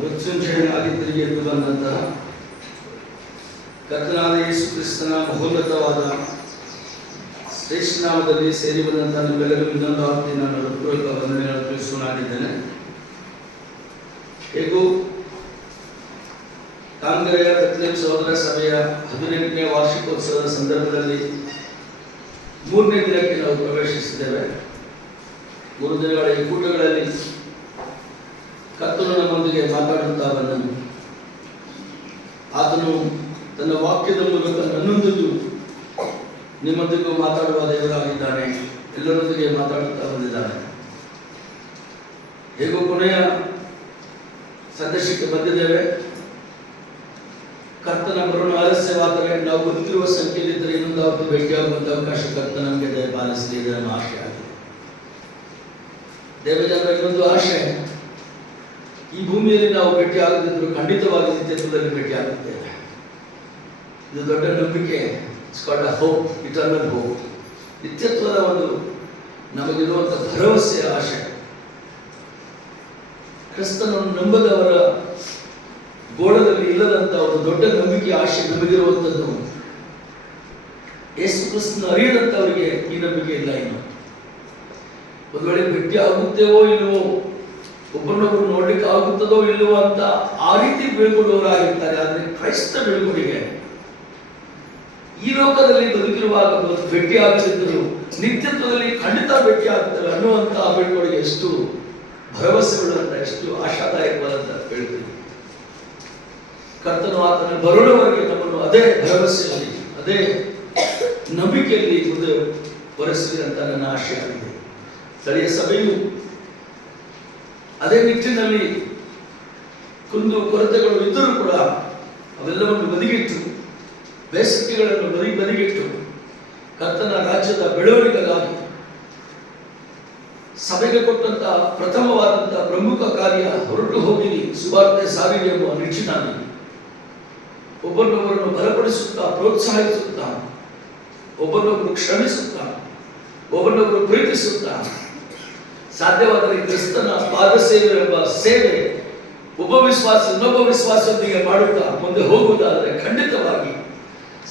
ಮೃತ್ಯುಂಜಯನಾಗಿ ತಿರುಗಿ ಎದ್ದು ಬಂದಂತಹ ಕರ್ತನಾದ ಯೇಸು ಕ್ರಿಸ್ತನ ಮಹೋನ್ನತವಾದ ಶ್ರೇಷ್ಠ ನಾಮದಲ್ಲಿ ಸೇರಿ ಬಂದಂತಹ ನಿಮ್ಮೆಲ್ಲರಿಗೂ ಇನ್ನೊಂದು ಆವೃತ್ತಿ ನಾನು ಹೃತ್ಪೂರ್ವಕ ವಂದನೆಗಳನ್ನು ತಿಳಿಸುವನಾಗಿದ್ದೇನೆ. ಹೇಗೂ ಕಾಂಗರೆಯ ಬೆತ್ಲೆಹೇಮ್ ಸಹೋದರ ಸಭೆಯ 18ನೇ ವಾರ್ಷಿಕೋತ್ಸವದ ಸಂದರ್ಭದಲ್ಲಿ 3ನೇ ದಿನಕ್ಕೆ ನಾವು ಪ್ರವೇಶಿಸಿದ್ದೇವೆ. 3 ದಿನಗಳ ಈ ಕೂಟಗಳಲ್ಲಿ ಕರ್ತನು ನಮ್ಮೊಂದಿಗೆ ಮಾತಾಡುತ್ತಾ ಬಂದನು. ಆತನು ತನ್ನ ವಾಕ್ಯದ ಮೂಲಕ ನನ್ನೊಂದಿಗೂ ನಿಮ್ಮೊಂದಿಗೂ ಮಾತಾಡುವ ದೇವರಾಗಿದ್ದಾನೆ. ಎಲ್ಲರೊಂದಿಗೆ ಮಾತಾಡುತ್ತಾ ಬಂದಿದ್ದಾನೆ. ಹೇಗೂ ಕೊನೆಯ ಸಂದೇಶಕ್ಕೆ ಬಂದಿದ್ದೇವೆ. ಕರ್ತನ ಬರೋಣ ಆಲಸ್ಯವಾದರೆ ನಾವು ಬದುಕಿರುವ ಸಂಖ್ಯೆಯಲ್ಲಿದ್ದರೆ ಇನ್ನೊಂದು ಅವತ್ತು ಭೇಟಿಯಾಗುವಂಥ ಅವಕಾಶ ಕರ್ತ ನಮಗೆ ದಯಪಾಲಿಸಲಿ. ಇದು ನಮ್ಮ ಆಶೆ ಆಗಿದೆ. ದೇವಜನರ ಇನ್ನೊಂದು ಆಶೆ, ಈ ಭೂಮಿಯಲ್ಲಿ ನಾವು ಭೇಟಿಯಾಗದಿದ್ದರೂ ಖಂಡಿತವಾಗಿ ನಿತ್ಯತ್ವದಲ್ಲಿ ಭೇಟಿಯಾಗುತ್ತೇವೆ. ಇದು ದೊಡ್ಡ ನಂಬಿಕೆ. It's called a hope, eternal hope. ನಿತ್ಯತ್ವದ ಒಂದು ನಮಗಿರುವಂಥ ಭರವಸೆಯ ಆಶೆ. ಕ್ರಿಸ್ತನನ್ನು ನಂಬದವರ ಗೋಳದಲ್ಲಿ ಇಲ್ಲದಂಥ ಒಂದು ದೊಡ್ಡ ನಂಬಿಕೆ ಆಶೆ ನಮಗಿರುವಂಥದ್ದು. ಯೇಸು ಕ್ರಿಸ್ತನ ಅರಿಯದಂಥವರಿಗೆ ಈ ನಂಬಿಕೆ ಇಲ್ಲ. ಇನ್ನು ಒಂದು ವೇಳೆ ಭೇಟಿ ಆಗುತ್ತೇವೋ ಇಲ್ಲವೋ, ಒಬ್ಬರನ್ನೊಬ್ಬರು ನೋಡ್ಲಿಕ್ಕೆ ಆಗುತ್ತದೋ ಇಲ್ಲವೋ ಅಂತ ಆ ರೀತಿ ಬೀಳ್ಕೊಡುವವರಾಗಿರ್ತಾರೆ. ಆದರೆ ಕ್ರೈಸ್ತ ಬೀಳ್ಕೊಡಿಗೆ ಈ ಲೋಕದಲ್ಲಿ ಬದುಕಿರುವಾಗ ಭೇಟಿ ಆಗದಿದ್ದರು ನಿತ್ಯತ್ವದಲ್ಲಿ ಖಂಡಿತ ಭೇಟಿ ಆಗ್ತಾರೆ ಅನ್ನುವಂಥ ಬೀಳ್ಕೊಡುಗೆ ಎಷ್ಟು ಭರವಸೆಗಳುಂತ, ಎಷ್ಟು ಆಶಾದಾಯಕವಾದಂತ ಬೀಳ್ಕೊಡುಗೆ. ಕರ್ತನು ಆತನ ಬರುವವರೆಗೆ ನಮ್ಮನ್ನು ಅದೇ ಭರವಸೆಯಲ್ಲಿ, ಅದೇ ನಂಬಿಕೆಯಲ್ಲಿ ಮುಂದೆ ಹೊರಸಲಿ ಅಂತ ನನ್ನ ಆಶೆ ಆಗಿದೆ. ಸ್ಥಳೀಯ ಸಭೆಯು ಅದೇ ನಿಟ್ಟಿನಲ್ಲಿ ಕುಂದು ಕೊರತೆಗಳು ಇದ್ದರೂ ಕೂಡ ಅವೆಲ್ಲವನ್ನು ಬದಿಗಿಟ್ಟು, ಬೇಸರಿಕೆಗಳನ್ನು ಬದಿಗಿಟ್ಟು ಕರ್ತನ ರಾಜ್ಯದ ಬೆಳವಣಿಗೆಗಾಗಿ ಸಭೆಗೆ ಕೊಟ್ಟಂತಹ ಪ್ರಥಮವಾದಂತಹ ಪ್ರಮುಖ ಕಾರ್ಯ ಹೊರಟು ಹೋಗಿರಿ, ಸುವಾರ್ತೆ ಸಾರಿರಿ ಎಂಬ ನಿಟ್ಟಿನಲ್ಲಿ ಒಬ್ಬರನ್ನೊಬ್ಬರನ್ನು ಬಲಪಡಿಸುತ್ತಾ, ಪ್ರೋತ್ಸಾಹಿಸುತ್ತಾ, ಒಬ್ಬರನ್ನೊಬ್ಬರು ಕ್ಷಮಿಸುತ್ತಾ, ಒಬ್ಬರನ್ನೊಬ್ಬರು ಪ್ರೀತಿಸುತ್ತಾ, ಸಾಧ್ಯವಾದರೆ ಕ್ರಿಸ್ತನ ಪಾದ ಸೇವೆ ಎಂಬ ಸೇವೆ ಒಬ್ಬ ವಿಶ್ವಾಸ ಇನ್ನೊಬ್ಬ ವಿಶ್ವಾಸದೊಂದಿಗೆ ಮಾಡುತ್ತಾ ಮುಂದೆ ಹೋಗುವುದಾದರೆ ಖಂಡಿತವಾಗಿ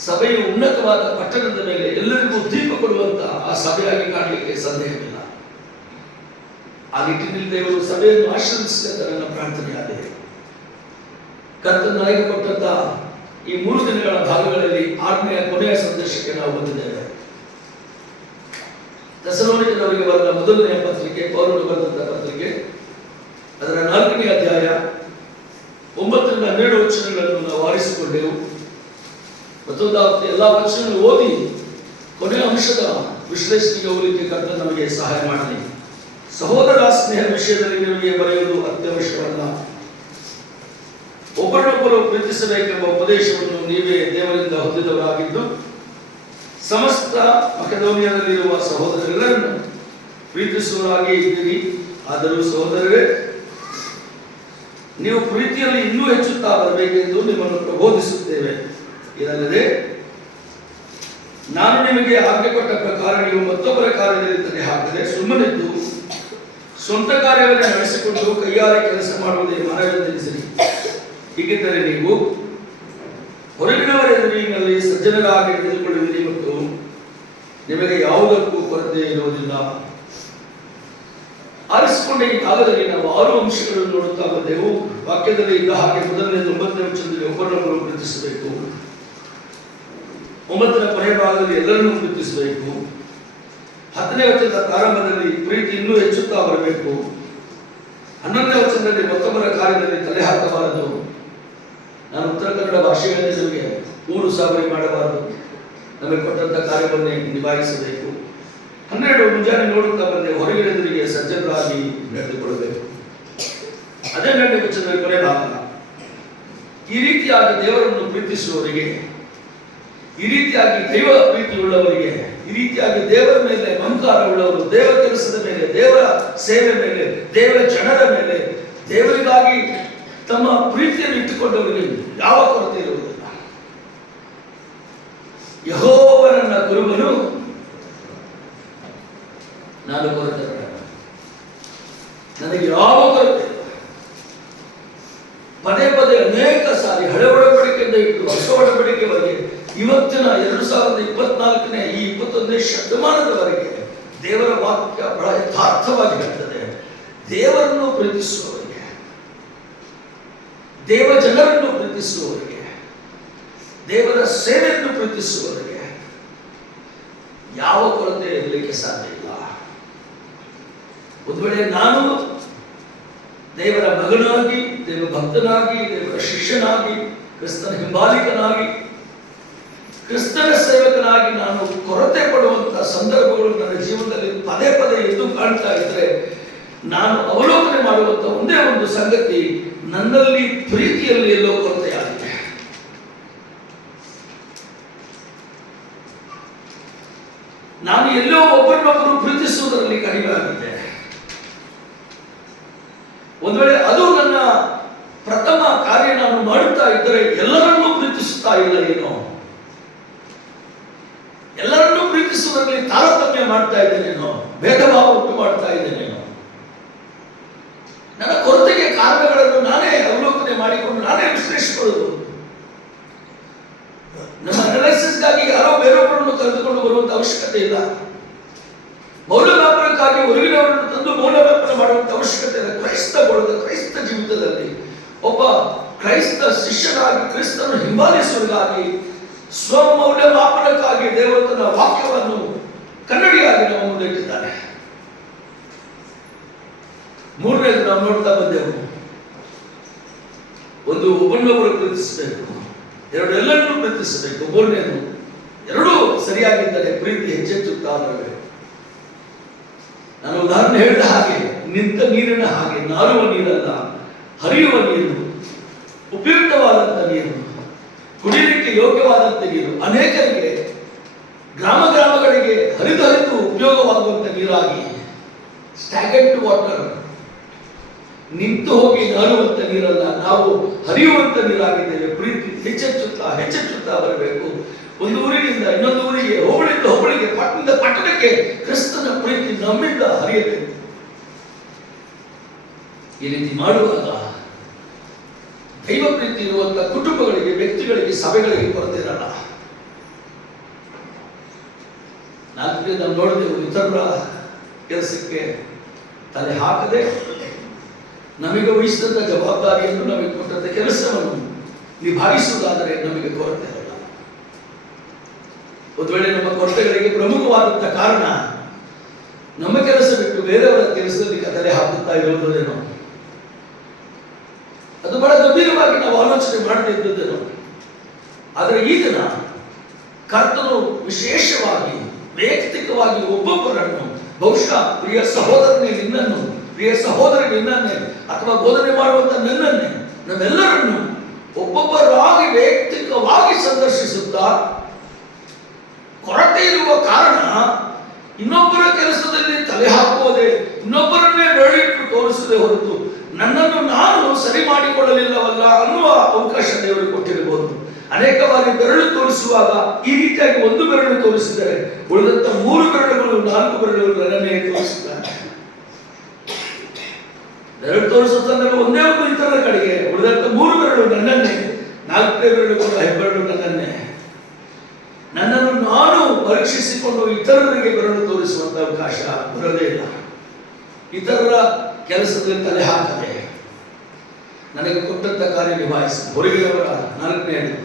ಸಭೆಯು ಉನ್ನತವಾದ ಪಟ್ಟಣದ ಮೇಲೆ ಎಲ್ಲರಿಗೂ ದೀಪ ಕೊಡುವಂತ ಆ ಸಭೆಯಾಗಿ ಕಾಣಲಿಕ್ಕೆ ಸಂದೇಹವಿಲ್ಲ. ಆ ನಿಟ್ಟಿನಲ್ಲಿ ದೇವರು ಸಭೆಯನ್ನು ಆಶೀರ್ವದಿಸಿದ ನನ್ನ ಪ್ರಾರ್ಥನೆಯಾಗಿದೆ. ಕರ್ತನ ನನಗೆ ಕೊಟ್ಟಂತ ಈ 3 ದಿನಗಳ ಭಾಗಗಳಲ್ಲಿ 6ನೇ ಕೊನೆಯ ಸಂದೇಶಕ್ಕೆ ನಾವು ಬಂದಿದ್ದೇವೆ. ಥೆಸಲೋನಿಕದವರಿಗೆ ಬರೆದ ಮೊದಲನೆಯ ಪತ್ರಿಕೆ, ಪೌಲನು ಬರೆದಂತಹ ಪತ್ರಿಕೆ, ಅದರ 4ನೇ ಅಧ್ಯಾಯ 9 ರಿಂದ 12 ವಚನಗಳನ್ನು ನಾವು ಆರಿಸಿಕೊಂಡೆವು. ಮತ್ತೊಂದು ಎಲ್ಲ ವಚನಗಳನ್ನು ಓದಿ ಕೊನೆಯ ಅಂಶದ ವಿಶ್ಲೇಷಣೆಗೆ ಹೋಗಲಿಕ್ಕೆ ಕರ್ತನು ನಮಗೆ ಸಹಾಯ ಮಾಡಲಿ. ಸಹೋದರ ಸ್ನೇಹ ವಿಷಯದಲ್ಲಿ ನಿಮಗೆ ಬರೆಯುವುದು ಅತ್ಯವಶ್ಯವಲ್ಲ. ಒಬ್ಬರನ್ನೊಬ್ಬರು ಪ್ರೀತಿಸಬೇಕೆಂಬ ಉಪದೇಶವನ್ನು ನೀವೇ ದೇವರಿಂದ ಹೊಂದಿದವರಾಗಿದ್ದು ಸಮಸ್ತ ಮಕೆದೋನಿಯಾದಲ್ಲಿರುವ ಸಹೋದರರೆಲ್ಲರನ್ನು ಪ್ರೀತಿಸುವವರಾಗಿ ಇದ್ದೀರಿ. ಆದರೂ ಸಹೋದರರೇ, ನೀವು ಪ್ರೀತಿಯಲ್ಲಿ ಇನ್ನೂ ಹೆಚ್ಚುತ್ತಾ ಬರಬೇಕೆಂದು ನಿಮ್ಮನ್ನು ಪ್ರಬೋಧಿಸುತ್ತೇವೆ. ಇದಲ್ಲದೆ ನಾನು ನಿಮಗೆ ಆಜ್ಞೆ ಕೊಟ್ಟ ಪ್ರಕಾರ ನೀವು ಮತ್ತೊಬ್ಬರ ಕಾರ್ಯದಲ್ಲಿ ತಲೆ ಹಾಕದೆ ಸುಮ್ಮನಿದ್ದು ಸ್ವಂತ ಕಾರ್ಯವನ್ನು ನಡೆಸಿಕೊಂಡು ಕೈಯಾರೆ ಕೆಲಸ ಮಾಡುವುದೇ ಮನವೆಂದೆನಿಸಿರಿ. ಹೀಗಿದ್ದರೆ ನೀವು ಹೊರಗಿನವರ ಎದುರಿನಲ್ಲಿ ಸಜ್ಜನರಾಗಿ ನಡೆದುಕೊಳ್ಳುವಿರಿ ಮತ್ತು ನಿಮಗೆ ಯಾವುದಕ್ಕೂ ಕೊರತೆ ಇರುವುದಿಲ್ಲ. ಆರಿಸಿಕೊಂಡ ಈ ಭಾಗದಲ್ಲಿ ನಾವು 6 ಅಂಶಗಳನ್ನು ನೋಡುತ್ತಾ ಬಂದೆವು. ವಾಕ್ಯದಲ್ಲಿ ಇದ್ದ ಹಾಗೆ ಮೊದಲನೇ 9ನೇ ವಚನದಲ್ಲಿ ಒಬ್ಬರನ್ನೊಬ್ಬರು ಪ್ರೀತಿಸಬೇಕು. 9ರ ಕೊನೆಯ ಭಾಗದಲ್ಲಿ ಎಲ್ಲರನ್ನೂ ಪ್ರೀತಿಸಬೇಕು. 10ನೇ ವಚನದ ಪ್ರಾರಂಭದಲ್ಲಿ ಪ್ರೀತಿ ಇನ್ನೂ ಹೆಚ್ಚುತ್ತಾ ಬರಬೇಕು. 11ನೇ ವಚನದಲ್ಲಿ ಮತ್ತೊಬ್ಬರ ಕಾರ್ಯದಲ್ಲಿ ತಲೆ ಹಾಕಬಾರದು. ನಾನು ಉತ್ತರ ಕನ್ನಡ ಭಾಷೆಯಲ್ಲಿ ನಮಗೆ 3 ಸಾವಿರ ಮಾಡಬಾರದು. ನಮಗೆ ಕೊಟ್ಟಂತ ಕಾರ್ಯವನ್ನೇ ನಿಭಾಯಿಸಬೇಕು. 12 ಮುಂಜಾನೆ ನೋಡುತ್ತಾ ಬಂದೆ, ಹೊರಗಿನವರಿಗೆ ಸಜ್ಜನರಾಗಿ ನಡೆದುಕೊಳ್ಳಬೇಕು. ಅದೇ 12ನೇ ವಚನದ ಕೊನೆ ಭಾಗ. ಈ ರೀತಿಯಾಗಿ ದೇವರನ್ನು ಪ್ರೀತಿಸುವವರಿಗೆ, ಈ ರೀತಿಯಾಗಿ ದೈವ ಪ್ರೀತಿಯುಳ್ಳವರಿಗೆ, ಈ ರೀತಿಯಾಗಿ ದೇವರ ಮೇಲೆ ಮಮಕಾರ ಉಳ್ಳವರು, ದೇವ ಕೆಲಸದ ಮೇಲೆ, ದೇವರ ಸೇವೆ ಮೇಲೆ, ದೇವ ಜನರ ಮೇಲೆ, ದೇವರಿಗಾಗಿ ತಮ್ಮ ಪ್ರೀತಿಯನ್ನು ಇಟ್ಟುಕೊಂಡವರಿಗೆ ಯಾವ ಕೊರತೆ ಇರುವುದಿಲ್ಲ. ಯೆಹೋವನನ್ನ ಕುರುಬನು, ನಾನು ಕೊರತೆ, ನನಗೆ ಯಾವ ಕೊರತೆ ಇಲ್ಲ. ಮುಂದೆ ಶತಮಾನದವರೆಗೆ ದೇವರ ವಾಕ್ಯ ಬಹಳ ಯಥಾರ್ಥವಾಗಿ ಹೇಳ್ತದೆ. ದೇವರನ್ನು ಪ್ರೀತಿಸುವವರಿಗೆ, ದೇವ ಜನರನ್ನು ಪ್ರೀತಿಸುವವರಿಗೆ, ದೇವರ ಸೇವೆಯನ್ನು ಪ್ರೀತಿಸುವವರಿಗೆ ಯಾವ ಕೊರತೆ ಇರಲಿಕ್ಕೆ ಸಾಧ್ಯ ಇಲ್ಲ. ಒಂದು ವೇಳೆ ನಾನು ದೇವರ ಮಗನಾಗಿ, ದೇವ ಭಕ್ತನಾಗಿ, ದೇವರ ಶಿಷ್ಯನಾಗಿ, ಕ್ರಿಸ್ತನ ಹಿಂಬಾಲಿಕನಾಗಿ, ಕ್ರಿಸ್ತನ ಸೇವಕನಾಗಿ ನಾನು ಕೊರತೆ ಪಡುವಂತಹ ಸಂದರ್ಭಗಳು ನನ್ನ ಜೀವನದಲ್ಲಿ ಪದೇ ಪದೇ ಎದ್ದು ಕಾಣ್ತಾ ಇದ್ರೆ ನಾನು ಅವಲೋಕನೆ ಮಾಡುವಂತ ಒಂದೇ ಒಂದು ಸಂಗತಿ, ನನ್ನಲ್ಲಿ ಪ್ರೀತಿಯಲ್ಲಿ ಎಲ್ಲೋ ಕೊರತೆಯಾಗಿದೆ. ನಾನು ಎಲ್ಲೋ ಒಬ್ಬರನ್ನೊಬ್ಬರು ಪ್ರೀತಿಸುವುದರಲ್ಲಿ ಕಡಿಮೆ ಆಗಿದೆ. ಒಂದು ವೇಳೆ ಅದು ನನ್ನ ಪ್ರಥಮ ಕಾರ್ಯ ನಾನು ಮಾಡುತ್ತಾ ಇದ್ದರೆ ಎಲ್ಲರನ್ನೂ ಪ್ರೀತಿಸುತ್ತಾ ಇಲ್ಲ ಏನೋ, ಎಲ್ಲರನ್ನೂ ಪ್ರೀತಿಸುವುದರಲ್ಲಿ ತಾರತಮ್ಯ ಮಾಡ್ತಾ ಇದ್ದೇನೇನೋ, ಭೇದ ಭಾವ ಉಂಟು ಮಾಡ್ತಾ ಇದ್ದೇನೇನೋ. ನನ್ನ ಕೊರತೆಗೆ ಕಾರಣಗಳನ್ನು ನಾನೇ ಅವಲೋಕನೆ ಮಾಡಿಕೊಂಡು ನಾನೇ ವಿಶ್ಲೇಷಿಸಿಕೊಳ್ಳುವುದು. ನಮ್ಮ ಅನಾಲಿಸಿಸ್ಗಾಗಿ ಯಾರೋ ಬೇರೊಬ್ಬರನ್ನು ಕರೆದುಕೊಂಡು ಬರುವಂತ ಅವಶ್ಯಕತೆ ಇಲ್ಲ. ಮೌಲ್ಯಮಾಪನಕ್ಕಾಗಿ ಹೊರಗಿನವರನ್ನು ತಂದು ಮೌಲ್ಯಮಾಪನ ಮಾಡುವಂತ ಅವಶ್ಯಕತೆ ಇಲ್ಲ. ಕ್ರೈಸ್ತ ಜೀವಿತದಲ್ಲಿ ಒಬ್ಬ ಕ್ರೈಸ್ತ ಶಿಷ್ಯನಾಗಿ, ಕ್ರಿಸ್ತನ ಹಿಂಬಾಲಿಸುವುದಾಗಿ, ಸ್ವಮೌಲ್ಯಮಾಪನಕ್ಕಾಗಿ ದೇವರು ತನ್ನ ವಾಕ್ಯವನ್ನು ಕನ್ನಡಿಯಾಗಿ ನಮ್ಮ ಮುಂದೆ ಇಟ್ಟಿದ್ದಾನೆ. ಮೂರನೇದು ನಾವು ನೋಡ್ತಾ ಬಂದೆವು. ಒಂದು, ಒಬ್ಬರನ್ನೊಬ್ಬರು ಪ್ರೀತಿಸಬೇಕು. ಎರಡು, ಎಲ್ಲರನ್ನೂ ಪ್ರೀತಿಸಬೇಕು. ಮೂರನೇದು, ಎರಡೂ ಸರಿಯಾಗಿದ್ದರೆ ಪ್ರೀತಿ ಹೆಚ್ಚೆಚ್ಚುತ್ತಾ ಬರಬೇಕು. ನಾನು ಉದಾಹರಣೆ ಹೇಳಿದ ಹಾಗೆ, ನಿಂತ ನೀರಿನ ಹಾಗೆ, ನಾರುವ ನೀರಲ್ಲ, ಹರಿಯುವ ನೀರು, ಉಪಯುಕ್ತವಾದಂಥ ನೀರು, ಕುಡಿಯಲಿಕ್ಕೆ ಯೋಗ್ಯವಾದಂಥ ನೀರು, ಅನೇಕರಿಗೆ ಗ್ರಾಮಗಳಿಗೆ ಹರಿದು ಉಪಯೋಗವಾಗುವಂಥ ನೀರಾಗಿ, ಸ್ಟ್ಯಾಗ್ನೆಂಟ್ ವಾಟರ್, ನಿಂತು ಹೋಗಿ ನಾರುವಂಥ ನೀರಲ್ಲ, ನಾವು ಹರಿಯುವಂಥ ನೀರಾಗಿದ್ದೇವೆ. ಪ್ರೀತಿ ಹೆಚ್ಚೆಚ್ಚುತ್ತಾ ಬರಬೇಕು. ಒಂದು ಊರಿನಿಂದ ಇನ್ನೊಂದು ಊರಿಗೆ, ಹೋಬಳಿಯಿಂದ ಹೋಬಳಿಗೆ, ಪಟ್ಟಣದಿಂದ ಪಟ್ಟಣಕ್ಕೆ ಕ್ರಿಸ್ತನ ಪ್ರೀತಿ ನಮ್ಮಿಂದ ಹರಿಯಬೇಕು. ಈ ರೀತಿ ಮಾಡುವಾಗ ದೈವ ಪ್ರೀತಿ ಇರುವಂತಹ ಕುಟುಂಬಗಳಿಗೆ, ವ್ಯಕ್ತಿಗಳಿಗೆ, ಸಭೆಗಳಿಗೆ ಕೊರತೆ ಇರಲ್ಲ. ನಾಲ್ಕನೇ ನಾವು ನೋಡಿದೆವು, ಇತರರ ಕೆಲಸಕ್ಕೆ ತಲೆ ಹಾಕದೆ ನಮಗೆ ವಹಿಸಿದಂಥ ಜವಾಬ್ದಾರಿಯನ್ನು, ನಮಗೆ ಕೊಟ್ಟಂತ ಕೆಲಸವನ್ನು ನಿಭಾಯಿಸುವುದಾದರೆ ನಮಗೆ ಕೊರತೆ ಇರಲ್ಲ. ಒಂದು ವೇಳೆ ನಮ್ಮ ಕೊರತೆಗಳಿಗೆ ಪ್ರಮುಖವಾದಂಥ ಕಾರಣ ನಮ್ಮ ಕೆಲಸ ಬಿಟ್ಟು ಬೇರೆಯವರ ಕೆಲಸದಲ್ಲಿ ತಲೆ ಹಾಕುತ್ತಾ ಇರುವುದೇನೋ, ಅದು ಬಹಳ ಗಂಭೀರವಾಗಿ ನಾವು ಆಲೋಚನೆ ಮಾಡದೇ ಇದ್ದದ್ದೇನೋ. ಆದರೆ ಈ ದಿನ ಕರ್ತನು ವಿಶೇಷವಾಗಿ ವೈಯಕ್ತಿಕವಾಗಿ ಒಬ್ಬೊಬ್ಬರನ್ನು, ಬಹುಶಃ ಪ್ರಿಯ ಸಹೋದರನೇ ನಿನ್ನನ್ನು, ಪ್ರಿಯ ಸಹೋದರಿ ನಿನ್ನನ್ನೇ, ಅಥವಾ ಬೋಧನೆ ಮಾಡುವಂತ ನನ್ನನ್ನೇ, ನಮ್ಮೆಲ್ಲರನ್ನು ಒಬ್ಬೊಬ್ಬರಾಗಿ ವೈಯಕ್ತಿಕವಾಗಿ ಸಂದರ್ಶಿಸುತ್ತಾ, ಕೊರತೆ ಇರುವ ಕಾರಣ ಇನ್ನೊಬ್ಬರ ಕೆಲಸದಲ್ಲಿ ತಲೆ ಹಾಕುವುದೇ, ಇನ್ನೊಬ್ಬರನ್ನೇ ಬೆರಳಿಟ್ಟು ತೋರಿಸದೆ ಹೊರತು ನನ್ನನ್ನು ನಾನು ಸರಿ ಮಾಡಿಕೊಳ್ಳಲಿಲ್ಲವಲ್ಲ ಅನ್ನುವ ಅವಕಾಶ ದೇವರು ಕೊಟ್ಟಿರಬಹುದು. ಅನೇಕ ಬಾರಿ ಬೆರಳು ತೋರಿಸುವಾಗ ಈ ರೀತಿಯಾಗಿ ಒಂದು ಬೆರಳು ತೋರಿಸಿದರೆ ಉಳಿದಂತ 3 ಬೆರಳುಗಳು 4 ಬೆರಳುಗಳು ನನ್ನನ್ನೇ ತೋರಿಸುತ್ತಾರೆ. ಬೆರಳು ತೋರಿಸುವ ಸಂದರ್ಭ ಒಂದೇ ಒಂದು ಇತರರ ಕಡೆಗೆ, ಉಳಿದಂತ 3 ಬೆರಳು ನನ್ನನ್ನೇ, 4ನೇ ಬೆರಳು ಹೆಬ್ಬೆರಳು ನನ್ನನ್ನೇ. ನನ್ನನ್ನು ನಾನು ಪರೀಕ್ಷಿಸಿಕೊಂಡು ಇತರರಿಗೆ ಬೆರಳು ತೋರಿಸುವಂತ ಅವಕಾಶ ಬರೋದೇ ಇಲ್ಲ. ಇತರರ ಕೆಲಸದಲ್ಲಿ ತಲೆ ಹಾಕದೆ ನನಗೆ ಕೊಟ್ಟಂತ ಕಾರ್ಯ ನಿಭಾಯಿಸಿ, ಹೊರಗಿನವರ, 4ನೇದು,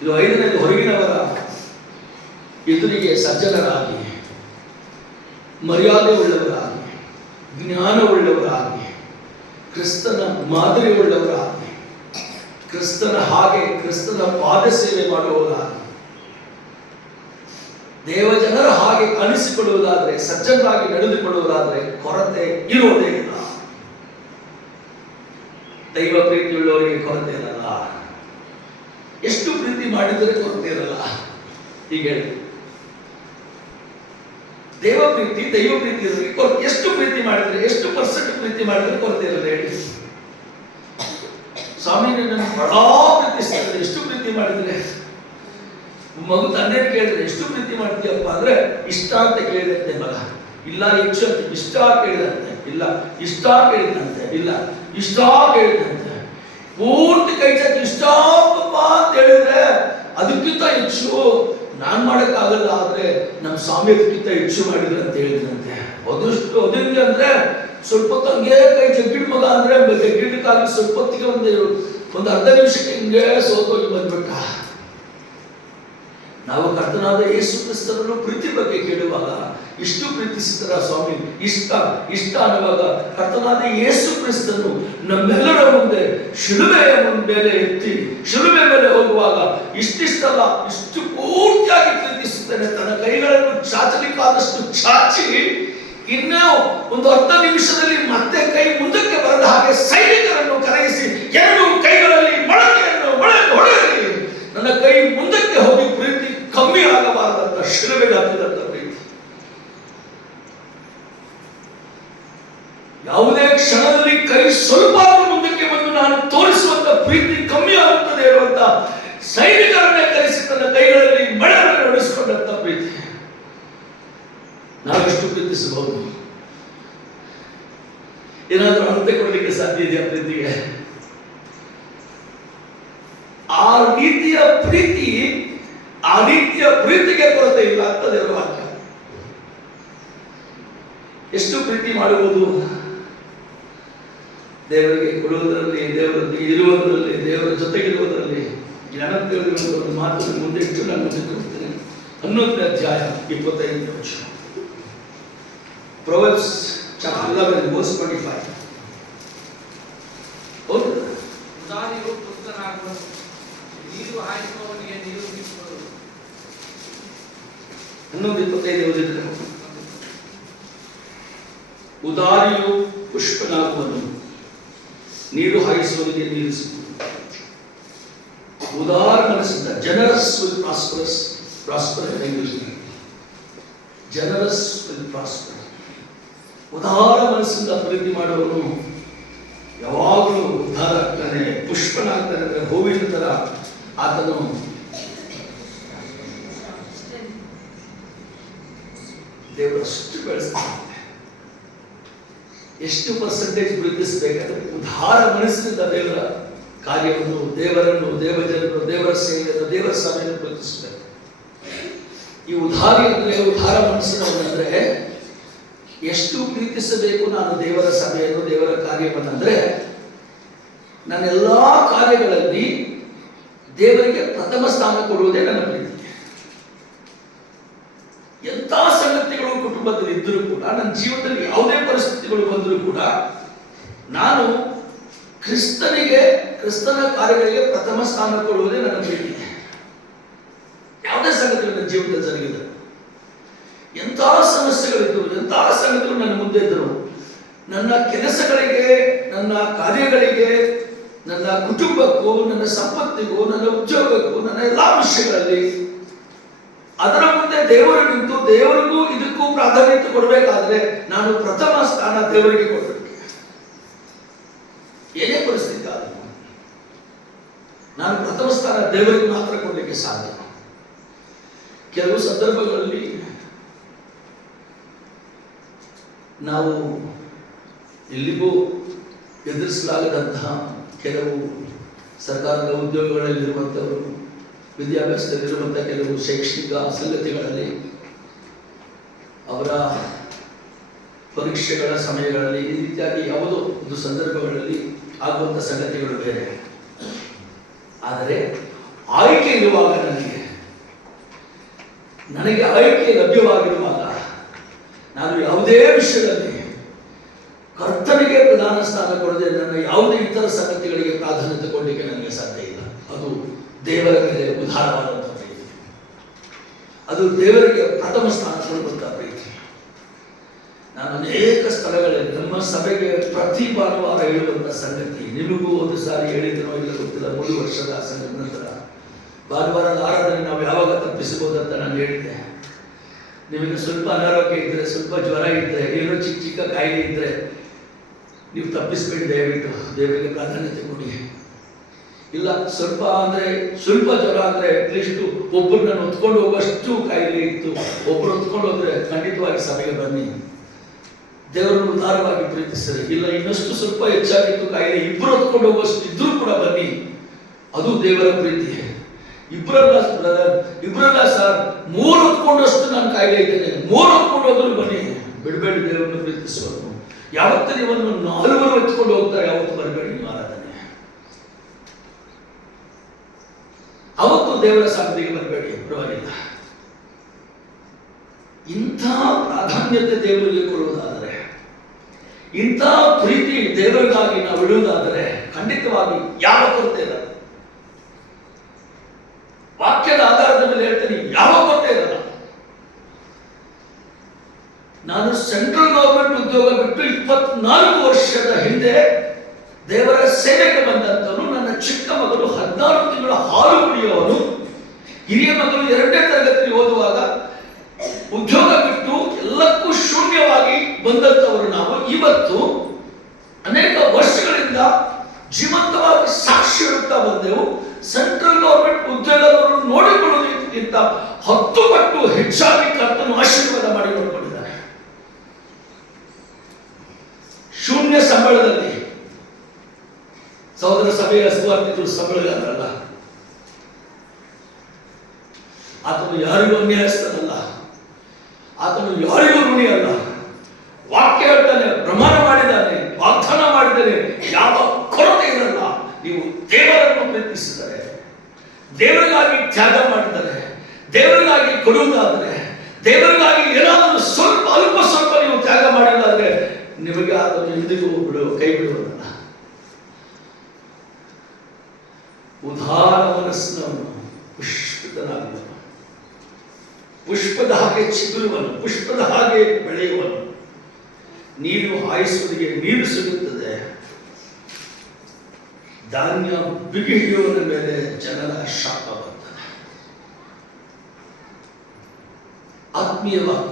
ಇದು 5ನೇದು, ಹೊರಗಿನವರ ಎದುರಿಗೆ ಸಜ್ಜನರಾಗಿ, ಮರ್ಯಾದೆ ಉಳ್ಳವರಾಗಿ, ಜ್ಞಾನವುಳ್ಳವರಾಗಿ, ಕ್ರಿಸ್ತನ ಮಾದರಿ ಉಳ್ಳವರಾಗಿ, ಕ್ರಿಸ್ತನ ಹಾಗೆ ಕ್ರಿಸ್ತನ ಪಾದ ಸೇವೆ ಮಾಡುವವರಾಗಿ, ದೇವಜನರ ಹಾಗೆ ಅನಿಸಿಕೊಳ್ಳುವುದಾದರೆ, ಸಜ್ಜನರಾಗಿ ನಡೆದುಕೊಳ್ಳುವುದಾದರೆ ಕೊರತೆ ಇರುವುದೇ ಇಲ್ಲ. ದೈವ ಪ್ರೀತಿಯುಳ್ಳವರಿಗೆ ಕೊರತೆ ಇರಲ್ಲ. ಎಷ್ಟು ಪ್ರೀತಿ ಮಾಡಿದರೆ ಕೊರತೆ ಇರಲ್ಲ. ಹೀಗೆ ಹೇಳಿ, ದೈವ ಪ್ರೀತಿ ಇರೋರಿಗೆ ಎಷ್ಟು ಪ್ರೀತಿ ಮಾಡಿದರೆ, ಎಷ್ಟು % ಪ್ರೀತಿ ಮಾಡಿದರೆ ಕೊರತೆ ಇರಲ್ಲ ಹೇಳಿ. ಸ್ವಾಮಿ ನನ್ನನ್ನು ಬಹಳ ಪ್ರೀತಿಸ್ತಾರೆ, ಎಷ್ಟು ಪ್ರೀತಿ ಮಾಡಿದರೆ. ಮಗು ತಂದೆ ಕೇಳಿದ್ರೆ ಎಷ್ಟು ಪ್ರೀತಿ ಮಾಡ್ತೀಯಪ್ಪ ಅಂದ್ರೆ, ಇಷ್ಟ ಅಂತ ಕೇಳಿದಂತೆ ಮಗ, ಇಲ್ಲ ಹೆಚ್ಚು ಅಂತ, ಇಷ್ಟ ಕೇಳಿದಂತೆ ಇಲ್ಲ, ಇಷ್ಟ ಕೇಳಿದಂತೆ ಇಲ್ಲ, ಇಷ್ಟ ಕೇಳಿದಂತೆ, ಪೂರ್ತಿ ಕೈ ಚಾಚಿ ಇಷ್ಟಪ್ಪ ಅಂತ ಹೇಳಿದ್ರೆ ಅದಕ್ಕಿಂತ ಹೆಚ್ಚು ನಾನು ಮಾಡೋಕ್ಕಾಗಲ್ಲ, ಆದರೆ ನಮ್ಮ ಸ್ವಾಮಿ ಅದಕ್ಕಿಂತ ಹೆಚ್ಚು ಮಾಡಿದ್ರು ಅಂತ ಹೇಳಿದ್ರಂತೆ. ಅದಷ್ಟು ಅದಂಗೆ ಅಂದ್ರೆ ಸ್ವಲ್ಪ ಹೊತ್ತು ಹಂಗೆ ಕೈ ಜಗ್ಗಿಡ್ ಮಗ ಅಂದ್ರೆ ಜಗ್ಗಿಡ್ಕಾಗಿ ಸ್ವಲ್ಪ ಹೊತ್ತಿಗೆ ಒಂದು ಅರ್ಧ ನಿಮಿಷಕ್ಕೆ ಹಿಂಗೆ ಸೋತೋಗಿ ಬಂದ್ಬಿಟ್ಟ. ನಾವು ಕರ್ತನಾದ ಯೇಸು ಕ್ರಿಸ್ತನನ್ನು ಪ್ರೀತಿ ಬಗ್ಗೆ ಕೇಳುವಾಗ ಇಷ್ಟು ಪ್ರೀತಿಸಿದರ ಸ್ವಾಮಿ, ಇಷ್ಟ ಅನ್ನುವಾಗ ಕರ್ತನಾದ ಯೇಸು ಕ್ರಿಸ್ತನು ನಮ್ಮೆಲ್ಲರ ಮುಂದೆ ಶಿಲುಬೆಯ ಮೇಲೆ ಎತ್ತಿ ಶಿಲುಬೆ ಮೇಲೆ ಹೋಗುವಾಗ ಇಷ್ಟಿಷ್ಟಲ್ಲ, ಇಷ್ಟು ಪೂರ್ತಿಯಾಗಿ ಪ್ರೀತಿಸುತ್ತಾನೆ. ತನ್ನ ಕೈಗಳನ್ನು ಚಾಚಲಿಕ್ಕಾದಷ್ಟು ಚಾಚಿ ಇನ್ನೂ ಒಂದು ಅರ್ಧ ನಿಮಿಷದಲ್ಲಿ ಮತ್ತೆ ಕೈ ಮುಂದಕ್ಕೆ ಬರದ ಹಾಗೆ ಸೈನಿಕರನ್ನು ಕರೆಯಿಸಿ ಎರಡು ಕೈಗಳಲ್ಲಿ ಮೊಳಕೆಯನ್ನು ಹೊಡೆಯಲಿ, ನನ್ನ ಕೈ ಮುಂದಕ್ಕೆ ಹೋಗಿ ಪ್ರೀತಿ ಕಮ್ಮಿ ಆಗಬಾರದಂತ ಶಿಲುಬೆಗೆ ಹತ್ತಿದಂತ ಪ್ರೀತಿ. ಯಾವುದೇ ಕ್ಷಣದಲ್ಲಿ ಕೈ ಸ್ವಲ್ಪ ಮುಂದಕ್ಕೆ ಬಂದು ನಾನು ತೋರಿಸುವಂತ ಪ್ರೀತಿ ಕಮ್ಮಿ ಆಗುತ್ತದೆ ಹೇಳುವಂತ ಸೈನಿಕರನ್ನೇ ಕರೆಸಿ ತನ್ನ ಕೈಗಳಲ್ಲಿ ಮಳೆ ನಡೆಸಿಕೊಂಡಂತ ಪ್ರೀತಿ. ನಾವೆಷ್ಟು ಪ್ರೀತಿಸಬಹುದು? ಏನಾದ್ರೂ ಅಂತೆ ಕೊಡಲಿಕ್ಕೆ ಸಾಧ್ಯ ಇದೆಯಾ ಪ್ರೀತಿಗೆ? ಆ ರೀತಿಯ ಪ್ರೀತಿಗೆ ಕೊರತೆ ಇಲ್ಲ ಅಂತ ದೇವರ ವಾಕ್ಯ. ಎಷ್ಟು ಪ್ರೀತಿ ಮಾಡುವುದು? ದೇವರಿಗೆ ಕೊಡುವುದರಲ್ಲಿ, ದೇವರೊಂದಿಗೆ ಇರುವುದರಲ್ಲಿ, ದೇವರ ಜೊತೆಗಿರುವುದರಲ್ಲಿ. ಜ್ಞಾನ ತಿಳಿದ ಒಂದು ಮಾತು ಮುಂದೆ ಇಟ್ಟು ನಾನು ಮುಂದೆ ಕೊಡ್ತೇನೆ. 11ನೇ ಅಧ್ಯಾಯ 25ನೇ ವಚನ. Proverbs chapter 11 verse 25. ಹೌದು, ಉದಾರಿಯು ಪುಸ್ತನಾಗುವನು, ನೀರು ಹಾಯಿಸುವವನಿಗೆ ನೀರು ಸಿಕ್ಕುವುದು. 11:25 ಓದಿದ್ರೆ, ಉದಾರಿಯು ಪುಷ್ಪನಾಗುವನು, ನೀರು ಹಾಯಿಸುವವನಿಗೆ ನೀರು ಸಿಕ್ಕುವುದು. ಉದಾರ ಮನಸ್ಸಿಂದ generous will prosper in English. Generous will prosper. ಉದಾರ ಮನಸ್ಸಿಂದ ಪ್ರೀತಿ ಮಾಡುವವನು ಯಾವಾಗಲೂ ಉದ್ಧಾರ ಆಗ್ತಾನೆ, ಪುಷ್ಪನಾಗ್ತಾನೆ. ಅಂದರೆ ಹೂವಿನ ತರ ಆತನು ದೇವರು ಅಷ್ಟು ಬೆಳೆಸ್ತಾನೆ. ಎಷ್ಟು ಪರ್ಸೆಂಟೇಜ್ ಪ್ರೀತಿಸಬೇಕಾದ್ರೆ ಉದಾರ ಮನಸ್ಸಿನಿಂದ ದೇವರ ಕಾರ್ಯವನ್ನು, ದೇವರನ್ನು, ದೇವಜನರು, ದೇವರ ಸೇವೆಯನ್ನು, ದೇವರ ಸಭೆಯನ್ನು ಪ್ರೀತಿಸಬೇಕು. ಈ ಉದಾರ ಮನಸ್ಸಿನವನಂದ್ರೆ ಎಷ್ಟು ಪ್ರೀತಿಸಬೇಕು ನಾನು ದೇವರ ಸಭೆಯನ್ನು, ದೇವರ ಕಾರ್ಯವನ್ನಂದ್ರೆ ನನ್ನ ಎಲ್ಲಾ ಕಾರ್ಯಗಳಲ್ಲಿ ದೇವರಿಗೆ ಪ್ರಥಮ ಸ್ಥಾನ ಕೊಡುವುದೇ ನನ್ನ ಪ್ರೀತಿ. ಎಂಥ ಸಂಗತಿಗಳು ಕುಟುಂಬದಲ್ಲಿ ಇದ್ದರೂ ಕೂಡ, ನನ್ನ ಜೀವನದಲ್ಲಿ ಯಾವುದೇ ಪರಿಸ್ಥಿತಿಗಳು ಬಂದರೂ ಕೂಡ ನಾನು ಕ್ರಿಸ್ತನ ಕಾರ್ಯಗಳಿಗೆ ಪ್ರಥಮ ಸ್ಥಾನ ಕೊಡುವುದೇ ನನ್ನ ಪ್ರೀತಿ. ಯಾವುದೇ ಸಂಗತಿಗಳು ನನ್ನ ಜೀವನದಲ್ಲಿ ಜರುಗಿದೆ, ಎಂತಹ ಸಮಸ್ಯೆಗಳಿದ್ದರು, ಎಂತಹ ಸಂಗತಿಗಳು ನನ್ನ ಮುಂದೆ ಇದ್ದರು, ನನ್ನ ಕೆಲಸಗಳಿಗೆ, ನನ್ನ ಕಾರ್ಯಗಳಿಗೆ, ನನ್ನ ಕುಟುಂಬಕ್ಕೂ, ನನ್ನ ಸಂಪತ್ತಿಗೂ, ನನ್ನ ಉದ್ಯೋಗಕ್ಕೂ, ನನ್ನ ಎಲ್ಲಾ ವಿಷಯಗಳಲ್ಲಿ ಅದರ ಮುಂದೆ ದೇವರು ನಿಂತು ದೇವರಿಗೂ ಇದಕ್ಕೂ ಪ್ರಾಧಾನ್ಯತೆ ಕೊಡಬೇಕಾದ್ರೆ ನಾನು ಪ್ರಥಮ ಸ್ಥಾನ ದೇವರಿಗೆ ಕೊಡಬೇಕು. ಏನೇ ಪರಿಸ್ಥಿತಿ ಆದರೂ ನಾನು ಪ್ರಥಮ ಸ್ಥಾನ ದೇವರಿಗೆ ಮಾತ್ರ ಕೊಡಲಿಕ್ಕೆ ಸಾಧ್ಯ. ಕೆಲವು ಸಂದರ್ಭಗಳಲ್ಲಿ ನಾವು ಎಲ್ಲಿಗೂ ಎದುರಿಸಲಾಗದಂತಹ ಕೆಲವು ಸರ್ಕಾರದ ಉದ್ಯೋಗಗಳಲ್ಲಿರುವಂಥವರು, ವಿದ್ಯಾಭ್ಯಾಸದಲ್ಲಿರುವಂಥ ಕೆಲವು ಶೈಕ್ಷಣಿಕ ಸಂಗತಿಗಳಲ್ಲಿ, ಅವರ ಪರೀಕ್ಷೆಗಳ ಸಮಯಗಳಲ್ಲಿ, ಈ ರೀತಿಯಾಗಿ ಯಾವುದೋ ಒಂದು ಸಂದರ್ಭಗಳಲ್ಲಿ ಆಗುವಂಥ ಸಂಗತಿಗಳು ಬೇರೆ. ಆದರೆ ಆಯ್ಕೆ ಇರುವಾಗ, ನನಗೆ ಆಯ್ಕೆ ಲಭ್ಯವಾಗಿರುವಾಗ ನಾನು ಯಾವುದೇ ವಿಷಯದಲ್ಲಿ ಕರ್ತನಿಗೆ ಪ್ರಧಾನ ಸ್ಥಾನ ಕೊಡದೆ ನನ್ನ ಯಾವುದೇ ಇತರ ಸಂಗತಿಗಳಿಗೆ ಪ್ರಾಧಾನ್ಯತೆ ಕೊಡಲಿಕ್ಕೆ ನನಗೆ ಸಾಧ್ಯ ಇಲ್ಲ. ಅದು ದೇವರ ಮೇಲೆ ಉದಾರವಾದಂಥ ಪ್ರೀತಿ, ಅದು ದೇವರಿಗೆ ಪ್ರಥಮ ಸ್ಥಾನ ಕೊಡುವಂಥ ಪ್ರೀತಿ. ನಾನು ಅನೇಕ ಸ್ಥಳಗಳಲ್ಲಿ ನಮ್ಮ ಸಭೆಗೆ ಪ್ರತಿ ಭಾನುವಾರ ಹೇಳುವಂಥ ಸಂಗತಿ, ನಿಮಗೂ ಒಂದು ಸಾರಿ ಹೇಳಿದ್ನೋ ಇಲ್ಲ ಗೊತ್ತಿಲ್ಲ, 3 ವರ್ಷದ ಸಂಗತಿ ನಂತರ ಭಾನುವಾರದ ಆರಾಧನೆ ನಾವು ಯಾವಾಗ ತಪ್ಪಿಸಬಹುದಂತ ನಾನು ಹೇಳಿದ್ದೆ. ನಿಮಗೆ ಸ್ವಲ್ಪ ಅನಾರೋಗ್ಯ ಇದ್ದರೆ, ಸ್ವಲ್ಪ ಜ್ವರ ಇದ್ದರೆ, ಏನೋ ಚಿಕ್ಕ ಚಿಕ್ಕ ಕಾಯಿಲೆ ಇದ್ದರೆ ನೀವು ತಪ್ಪಿಸ್ಬೇಡಿ, ದಯವಿಟ್ಟು ದೇವರಿಗೆ ಪ್ರಾಧಾನ್ಯತೆ ಕೊಡಿ. ಇಲ್ಲ ಸ್ವಲ್ಪ ಜ್ವರ ಅಂದರೆ ಅಟ್ಲೀಸ್ಟ್ ಒಬ್ಬರನ್ನ ಹೊತ್ಕೊಂಡು ಹೋಗುವಷ್ಟು ಕಾಯಿಲೆ ಇತ್ತು, ಒಬ್ಬರು ಹೊತ್ಕೊಂಡು ಹೋದ್ರೆ ಖಂಡಿತವಾಗಿ ಸಭೆಗೆ ಬನ್ನಿ, ದೇವರನ್ನು ಉದಾರವಾಗಿ ಪ್ರೀತಿಸ್ತಾರೆ. ಇಲ್ಲ ಇನ್ನಷ್ಟು ಸ್ವಲ್ಪ ಹೆಚ್ಚಾಗಿತ್ತು ಕಾಯಿಲೆ, ಇಬ್ಬರು ಹೊತ್ಕೊಂಡು ಹೋಗುವಷ್ಟು ಇದ್ರೂ ಕೂಡ ಬನ್ನಿ, ಅದು ದೇವರ ಪ್ರೀತಿ. ಇಬ್ಬರಲ್ಲ ಬ್ರದರ್, ಇಬ್ಬರಲ್ಲ ಸರ್, 3 ಹೊತ್ಕೊಂಡಷ್ಟು ನಾನು ಕಾಯಿಲೆ ಇದ್ದೇನೆ, 3 ಹೊತ್ಕೊಂಡು ಹೋದ್ರು ಬನ್ನಿ. ಬಿಡಬೇಡಿ ದೇವರನ್ನು ಪ್ರೀತಿಸುವುದು. ಯಾವತ್ತು ನೀವನ್ನು 4 ಎತ್ಕೊಂಡು ಹೋಗ್ತಾರೆ, ಯಾವತ್ತು ಬರಬೇಡಿ ನೀವು ಆರಾಧನೆ. ಅವತ್ತು ದೇವರ ಸನ್ನಿಧಿಗೆ ಬರಬೇಡಿ, ಪರವಾಗಿಲ್ಲ. ಇಂಥ ಪ್ರಾಧಾನ್ಯತೆ ದೇವರಿಗೆ ಕೊಡುವುದಾದರೆ, ಇಂಥ ಪ್ರೀತಿ ದೇವರಿಗಾಗಿ ನಾವು ಇಡುವುದಾದರೆ ಖಂಡಿತವಾಗಿ ಯಾವ ಕೊರತೆ ಇರಲ್ಲ. ವಾಕ್ಯದ ಆಧಾರದ ಮೇಲೆ ಹೇಳ್ತೀನಿ, ಯಾವ ಕೊರತೆ ಇರಲ್ಲ. ನಾನು ಸೆಂಟ್ರಲ್ ಗವರ್ಮೆಂಟ್ ಉದ್ಯೋಗ ಬಿಟ್ಟು 24 ವರ್ಷದ ಹಿಂದೆ ದೇವರ ಸೇವೆಗೆ ಬಂದಂತವನು. ನನ್ನ ಚಿಕ್ಕ ಮಗನು 14 ತಿಂಗಳ ಹಾಲು ಕುಡಿಯುವವನು. ಹಿರಿಯ ಮಗನು 2ನೇ ತರಗತಿ ಓದುವಾಗ ಉದ್ಯೋಗ ಬಿಟ್ಟು ಎಲ್ಲಕ್ಕೂ ಶೂನ್ಯವಾಗಿ ಬಂದಂತವರು ನಾವು ಇವತ್ತು ಅನೇಕ ವರ್ಷಗಳಿಂದ ಜೀವಂತವಾಗಿ ಸಾಕ್ಷಿ ಹೇಳುತ್ತಾ ಬಂದೆವು. ಸೆಂಟ್ರಲ್ ಗವರ್ಮೆಂಟ್ ಉದ್ಯೋಗದವರು ನೋಡಿಕೊಳ್ಳುವುದಕ್ಕಿಂತ 10 ಪಟ್ಟು ಹೆಚ್ಚಾಗಿ ಕರ್ತನು ಆಶೀರ್ವಾದ ಮಾಡಿ ನೋಡಿಕೊಂಡಿದ್ದಾನೆ. ಶೂನ್ಯ ಸಂಬಳದಲ್ಲಿ ಸಹೋದರ ಸಭೆಯ ಸುವಾರ್ತಿಕರು ಸಂಬಳಗಾರರಲ್ಲ. ಆತನು ಯಾರಿಗೂ ಅನ್ಯಾಯಸ್ಥನಲ್ಲ, ಆತನು ಯಾರಿಗೂ ಋಣಿ ಅಲ್ಲ. ವಾಕ್ಯ ಹೇಳ್ತಾನೆ, ಪ್ರಮಾಣ ಮಾಡಿದ್ದಾನೆ, ವಾಗ್ದಾನ ಮಾಡಿದ್ದಾನೆ, ಯಾವ ಕೊರತೆ ಇರಲ್ಲ. ನೀವು ದೇವರನ್ನು ಪ್ರೀತಿಸಿದರೆ, ದೇವರಿಗಾಗಿ ತ್ಯಾಗ ಮಾಡಿದರೆ, ದೇವರಿಗಾಗಿ ಕೊಡುವುದಾದರೆ, ದೇವರಿಗಾಗಿ ಏನಾದರೂ ಸ್ವಲ್ಪ ಅಲ್ಪ ಸ್ವಲ್ಪ ನೀವು ತ್ಯಾಗ ಮಾಡಿದ್ದಾದರೆ ನಿಮಗೆ ಆತನು ಎಂದಿಗೂ ಕೈ ಬಿಡುವುದಲ್ಲ. ಉದಾರ ಮನಸ್ಸಿನವನು ಪುಷ್ಪಿತನಾಗುವನು, ಪುಷ್ಪದ ಹಾಗೆ ಚಿಗುರುವನು, ಪುಷ್ಪದ ಹಾಗೆ ಬೆಳೆಯುವನು. ನೀರು ಹಾಯಿಸುವುದಕ್ಕೆ ನೀರು ಸಿಗುತ್ತದೆ, ಧಾನ್ಯ ಬಿಗಿ ಹಿಡಿಯುವುದರ ಮೇಲೆ ಜನರ ಶಾಪ ಬರ್ತದೆ. ಆತ್ಮೀಯವಾಗಿ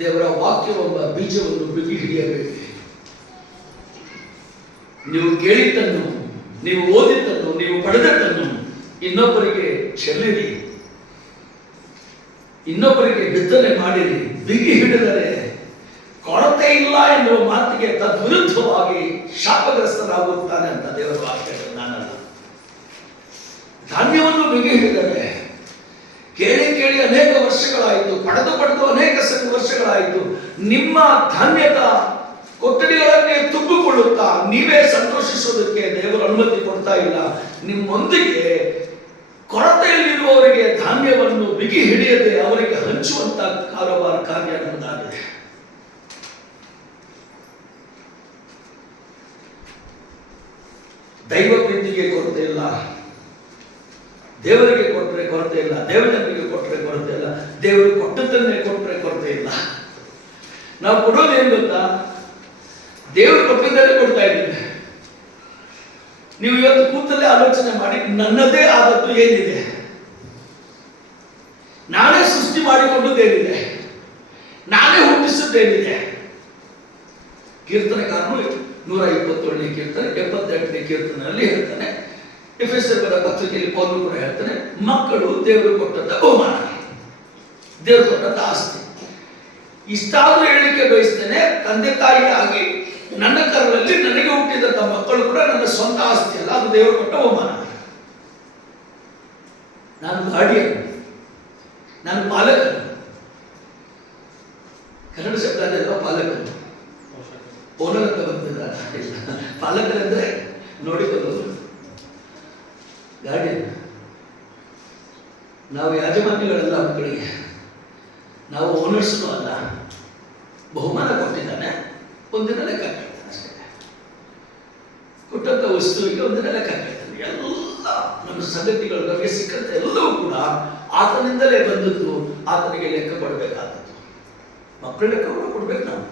ದೇವರ ವಾಕ್ಯವೆಂಬ ಬೀಜವನ್ನು ಬಿಗಿ ಹಿಡಿಯಬೇಕು. ನೀವು ಕೇಳಿದ್ದನ್ನು, ನೀವು ಓದಿದ್ದನ್ನು, ನೀವು ಪಡೆದದ್ದನ್ನು ಇನ್ನೊಬ್ಬರಿಗೆ ಚೆಲ್ಲಿರಿ, ಇನ್ನೊಬ್ಬರಿಗೆ ಬಿತ್ತನೆ ಮಾಡಿರಿ. ಬಿಗಿ ಹಿಡಿದರೆ ಕೊರತೆ ಇಲ್ಲ ಎನ್ನುವ ಮಾತಿಗೆ ತದ್ವಿರುದ್ಧವಾಗಿ ಶಾಪಗ್ರಸ್ತರಾಗುತ್ತಾನೆ ಅಂತ ದೇವರ ವಾಕ್ಯ. ನಾನಲ್ಲ, ಧಾನ್ಯವನ್ನು ಬಿಗಿ ಹಿಡಿದರೆ ಕೇಳಿ ಕೇಳಿ ಅನೇಕ ವರ್ಷಗಳಾಯಿತು, ಪಡೆದು ಅನೇಕ ವರ್ಷಗಳಾಯಿತು. ನಿಮ್ಮ ಧಾನ್ಯದ ಕೊಠಡಿಗಳನ್ನೇ ತುಂಬಿಕೊಳ್ಳುತ್ತಾ ನೀವೇ ಸಂತೋಷಿಸೋದಕ್ಕೆ ದೇವರು ಅನುಮತಿ ಕೊಡ್ತಾ ಇಲ್ಲ. ನಿಮ್ಮೊಂದಿಗೆ ಕೊರತೆಯಲ್ಲಿರುವವರಿಗೆ ಧಾನ್ಯವನ್ನು ಬಿಗಿ ಹಿಡಿಯದೆ ಅವರಿಗೆ ಹಂಚುವಂತ ಕಾರವಾರ ಕಾರ್ಯ ನಮ್ಮದಾಗಿದೆ. ದೈವ ಪ್ರೀತಿಗೆ ಕೊರತೆ ಇಲ್ಲ, ದೇವರಿಗೆ ಕೊಟ್ಟರೆ ಕೊರತೆ ಇಲ್ಲ, ದೇವಜನರಿಗೆ ಕೊಟ್ಟರೆ ಕೊರತೆ ಇಲ್ಲ, ದೇವರು ಕೊಟ್ಟದ್ದನ್ನೇ ಕೊಟ್ಟರೆ ಕೊರತೆ ಇಲ್ಲ. ನಾವು ಕೊಡೋದೇನು ಗೊತ್ತಾ? ದೇವರು ಕೊಟ್ಟಿದ್ದನ್ನೇ ಕೊಡ್ತಾ ಇದ್ದೀವಿ. ನೀವು ಇವತ್ತು ಕೂತಲ್ಲೇ ಆಲೋಚನೆ ಮಾಡಿ, ನನ್ನದೇ ಆದದ್ದು ಏನಿದೆ, ನಾನೇ ಸೃಷ್ಟಿ ಮಾಡಿಕೊಂಡದ್ದೇನಿದೆ, ನಾನೇ ಹುಟ್ಟಿಸಿದ್ದೇನಿದೆ. ಕೀರ್ತನೆಗಾರನು 127ನೇ ಕೀರ್ತನೆ 78ನೇ ಕೀರ್ತನೆಯಲ್ಲಿ ಹೇಳ್ತಾನೆ, ಎಫೆಸರ ಪತ್ರಿಕೆಯಲ್ಲಿ ಪೌಲನು ಕೂಡ ಹೇಳ್ತಾನೆ, ಮಕ್ಕಳು ದೇವರು ಕೊಟ್ಟಂತ ಬಹುಮಾನ, ದೇವರು ಕೊಟ್ಟಂತ ಆಸ್ತಿ. ಇಷ್ಟಾದ್ರೂ ಹೇಳಲಿಕ್ಕೆ ಬಯಸ್ತೇನೆ, ತಂದೆ ತಾಯಿ ಆಗಿ ನನ್ನ ಕರುಳಲ್ಲಿ ನನಗೆ ಹುಟ್ಟಿದಂತ ಮಕ್ಕಳು ಕೂಡ ನನ್ನ ಸ್ವಂತ ಆಸ್ತಿ ಅಲ್ಲ, ಅದು ದೇವರು ಕೊಟ್ಟ ಬಹುಮಾನ. ನಾನು ಗಾರ್ಡಿಯನ್, ನಾನು ಪಾಲಕನು. ಕನ್ನಡ ಶಬ್ದ ಅಲ್ವಾ ಪಾಲಕನು? ಓನರ್ ಅಂತ ಬಂದಿದ್ದಾರೆ. ಪಾಲಕರಂದ್ರೆ ನೋಡಿಕೊಳ್ಳೋದು, ಗಾರ್ಡಿಯನ್. ನಾವು ಯಾಜಮಾನ್ಯಗಳಲ್ಲ ಮಕ್ಕಳಿಗೆ, ನಾವು ಓನರ್ಸ್ನೂ ಅಲ್ಲ. ಬಹುಮಾನ ಕೊಟ್ಟಿದ್ದಾನೆ, ಒಂದಿನ ಲೆಕ್ಕ ಕೇಳ್ತಾನೆ ಅಷ್ಟೇ. ಕೊಟ್ಟಂತ ವಸ್ತುವಿಗೆ ಒಂದಿನ ಲೆಕ್ಕ ಕೇಳ್ತಾನೆ. ಎಲ್ಲ ನಮ್ಮ ಸಂಗತಿಗಳು ನಮಗೆ ಸಿಕ್ಕಂತ ಎಲ್ಲವೂ ಕೂಡ ಆತನಿಂದಲೇ ಬಂದದ್ದು, ಆತನಿಗೆ ಲೆಕ್ಕ ಕೊಡಬೇಕಾದದ್ದು. ಮಕ್ಕಳ ಲೆಕ್ಕವನ್ನು ಕೊಡ್ಬೇಕು ನಾವು.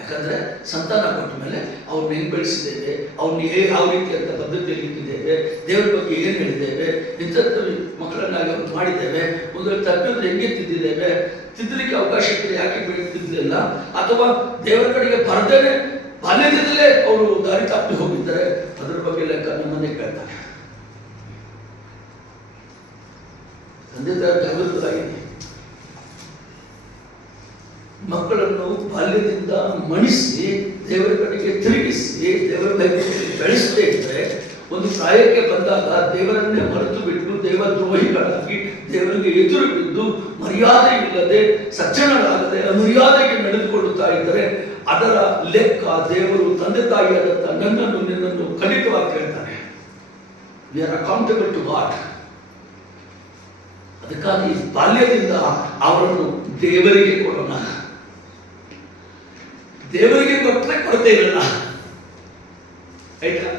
ಯಾಕಂದ್ರೆ ಸಂತಾನ ಕೊಟ್ಟ ಮೇಲೆ ಅವ್ರನ್ನ ಹೆಂಗ್ ಬೆಳೆಸಿದ್ದೇವೆ, ಅವ್ರನ್ನ ಯಾವ ರೀತಿ ಅಂತ ಪದ್ಧತಿಯಲ್ಲಿ ಇಟ್ಟಿದ್ದೇವೆ, ದೇವರ ಬಗ್ಗೆ ಏನು ಹೇಳಿದ್ದೇವೆ, ಇಂಥದ್ದು ಮಕ್ಕಳನ್ನಾಗಿ ಅವ್ರು ಮಾಡಿದ್ದೇವೆ, ಒಂದು ತಪ್ಪಿದ್ರೆ ಹೆಂಗೆ ತಿದ್ದಿದ್ದೇವೆ, ತಿದ್ದಲಿಕ್ಕೆ ಅವಕಾಶ ಇದ್ದರೆ ಯಾಕೆ ಬೆಳೀತಿದ್ದಿಲ್ಲ, ಅಥವಾ ದೇವರ ಕಡೆಗೆ ಬರದೇನೆ ಬಾಲ್ಯದಿಂದಲೇ ಅವರು ದಾರಿ ತಪ್ಪಿ ಹೋಗಿದ್ದಾರೆ, ಅದರ ಬಗ್ಗೆ ಲೆಕ್ಕ ನಮ್ಮನ್ನೇ ಕೇಳ್ತಾರೆ. ತಂದೆ ತಾಯಿ ಜಾಗೃತರಾಗಿದೆ. ಮಕ್ಕಳನ್ನು ಬಾಲ್ಯದಿಂದ ಮಣಿಸಿ ದೇವರ ಕಡೆಗೆ ತಿರುಗಿಸಿ ದೇವರ ಬಗ್ಗೆ ಬೆಳೆಸದೇ ಇದ್ದರೆ ಒಂದು ಪ್ರಾಯಕ್ಕೆ ಬಂದಾಗ ದೇವರನ್ನೇ ಮರೆತು ಬಿಟ್ಟು ದೇವದ್ರೋಹಿಗಳಾಗಿ ದೇವರಿಗೆ ಎದುರು ಬಿದ್ದು ಮರ್ಯಾದೆ ಇಲ್ಲದೆ ಸಜ್ಜನರಾಗದೆ ಅಮರ್ಯಾದೆಗೆ ನಡೆದುಕೊಳ್ಳುತ್ತಾ ಇದ್ದರೆ ಅದರ ಲೆಕ್ಕ ದೇವರು ತಂದೆ ತಾಯಿಯಾದಂಥ ನನ್ನನ್ನು ನಿನ್ನನ್ನು ಖಂಡಿತವಾಗಿ ಕೇಳ್ತಾನೆ. We are accountable to God. ಅದಕ್ಕಾಗಿ ಬಾಲ್ಯದಿಂದ ಅವರನ್ನು ದೇವರಿಗೆ ಕೊಡೋಣ. ದೇವರಿಗೆ ಕೊಟ್ಟರೆ ಕೊರತೆ ಇರಲ್ಲ, ಆಯ್ತಾ?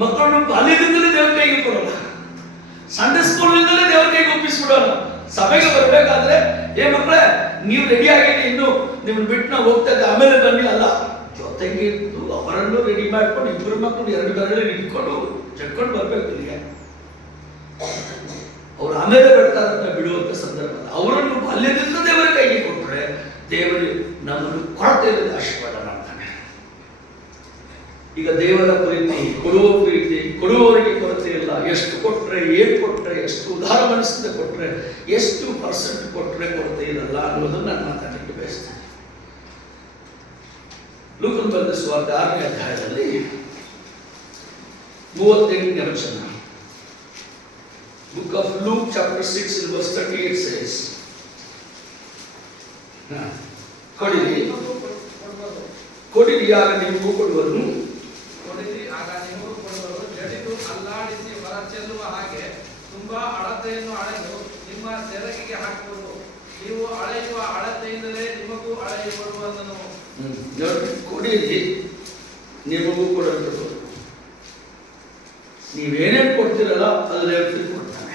ಮಕ್ಕಳನ್ನು ಬಾಲ್ಯದಿಂದಲೇ ದೇವರ ಕೈಗೆ ಕೊಡೋಣ. ಸಂಡೇ ಸ್ಕೂಲ್ನಿಂದಲೇ ದೇವರ ಕೈಗೆ ಒಪ್ಪಿಸ್ಬಿಡೋಣ. ಸಭೆಗೆ ಬರಬೇಕಾದ್ರೆ ಮಕ್ಕಳೇ ನೀವು ರೆಡಿ ಆಗಿರಿ, ಇನ್ನು ನಿಮ್ಮನ್ನು ಬಿಟ್ಟು ನಾವು ಹೋಗ್ತಾ ಇದ್ದೆ, ಆಮೇಲೆ ಬನ್ನಿ ಅಲ್ಲ, ಜೊತೆಗೆ ಇದ್ದು ಅವರನ್ನು ರೆಡಿ ಮಾಡ್ಕೊಂಡು ಇಬ್ಬರು ಮಕ್ಕಳು ಎರಡು ಬೆರಳಲ್ಲಿ ಇಟ್ಕೊಂಡು ಜಟ್ಕೊಂಡು ಬರ್ಬೇಕು ಇಲ್ಲಿಗೆ. ಅವ್ರು ಆಮೇಲೆ ಬರ್ತಾರಂತ ಬಿಡುವಂತ ಸಂದರ್ಭ. ಅವರನ್ನು ಬಾಲ್ಯದಿಂದ ದೇವರ ಕೈಗೆ ಕೊಟ್ಟರೆ ದೇವರು ನಮ್ಮನ್ನು ಕೊರತೆ ಇಲ್ಲದೆ ಆಶೀರ್ವಾದ ಮಾಡ್ತಾನೆ. ಈಗ ದೇವರ ಪ್ರೀತಿ, ಕೊಡುವ ಪ್ರೀತಿ, ಕೊಡುವವರಿಗೆ ಕೊರತೆ ಇಲ್ಲ. ಎಷ್ಟು ಕೊಟ್ಟರೆ, ಏನು ಕೊಟ್ಟರೆ, ಎಷ್ಟು ಉದಾರ ಮನಸ್ಸಿಂದ ಕೊಟ್ಟರೆ, ಎಷ್ಟು ಪರ್ಸೆಂಟ್ ಕೊಟ್ಟರೆ ಕೊರತೆ ಇರಲ್ಲ ಅನ್ನೋದನ್ನು ನಾನು ಮಾತಾಡಲಿಕ್ಕೆ ಬಯಸ್ತೇನೆ. ಲೂಕನ ಬರೆದ ಸುವಾರ್ತೆ 6ನೇ ಅಧ್ಯಾಯದಲ್ಲಿ 38ನೇ ವಚನ. Book of Luke chapter 6 verse 38 says, ಕೊಡಿರಿ ಕೊಡಿರಿ ಆಗ ನಿಮಗೂ ಕೊಡುವರು, ಕೊಡಿರಿ ಆಗ ನಿಮಗೂ ಕೊಡುವರು. ಜಡಿದು ಅಲ್ಲಾಡಿಸಿ ಹೊರ ಚೆಲ್ಲುವ ಹಾಗೆ ತುಂಬಾ ಅಳತೆಯನ್ನು ಅಳೆದು ನಿಮ್ಮ ಸೆರಗಿಗೆ ಹಾಕುವರು. ನೀವು ಅಳೆಯುವ ಅಳತೆಯಿಂದಲೇ ನಿಮಗೂ ಅಳೆಯಲ್ಪಡುವುದನ್ನು. ನೋಡಿ, ಕೊಡಿರಿ ನಿಮಗೂ ಕೊಡಬೇಕು. ನೀವೇನೇನು ಕೊಡ್ತೀರಲ್ಲ ಅದು ದೇವರಿಗೆ ಕೊಡ್ತಾನೆ.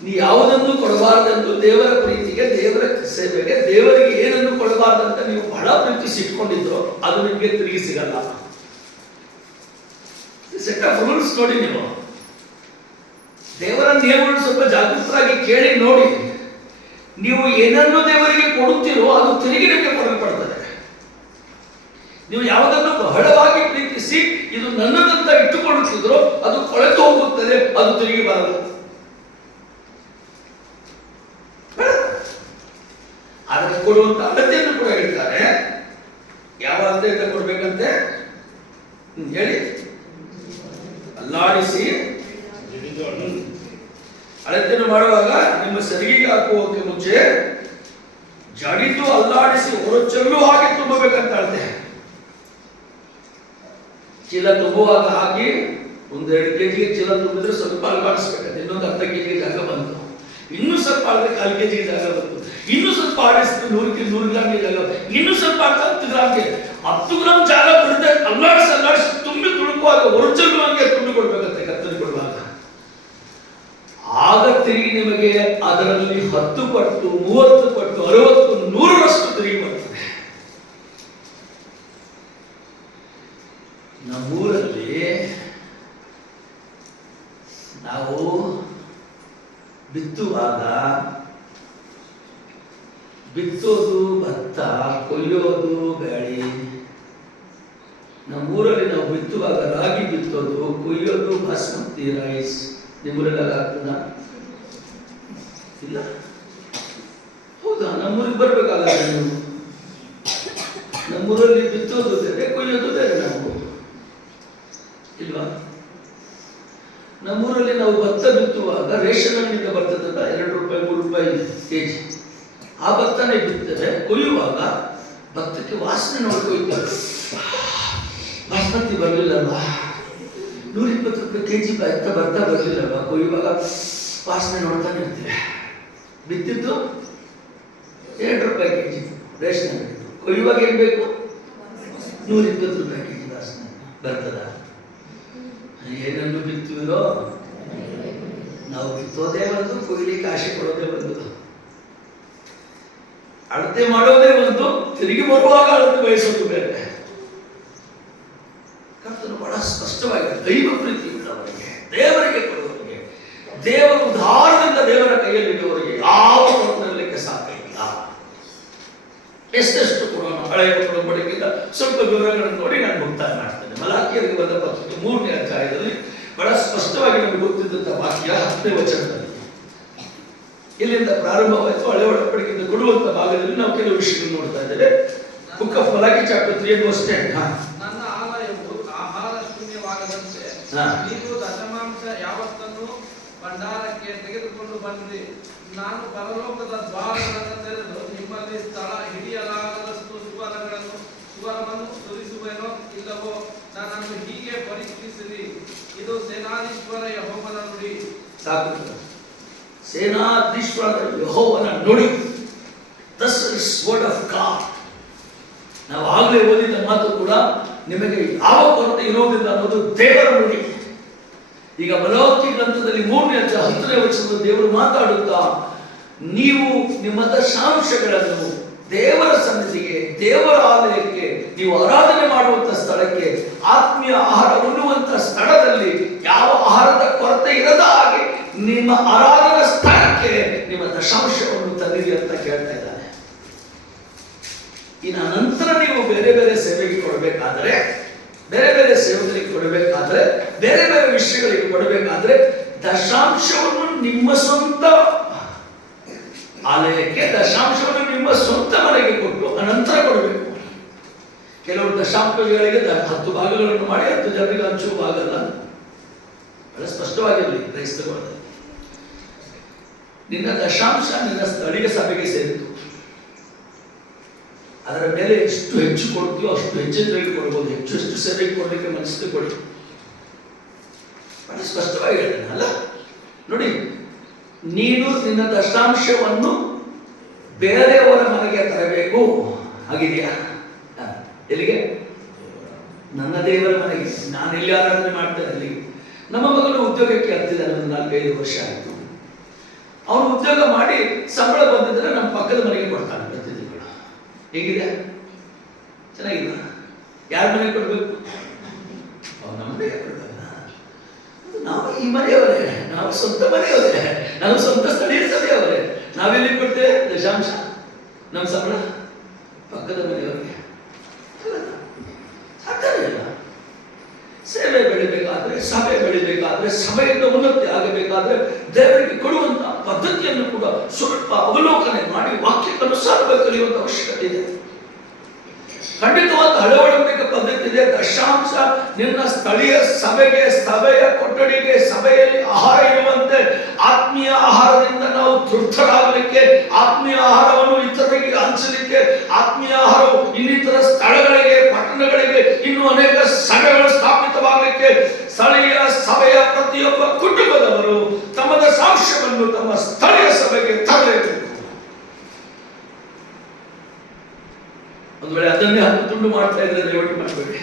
ನೀ ಯಾವುದನ್ನು ಕೊಡಬಾರ್ದಂದು ದೇವರ ಪ್ರೀತಿಗೆ, ದೇವರ ಸೇವೆಗೆ, ದೇವರಿಗೆ ಏನನ್ನು ಕೊಡಬಾರ್ದಂತ ನೀವು ಬಹಳ ಪ್ರೀತಿಸಿ ಇಟ್ಕೊಂಡಿದ್ರು ಅದು ನಿಮಗೆ ತಿರುಗಿ ಸಿಗಲ್ಲ. ಸೆಟ್ ಆಫ್ ರೂಲ್ಸ್ ನೋಡಿ, ನೀವು ದೇವರ ನಿಯಮಗಳನ್ನು ಸ್ವಲ್ಪ ಜಾಗೃತರಾಗಿ ಕೇಳಿ ನೋಡಿ. ನೀವು ಏನನ್ನು ದೇವರಿಗೆ ಕೊಡುತ್ತೀರೋ ಅದು ತಿರುಗಿ ನಿಮಗೆ ಕೊಡಲ್ಪಡ್ತದೆ. ನೀವು ಯಾವುದನ್ನು ಬಹಳವಾಗಿ ಪ್ರೀತಿಸಿ ಇದು ನನ್ನದಂತ ಇಟ್ಟುಕೊಳ್ಳುತ್ತಿದ್ರೋ ಅದು ಕೊಳೆತು ಹೋಗುತ್ತದೆ, ಅದು ತಿರುಗಿ ಬರಲ್ಲ. ಅದಕ್ಕೆ ಕೊಡುವಂತ ಅಳತೆಯನ್ನು ಕೂಡ ಹೇಳ್ತಾರೆ. ಯಾವ ಅಳತೆಯಿಂದ ಕೊಡ್ಬೇಕಂತೆ ಹೇಳಿ. ಅಲ್ಲಾಡಿಸಿ ಅಳತೆಯನ್ನು ಮಾಡುವಾಗ ನಿಮ್ಮ ಸೆರಗಿಗೆ ಹಾಕುವುದಕ್ಕೆ ಮುಂಚೆ ಜಡಿದು ಅಲ್ಲಾಡಿಸಿ ಹೊರಚೆಲ್ಲೂ ಹಾಗೆ ತುಂಬಬೇಕಂತ ಅಳತೆ. ಚೀಲ ತುಂಬುವಾಗ ಹಾಕಿ 1-2 kg ಚೀಲ ತುಂಬಿದ್ರೆ ಸ್ವಲ್ಪ ಅಲ್ಲಾಡಿಸ್ಬೇಕಂತೆ. ಇನ್ನೊಂದು ಅರ್ಧ kg ಜಾಗ ಬಂತು, ಇನ್ನೂ ಸ್ವಲ್ಪ ಆಡಿದ್ರೆ 1/4 kg ಜಾಗ ಬಂತು, ಇನ್ನೂ ಸ್ವಲ್ಪ ಆಡಿಸಿದ್ರೆ 100 ಗ್ರಾಮ್ಗೆ ಜಾಗ, ಇನ್ನೂ ಸ್ವಲ್ಪ ಆಡ್ತಾ 10 ಗ್ರಾಮ್ಗೆ 10 ಗ್ರಾಮ್ ಜಾಗ ಬಿಡದೆ ಅಲ್ಲಾಡಿಸಿ ತುಂಬಿ ತುಳುಕುವಾಗ ಹೊರಚೆಲ್ಲುವಂಗೆ ತುಂಬಿಕೊಡ್ಬೇಕಂತೆ ಕತ್ತರಿ ಕೊಡುವಾಗ. ಆಗ ತಿರುಗಿ ನಿಮಗೆ ಅದರಲ್ಲಿ 10 ಪಟ್ಟು, 30 ಪಟ್ಟು, 60, 100ರಷ್ಟು ತಿರುಗಿ ಬರ್ತದೆ. ನಮ್ಮೂರಲ್ಲಿ ನಾವು ಬಿತ್ತುವಾಗ ಬಿತ್ತೋದು ಭತ್ತ, ಕೊಯ್ಯೋದು ಬೇಳೆ. ನಮ್ಮೂರಲ್ಲಿ ನಾವು ಬಿತ್ತುವಾಗ ರಾಗಿ ಬಿತ್ತೋದು, ಕೊಯ್ಯೋದು ಬಾಸ್ಮತಿ ರೈಸ್. ನಿಮ್ಮೂರೆಲ್ಲ ಆಗ್ತದ ಇಲ್ಲ? ಹೌದಾ? ನಮ್ಮೂರಿಗೆ ಬರ್ಬೇಕಾಗಲ್ಲ. ನೀವು ನಮ್ಮೂರಲ್ಲಿ ಬಿತ್ತೋದು ಬೇರೆ, ಕೊಯ್ಯೋದು ಬೇರೆ. ನಾವು ಇಲ್ವಾ? ನಮ್ಮೂರಲ್ಲಿ ನಾವು ಭತ್ತ ಬಿತ್ತುವಾಗ ರೇಷನ್ ಅಂಗಡಿಯಿಂದ ಬರ್ತದಲ್ಲ, 2 ರೂಪಾಯಿ 3 ರೂಪಾಯಿ kg, ಆ ಭತ್ತನೇ ಬಿತ್ತರೆ. ಕೊಯ್ಯುವಾಗ ಭತ್ತಕ್ಕೆ ವಾಸನೆ ನೋಡ್ಕೊಯ್ತಾರೆ. ಬಾಸ್ಮತಿ ಬರಲಿಲ್ಲಲ್ವಾ, 120 ರೂಪಾಯಿ kg ಭತ್ತ ಬರಲಿಲ್ಲಲ್ವಾ, ಕೊಯ್ಯುವಾಗ ವಾಸನೆ ನೋಡ್ತಾನೆ ಇರ್ತೀವಿ. ಬಿತ್ತಿದ್ದು 2 ರೂಪಾಯಿ kg ರೇಷನ್ ಅಂಗಡಿ, ಕೊಯ್ಯುವಾಗ ಏನ್ ಬೇಕು? 120 ರೂಪಾಯಿ kg ವಾಸನೆ ಬರ್ತದ? ಏನನ್ನು ಬಿತ್ತುವಿರೋ? ನಾವು ಬಿತ್ತೋದೇ ಒಂದು, ಕೊಯ್ಲಿಕ್ಕೆ ಆಸೆ ಕೊಡೋದೇ ಒಂದು, ಅಳತೆ ಮಾಡೋದೇ ಒಂದು, ತಿರುಗಿ ಬರುವಾಗ ಅಳತೆ ಬಯಸೋದು ಬೇರೆ. ಕರ್ತನು ಬಹಳ ಸ್ಪಷ್ಟವಾಗಿ ದೈವ ಪ್ರೀತಿ ಉಳ್ಳವರಿಗೆ, ದೇವರಿಗೆ ಕೊಡುವವರಿಗೆ, ದೇವರ ಉದಾರದಿಂದ ದೇವರ ಕೈಯಲ್ಲಿರುವವರಿಗೆ ಯಾವ ಕೊಡಲಿಕ್ಕೆ ಸಾಧ್ಯ ಇಲ್ಲ. ಎಷ್ಟೆಷ್ಟು ಕೊಡೋಣ ಹಳೆಯ ಒಡಂಬಡಿಕೆಯಿಂದ ಸ್ವಲ್ಪ ವಿವರಗಳನ್ನು ನೋಡಿ ನಾನು ಮುಕ್ತಾಯ ಮಾಡ್ತೇನೆ. ಮಲಾಕಿಯರಿಗೆ ಬರೆದ ಪತ್ರಿಕೆ 3ನೇ ಅಧ್ಯಾಯದಲ್ಲಿ ಬಹಳ ಸ್ಪಷ್ಟವಾಗಿ ನಮಗೆ ಗೊತ್ತಿದ್ದಂಥ ವಾಕ್ಯ 10ನೇ ವಚನದಲ್ಲಿ. ಇಲ್ಲಿಂದ ಪ್ರಾರಂಭವಾಯಿತು. ಹಳೆ ಒಡಂಬಡಿಕೆಯಿಂದ ಕೊಡುವಂತ ಭಾಗದಲ್ಲಿ ನಾವು ಕೆಲವು ವಿಷಯಗಳು ನೋಡ್ತಾ ಇದ್ದೇವೆ. Book of Malachi chapter 3 verse 10. ನನ್ನ ಆಲಯವು ಆಹಾರ ಶೂನ್ಯವಾಗಿದೆ. ನೀವು ದಶಮಾಂಶ ಯಾವತ್ತನ್ನು ಭಂಡಾರಕ್ಕೆ ತೆಗೆದುಕೊಂಡು ಬಂದ್ರಿ. ನಾನು ಪರಲೋಕದ ದ್ವಾರಗಳನ್ನು ತೆರೆದು ನಿಮ್ಮಲ್ಲಿ ಸ್ಥಳ ಹಿಡಿಯಲಾಗದಷ್ಟು ಸುವರವನ್ನು ಸುರಿಸುವೆನೋ ಇಲ್ಲವೋ ನನ್ನನ್ನು ಹೀಗೆ ಪರೀಕ್ಷಿಸಿರಿ. ಇದು ಸೇನಾಧೀಶ್ವರ ಯೆಹೋವನ ನುಡಿ. ಸಾಕು. ಸೇನಾಧೀಶ್ವರ ಯೆಹೋವನ ನುಡಿ. This is word of God. ನಾವು ಆಗಲೇ ಓದಿದ ಮಾತು ಕೂಡ ನಿಮಗೆ ಯಾವ ಕೊರತೆ ಇರೋದಿಲ್ಲ ಅನ್ನೋದು ದೇವರ ನುಡಿ. ಈಗ ಮಲಾಕಿ ಗ್ರಂಥದಲ್ಲಿ 3ನೇ ಅಧ್ಯಾಯ 10ನೇ ವಚನದ ದೇವರು ಮಾತಾಡುತ್ತಾ, ನೀವು ನಿಮ್ಮ ದಶಾಂಶಗಳನ್ನು ದೇವರ ಸನ್ನಿಧಿಗೆ, ದೇವರ ಆಲಯಕ್ಕೆ, ನೀವು ಆರಾಧನೆ ಮಾಡುವಂತ ಸ್ಥಳಕ್ಕೆ, ಆತ್ಮೀಯ ಆಹಾರ ಉಣ್ಣುವಂತ ಸ್ಥಳದಲ್ಲಿ ಯಾವ ಆಹಾರದ ಕೊರತೆ ಇರದ ಹಾಗೆ ನಿಮ್ಮ ಆರಾಧನಾ ಸ್ಥಳಕ್ಕೆ ನಿಮ್ಮ ದಶಾಂಶವನ್ನು ತಂದಿರಿ ಅಂತ ಕೇಳ್ತಾ ಇದ್ದಾನೆ. ಇನ್ನು ನಂತರ ನೀವು ಬೇರೆ ಬೇರೆ ಸೇವೆಗೆ ಕೊಡಬೇಕಾದ್ರೆ, ಬೇರೆ ಬೇರೆ ಸೇವೆಗಳಿಗೆ ಕೊಡಬೇಕಾದ್ರೆ, ಬೇರೆ ಬೇರೆ ವಿಷಯಗಳಿಗೆ ಕೊಡಬೇಕಾದ್ರೆ ದಶಾಂಶವನ್ನು ನಿಮ್ಮ ಸ್ವಂತ ಆಲಯಕ್ಕೆ, ದಶಾಂಶವನ್ನು ನಿಮ್ಮ ಸ್ವಂತ ಮನೆಗೆ ಕೊಟ್ಟು ಅನಂತರ ಕೊಡಬೇಕು. ಕೆಲವರು ದಶಾಂಶಗಳಿಗೆ 10 ಭಾಗಗಳನ್ನು ಮಾಡಿ 10 ಜನರಿಗೆ ಹಂಚುವ ಭಾಗಲ್ಲ. ಬಹಳ ಸ್ಪಷ್ಟವಾಗಿರಲಿ ಕ್ರೈಸ್ತರು, ನಿನ್ನ ದಶಾಂಶ ನಿನ್ನ ಸ್ಥಳೀಯ ಸಭೆಗೆ ಸೇರಿತು. ಅದರ ಮೇಲೆ ಎಷ್ಟು ಹೆಚ್ಚು ಕೊಡ್ತೀಯೋ ಅಷ್ಟು ಹೆಚ್ಚಿನ ಕೊಡ್ಬೋದು. ಹೆಚ್ಚು ಸೇವೆಗೆ ಕೊಡಲಿಕ್ಕೆ ಮನಸ್ಸು ಕೊಡಿ. ಬಹಳ ಸ್ಪಷ್ಟವಾಗಿ ಹೇಳ್ತೇನೆ ಅಲ್ಲ. ನೋಡಿ, ನೀನು ನಿನ್ನ ದಶಾಂಶವನ್ನು ಬೇರೆಯವರ ಮನೆಗೆ ತರಬೇಕು. ಆಗಿದೆಯಾ? ಎಲ್ಲಿಗೆ? ನನ್ನ ದೇವರ ಮನೆಗೆ. ನಾನು ಎಲ್ಲಿ ಆರಾಧನೆ ಮಾಡ್ತೇನೆ ಅಲ್ಲಿಗೆ. ನಮ್ಮ ಮಗನು ಉದ್ಯೋಗಕ್ಕೆ ಹತ್ತಿದ್ದಾನೆ, ಒಂದು 4-5 ವರ್ಷ ಆಯಿತು. ಅವನು ಉದ್ಯೋಗ ಮಾಡಿ ಸಂಬಳ ಬಂದಿದ್ರೆ ನಮ್ಮ ಪಕ್ಕದ ಮನೆಗೆ ಕೊಡ್ತಾನೆ ಪ್ರತಿ ತಿಂಗಳು. ಹೇಗಿದೆ? ಚೆನ್ನಾಗಿಲ್ಲ? ಯಾರ ಮನೆಗೆ ಕೊಡ್ಬೇಕು? ಅವನ ಮನೆಗೆ ಕೊಡ್ಬೇಕು. ನಾವು ಈ ಮನೆಯವರೇ, ನಾವು ಸ್ವಂತ ಮನೆಯವರೇ, ನಾವು ಸ್ವಂತ ಸ್ಥಳೀಯ ಸಭೆಯವರೇ. ನಾವೆಲ್ಲಿ ಕೊಡ್ತೇವೆ ದಶಾಂಶ? ನಮ್ಮ ಸಂಬಳ ಪಕ್ಕದ ಮನೆಯವರಿಗೆ. ಸಾಧ್ಯವಿಲ್ಲ. ಸೇವೆ ಬೆಳಿಬೇಕಾದ್ರೆ, ಸಭೆ ಬೆಳಿಬೇಕಾದ್ರೆ, ಸಭೆಯಿಂದ ಉನ್ನತಿ ಆಗಬೇಕಾದ್ರೆ ದೇವರಿಗೆ ಕೊಡುವಂತ ಪದ್ಧತಿಯನ್ನು ಕೂಡ ಸ್ವಲ್ಪ ಅವಲೋಕನೆ ಮಾಡಿ ವಾಕ್ಯಕ್ಕನುಸಾರ ಕಲಿಯುವಂತ ಅವಶ್ಯಕತೆ ಇದೆ. ಖಂಡಿತವಾದ ಅಳವಡಿಕೆ ಪದ್ಧತಿ ಇದೆ. ದಶಾಂಶ ನಿನ್ನ ಸ್ಥಳೀಯ ಸಭೆಗೆ, ಸಭೆಯ ಕೊಠಡಿಗೆ, ಸಭೆಯಲ್ಲಿ ಆಹಾರ ಇರುವಂತೆ ಆತ್ಮೀಯ ಆಹಾರದಿಂದ ನಾವು ತೃಪ್ತರಾಗಲಿಕ್ಕೆ, ಆತ್ಮೀಯ ಆಹಾರವನ್ನು ಇತರರಿಗೆ ಹಂಚಲಿಕ್ಕೆ, ಆತ್ಮೀಯ ಆಹಾರವು ಇನ್ನಿತರ ಸ್ಥಳಗಳಿಗೆ, ಪಟ್ಟಣಗಳಿಗೆ, ಇನ್ನೂ ಅನೇಕ ಸಭೆಗಳು ಸ್ಥಾಪಿತವಾಗಲಿಕ್ಕೆ ಸ್ಥಳೀಯ ಸಭೆಯ ಪ್ರತಿಯೊಬ್ಬ ಕುಟುಂಬದವರು ತಮ್ಮ ದಶಾಂಶವನ್ನು ತಮ್ಮ ಸ್ಥಳೀಯ ಸಭೆಗೆ ತರಲೇಬೇಕು. ಒಂದು ವೇಳೆ ಅದನ್ನೇ 10 ತುಂಡು ಮಾಡ್ತಾ ಇದ್ರೆ ದಯವಿಟ್ಟು ಮಾಡಬೇಡಿ.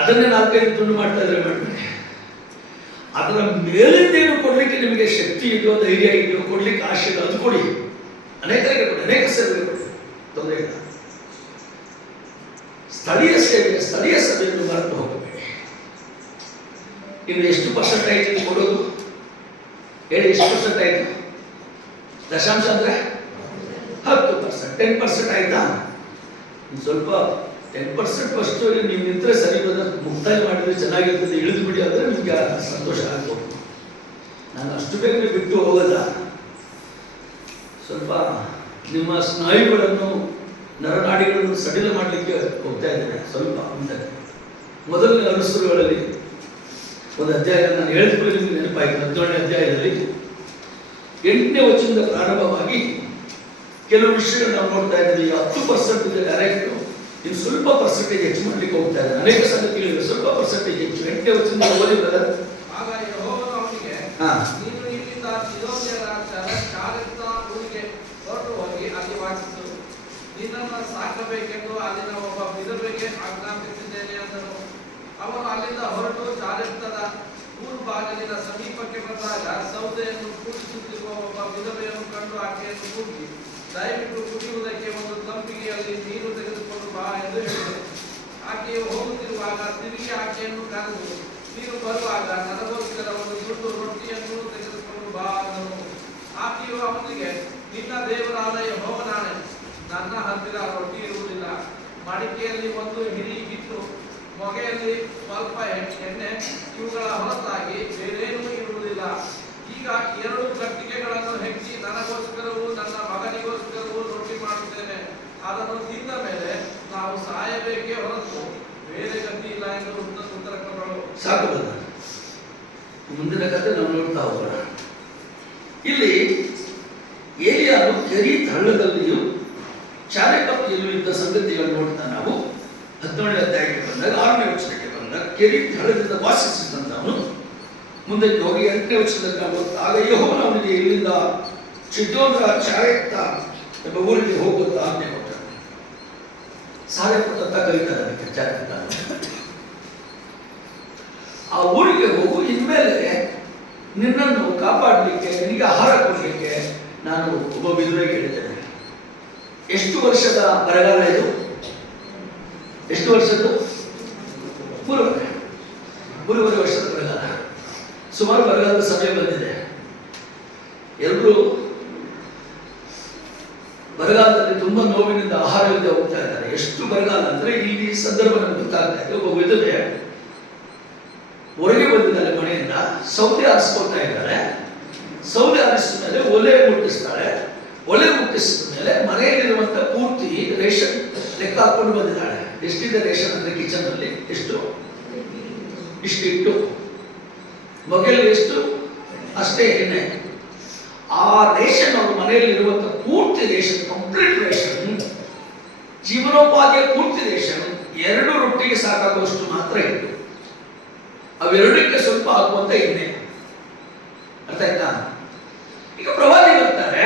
ಅದನ್ನೇ 4-5 ತುಂಡು ಮಾಡ್ತಾ ಇದ್ರೆ ಮಾಡಬೇಡಿ. ಅದರ ಮೇಲಿಂದೇನು ಕೊಡ್ಲಿಕ್ಕೆ ನಿಮಗೆ ಶಕ್ತಿ ಇದೆಯೋ, ಧೈರ್ಯ ಇದೆಯೋ, ಕೊಡ್ಲಿಕ್ಕೆ ಆಶೆ ಇದೆ, ಅದು ಕೊಡಿ. ಅನೇಕರಿಗೆ ಕೊಡಿ, ಅನೇಕ ಸೇವೆಗೆ ಕೊಡಿ, ತೊಂದರೆ ಇಲ್ಲ. ಸ್ಥಳೀಯ ಸೇವೆ, ಸ್ಥಳೀಯ ಸಭೆಯನ್ನು ಮರೆತು ಹೋಗಬೇಡಿ. ಇನ್ನು ಎಷ್ಟು % ಕೊಡೋದು ಹೇಳಿ? ಎಷ್ಟು % ಆಯ್ತು? ದಶಾಂಶ ಅಂದ್ರೆ 10%, 10% ಆಯ್ತಾ? ಸ್ವಲ್ಪ 10% ಫಸ್ಟ್ ನೀವು ನಿಂತರೆ ಸರಿ, ಮುಕ್ತಾಯ ಮಾಡಿದ್ರೆ ಚೆನ್ನಾಗಿರ್ತದೆ, ಇಳಿದು ಬಿಡಿ ಅಂದರೆ ನಿಮ್ಗೆ ಸಂತೋಷ ಆಗ್ಬೋದು. ನಾನು ಅಷ್ಟು ಬೇಗ ಬಿಟ್ಟು ಹೋಗೋದ, ಸ್ವಲ್ಪ ನಿಮ್ಮ ಸ್ನಾಯುಗಳನ್ನು, ನರನಾಡಿಗಳನ್ನು ಸಡಿಲ ಮಾಡಲಿಕ್ಕೆ ಹೋಗ್ತಾ ಇದ್ದೇನೆ. ಸ್ವಲ್ಪ ಮುಂದೆ ಮೊದಲನೇ ಅನುಸರುಗಳಲ್ಲಿ ಒಂದು ಅಧ್ಯಾಯ ನಾನು ಹೇಳಿದ್ಮೇಲೆ ನಿಮಗೆ ನೆನಪಾಯಿತು. 17ನೇ ಅಧ್ಯಾಯದಲ್ಲಿ 8ನೇ ವಚನದಿಂದ ಪ್ರಾರಂಭವಾಗಿ ಕೆಲವು ವಿಷಯಗಳು ನಾವು ನೋಡ್ತಾ ಇದ್ದೀವಿ. 10% ಇದೆ ಡೈರೆಕ್ಟ್, ಇನ್ನು ಸ್ವಲ್ಪ ಪರ್ಸೆಂಟೇಜ್ ಹೆಚ್ಚು ಮಾಡ್ಲಿಕ್ಕೆ ಹೋಗ್ತಾ ಇದ್ದಾರೆ. ಅನೇಕ ಸಂಗತಿಗಳಿವೆ, ಸ್ವಲ್ಪ ಪರ್ಸೆಂಟೇಜ್ ಹೆಚ್ಚು. 8ನೇ ವಚನದಿಂದ ಓದಿದ್ರೆ ಆಗ ಯೆಹೋವನು ಅವನಿಗೆ, ನೀನು ಇಲ್ಲಿಂದ ಸೀದೋನ್ಯರ ಚಾರೆಪ್ತ ಊರಿಗೆ ಹೊರಟು ಹೋಗಿ ಅಲ್ಲಿ ವಾಸಿಸು. ನಿನ್ನನ್ನು ಸಾಕಬೇಕೆಂದು ಅಲ್ಲಿನ ಒಬ್ಬ ವಿಧವೆಗೆ ಆಜ್ಞಾಪಿಸಿದ್ದೇನೆ ಅಂದನು. ಅವನು ಅಲ್ಲಿಂದ ಹೊರಟು ಚಾರೆಪ್ತದ ಊರುಬಾಗಿಲಿನ ಸಮೀಪಕ್ಕೆ ಬಂದಾಗ ಸೌದೆಯನ್ನು ಕೂಡಿಸುತ್ತಿರುವ ಒಬ್ಬ ವಿಧವೆಯನ್ನು ಕಂಡು ಆಕೆಯನ್ನು ಕೂಗಿ, ದಯವಿಟ್ಟು ಕುಡಿಯುವುದಕ್ಕೆ ಒಂದು ತಂಬಿಗೆಯಲ್ಲಿ ನೀರು ತೆಗೆದುಕೊಂಡು ಬಾ ಎಂದು ಹೇಳಿದರು. ಆಕೆಯು ಹೋಗುತ್ತಿರುವಾಗ ತಿರುಗಿ ಆಕೆಯನ್ನು ಕರೆದು, ನೀನು ಬರುವಾಗ ನನಗೋಸ್ಕರ ಒಂದು ತುಂಡು ರೊಟ್ಟಿಯನ್ನು ತೆಗೆದುಕೊಂಡು ಬಾ ಅಂದನು. ಆಕೆಯು ಅವನಿಗೆ, ನಿನ್ನ ದೇವರಾದ ಯೆಹೋವನಾಣೆ, ನನ್ನ ಹತ್ತಿರ ರೊಟ್ಟಿ ಇರುವುದಿಲ್ಲ. ಮಡಿಕೆಯಲ್ಲಿ ಒಂದು ಹಿಡಿ ಹಿಟ್ಟು, ಮೊಗೆಯಲ್ಲಿ ಸ್ವಲ್ಪ ಎಣ್ಣೆ, ಇವುಗಳ ಹೊರತಾಗಿ ಬೇರೇನೂ ಇರುವುದಿಲ್ಲ. ಈಗ 2 ಕಟ್ಟಿಗೆಗಳನ್ನು ಹೆಚ್ಚಿ ನನಗೋಸ್ಕರವೂ ನನ್ನ ಮಗನಿಗೋಸ್ಕರವೂ ರೊಟ್ಟಿ ಮಾಡುತ್ತೇನೆ. ಅದನ್ನು ತಿಂದ ಮೇಲೆ ನಾವು ಸಾಯಬೇಕೇ ಹೊರತು ಬೇರೆ ಗತಿ ಇಲ್ಲ ಎಂದು ಉತ್ತರ ಕೊಟ್ಟಳು. ಸಾಕು ಬಲ್ಲ. ಮುಂದಿನ ಕಥೆ ನಾವು ನೋಡ್ತಾ ಹೋಗೋಣ. ಇಲ್ಲಿ ಏಲಿಯಾನು ಕೆರೀತ್ ಹಳ್ಳದಲ್ಲಿಯೂ ಚಾರೆಪತ್ತಿಯಲ್ಲೂ ಇದ್ದ ಸಂಗತಿಗಳನ್ನು ನೋಡ್ತಾ ನಾವು 17ನೇ ಅಧ್ಯಾಯಕ್ಕೆ ಬಂದಾಗ 6ನೇ ವಚನಕ್ಕೆ ಬಂದಾಗ ಕೆರೀತ್ ಹಳ್ಳದಿಂದ ವಾಸಿಸಿದಂತವನು ಮುಂದಕ್ಕೆ ಹೋಗಿ 8ನೇ ವಚನದಲ್ಲಿ ನಾವು ಆಗ ಯೆಹೋವನು ಅವನಿಗೆ ಇಲ್ಲಿಂದ ಚಿದೋನ ಚಾರೆಪ್ತ ಎಂಬ ಊರಿಗೆ ಹೋಗುತ್ತಾ ಆಜ್ಞೆ ಕೊಟ್ಟರು. ಸಾರೆಪ್ತ ಅಂತ ಕರೀತಾರೆ ಅದಕ್ಕೆ, ಚಾರೆಪ್ತ. ಆ ಊರಿಗೆ ಹೋಗು, ಇನ್ಮೇಲೆ ನಿನ್ನನ್ನು ಕಾಪಾಡಲಿಕ್ಕೆ, ನಿನಗೆ ಆಹಾರ ಕೊಡಲಿಕ್ಕೆ ನಾನು ಒಬ್ಬ ವಿಧವೆಗೆ ಹೇಳಿದ್ದೇನೆ. ಎಷ್ಟು ವರ್ಷದ ಬರಗಾಲ ಇದು? ಎಷ್ಟು ವರ್ಷದ್ದು? 3.5 ವರ್ಷದ ಬರಗಾಲ. ಸುಮಾರು ಬರಗಾಲದ ಸಮಯ ಬಂದಿದೆ. ಎಲ್ಲರೂ ಬರಗಾಲದಲ್ಲಿ ತುಂಬಾ ನೋವಿನಿಂದ ಆಹಾರವಿಲ್ಲದೆ ಹೋಗ್ತಾ ಇದ್ದಾರೆ. ಎಷ್ಟು ಬರಗಾಲ ಅಂದ್ರೆ ಇಲ್ಲಿ ಸಂದರ್ಭ ನಮ್ಗೆ ಗೊತ್ತಾಗ್ತಾ ಇದೆ. ಒಬ್ಬ ವಿಧವೆ ಹೊರಗೆ ಬಂದಿದ್ದಾಳೆ, ಮನೆಯಿಂದ ಸೌದೆ ಆರಿಸ್ಕೊಳ್ತಾ ಇದ್ದಾಳೆ. ಸೌದೆ ಆರಿಸಿದ ಮೇಲೆ ಒಲೆ ಮುಟ್ಟಿಸ್ತಾಳೆ. ಒಲೆ ಮುಟ್ಟಿಸಿದ ಮೇಲೆ ಮನೆಯಲ್ಲಿರುವಂತ ಪೂರ್ತಿ ರೇಷನ್ ಲೆಕ್ಕ ಹಾಕೊಂಡು ಬಂದಿದ್ದಾಳೆ. ಎಷ್ಟಿದೆ ರೇಷನ್ ಅಂದ್ರೆ ಕಿಚನ್ ಅಲ್ಲಿ? ಇಷ್ಟಿಟ್ಟು ಬಗೆಯಲ್ಲಿ ಎಷ್ಟು? ಅಷ್ಟೇ ಎಣ್ಣೆ. ಆ ರೇಷನ್ ಅವ್ರ ಮನೆಯಲ್ಲಿ ಇರುವಂತ ಪೂರ್ತಿ ರೇಷನ್, ಕಂಪ್ಲೀಟ್ ರೇಷನ್, ಜೀವನೋಪಾಧಿಯ ಪೂರ್ತಿ ರೇಷನ್ 2 ರೊಟ್ಟಿಗೆ ಸಾಕಾಗುವಷ್ಟು ಮಾತ್ರ ಇತ್ತು. ಅವೆರಡಕ್ಕೆ ಸ್ವಲ್ಪ ಹಾಕುವಂತ ಎಣ್ಣೆ. ಅರ್ಥ ಆಯ್ತಾ? ಈಗ ಪ್ರವಾದಿ ಬರ್ತಾರೆ,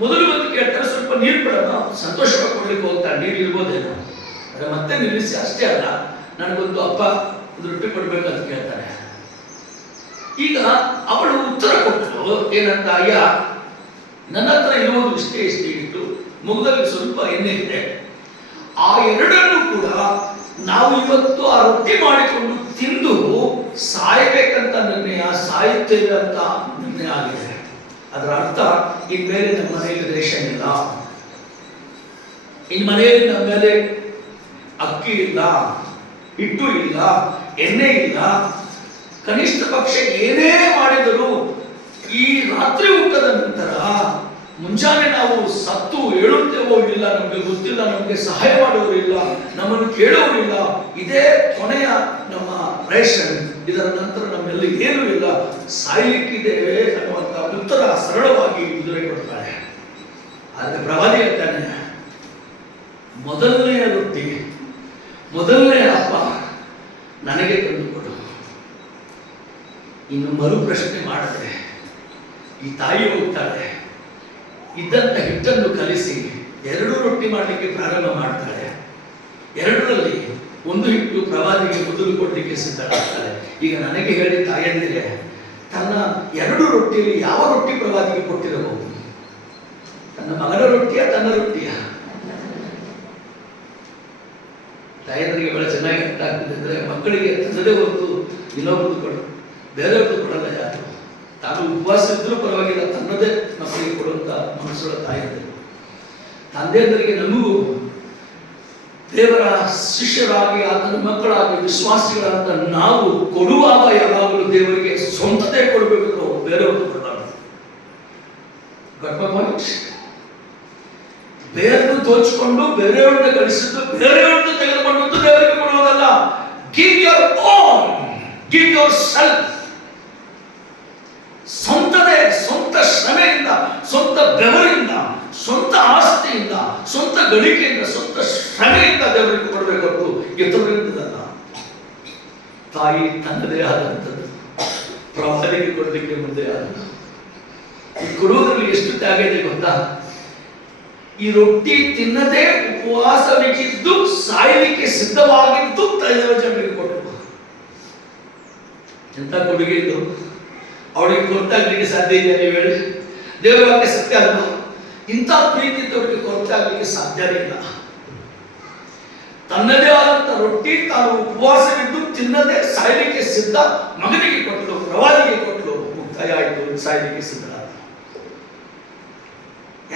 ಮೊದಲು ಬಂದು ಕೇಳ್ತಾರೆ, ಸ್ವಲ್ಪ ನೀರು ಬಿಡೋಣ. ಸಂತೋಷವಾಗಿ ಕೊಡ್ಲಿಕ್ಕೆ ಹೋಗ್ತಾರೆ, ನೀರು ಇರ್ಬೋದೇನೋ. ಅದೇ ಮತ್ತೆ ನಿಲ್ಲಿಸಿ, ಅಷ್ಟೇ ಅಲ್ಲ, ನನಗೊಂದು ಅಪ್ಪ ಒಂದು ರೊಟ್ಟಿ ಕೊಡ್ಬೇಕಂತ ಕೇಳ್ತಾರೆ. ಈಗ ಅವಳು ಉತ್ತರ ಕೊಟ್ಟರು ಏನಂತ, ಅಯ್ಯ ನನ್ನ ಹತ್ರ ಇರುವುದು ಇಷ್ಟೇ ಇಟ್ಟು, ಮುಖದಲ್ಲಿ ಸ್ವಲ್ಪ ಎಣ್ಣೆ ಇದೆ. ಆ ಎರಡನ್ನು ಕೂಡ ನಾವು ಇವತ್ತು ಆ ರೊಟ್ಟಿ ಮಾಡಿಕೊಂಡು ತಿಂದು ಸಾಯಬೇಕಂತ ನಿರ್ಣಯ, ಸಾಯುತ್ತೇವೆ ಅಂತ ನಿರ್ಣಯ ಆಗಿದೆ. ಅದರ ಅರ್ಥ ಇನ್ಮೇಲೆ ನಮ್ಮ ಮನೆಯಲ್ಲಿ ರೇಷನ್ ಇಲ್ಲ, ಇನ್ ಮನೆಯಲ್ಲಿ ನಮ್ಮ ಮೇಲೆ ಅಕ್ಕಿ ಇಲ್ಲ, ಹಿಟ್ಟು ಇಲ್ಲ, ಎಣ್ಣೆ ಇಲ್ಲ. ಕನಿಷ್ಠ ಪಕ್ಷ ಏನೇ ಮಾಡಿದರೂ ಈ ರಾತ್ರಿ ಊಟದ ನಂತರ ಮುಂಜಾನೆ ನಾವು ಸತ್ತು ಹೇಳುತ್ತೇವೋ ಇಲ್ಲ ನಮಗೆ ಗೊತ್ತಿಲ್ಲ, ನಮಗೆ ಸಹಾಯ ಮಾಡೋರು ಇಲ್ಲ, ನಮ್ಮನ್ನು ಕೇಳೋರು ಇಲ್ಲ. ಇದೇ ಕೊನೆಯ ನಮ್ಮ ರೇಷನ್, ಇದರ ನಂತರ ನಮ್ಮೆಲ್ಲ ಏನೂ ಇಲ್ಲ, ಸಾಯಲಿಕ್ಕಿದ್ದೇವೆ ಅನ್ನುವಂಥ ಉತ್ತರ ಸರಳವಾಗಿ ವಿಧವೆ ಕೊಡ್ತಾಳೆ. ಆದರೆ ಪ್ರವಾದಿ ಹೇಳ್ತಾನೆ, ಮೊದಲನೆಯ ರೊಟ್ಟಿ, ಮೊದಲನೇ ಹಬ್ಬ ನನಗೆ ತಂದುಕೊಡು. ಇನ್ನು ಮರು ಪ್ರಶ್ನೆ ಮಾಡಿದ್ರೆ ಈ ತಾಯಿ ಹೋಗ್ತಾಳೆ, ಇದ್ದಂತ ಹಿಟ್ಟನ್ನು ಕಲಿಸಿ 2 ರೊಟ್ಟಿ ಮಾಡಲಿಕ್ಕೆ ಪ್ರಾರಂಭ ಮಾಡ್ತಾಳೆ. 2ರಲ್ಲಿ 1 ಹಿಟ್ಟು ಪ್ರವಾದಿಗೆ ಮೊದಲು ಕೊಡಲಿಕ್ಕೆ ಸಿದ್ಧರಾಗ್ತಾಳೆ. ಈಗ ನನಗೆ ಹೇಳಿ ತಾಯಂದಿರೆ, ತನ್ನ 2 ರೊಟ್ಟಿಯಲ್ಲಿ ಯಾವ ರೊಟ್ಟಿ ಪ್ರವಾದಿಗೆ ಕೊಟ್ಟಿರಬಹುದು? ತನ್ನ ಮಗನ ರೊಟ್ಟಿಯ, ತನ್ನ ರೊಟ್ಟಿಯ? ತಾಯಂದರಿಗೆ ಬಹಳ ಚೆನ್ನಾಗಿ ಅರ್ಥ ಆಗ್ತದೆ. ಅಂದ್ರೆ ಮಕ್ಕಳಿಗೆ ತನ್ನದೇ ಹೊರತು ಇನ್ನೊಬ್ಬರು ಕೊಡು, ಬೇರೆಯವ್ರದ್ದು ಕೊಡಲ್ಲ ಯಾರು. ತಾನು ಉಪವಾಸ ಇದ್ರೂ ಪರವಾಗಿಲ್ಲ, ತನ್ನದೇ ಮಕ್ಕಳಿಗೆ ಕೊಡುವಂತ ಮನಸ್ಸುಗಳ ತಾಯಂದಿರು. ತಂದೆಯಂದರಿಗೆ ನಮಗೂ ದೇವರ ಶಿಷ್ಯರಾಗಿ, ಆತನ ಮಕ್ಕಳಾಗಿ, ವಿಶ್ವಾಸಿಗಳಾದ ನಾವು ಕೊಡುವಾಗ ಯಾವಾಗಲೂ ದೇವರಿಗೆ ಸ್ವಂತತೆ ಕೊಡಬೇಕು, ಬೇರೆಯವ್ರದ್ದು ಕೊಡಬಾರದು. ಬೇರೆಯನ್ನು ದೋಚಿಕೊಂಡು ಬೇರೆಯವ್ರನ್ನ ಗಳಿಸಿದ್ದು, ಬೇರೆಯವ್ರನ್ನ ತೆಗೆದುಕೊಂಡದ್ದು ದೇವರಿಗೆ ಕೊಡುವುದಲ್ಲ. Give your own, give yourself. ಸ್ವಂತದೇ, ಸ್ವಂತ ಶ್ರಮೆಯಿಂದ, ಸ್ವಂತ ಬೆವರಿಂದ, ಸ್ವಂತ ಆಸ್ತಿಯಿಂದ, ಸ್ವಂತ ಗಳಿಕೆಯಿಂದ, ಸ್ವಂತ ಶ್ರಮೆಯಿಂದ ದೇವರಿಗೆ ಕೊಡಬೇಕು ಹೊರತು ಎತ್ತರದಿಂದಲ್ಲ. ತಾಯಿ ತನ್ನದೇ ಆದಂಥದ್ದು ಪ್ರವಾದಿಗೆ ಕೊಡಲಿಕ್ಕೆ ಮುಂದೆ ಆದ. ಈ ಕೊಡುವುದರಲ್ಲಿ ಎಷ್ಟು ತ್ಯಾಗ ಇದೆ ಗೊತ್ತಾ? ಈ ರೊಟ್ಟಿ ತಿನ್ನದೇ ಉಪವಾಸವಿದ್ದು ಸಾಯಲಿಕ್ಕೆ ಸಿದ್ಧವಾಗಿದ್ದು ಜನರಿಗೆ ಕೊಟ್ಟರು. ಎಂತ ಕೊಡುಗೆ ಇದು! ಅವಳಿಗೆ ಕೊರತಾಗ್ಲಿಕ್ಕೆ ಸಾಧ್ಯ ಇದೆಯಾ? ನೀವು ಹೇಳಿ, ದೇವರ ವಾಕ್ಯ ಸತ್ಯ ಅಲ್ವಾ? ಇಂಥ ಪ್ರೀತಿ ಅವರಿಗೆ ಕೊರತಾಗ್ಲಿಕ್ಕೆ ಸಾಧ್ಯನೇ ಇಲ್ಲ. ತನ್ನದೇ ಆದಂತ ರೊಟ್ಟಿ ತಾನು ಉಪವಾಸವಿದ್ದು ತಿನ್ನದೇ ಸಾಯಲಿಕ್ಕೆ ಸಿದ್ಧ ಮಗನಿಗೆ ಕೊಟ್ಟಲು, ಪ್ರವಾದಿಗೆ ಕೊಟ್ಟಲು, ಮುಕ್ತಾಯ ಆಯಿತು, ಸಾಯಲಿಕ್ಕೆ ಸಿದ್ಧರಾದ.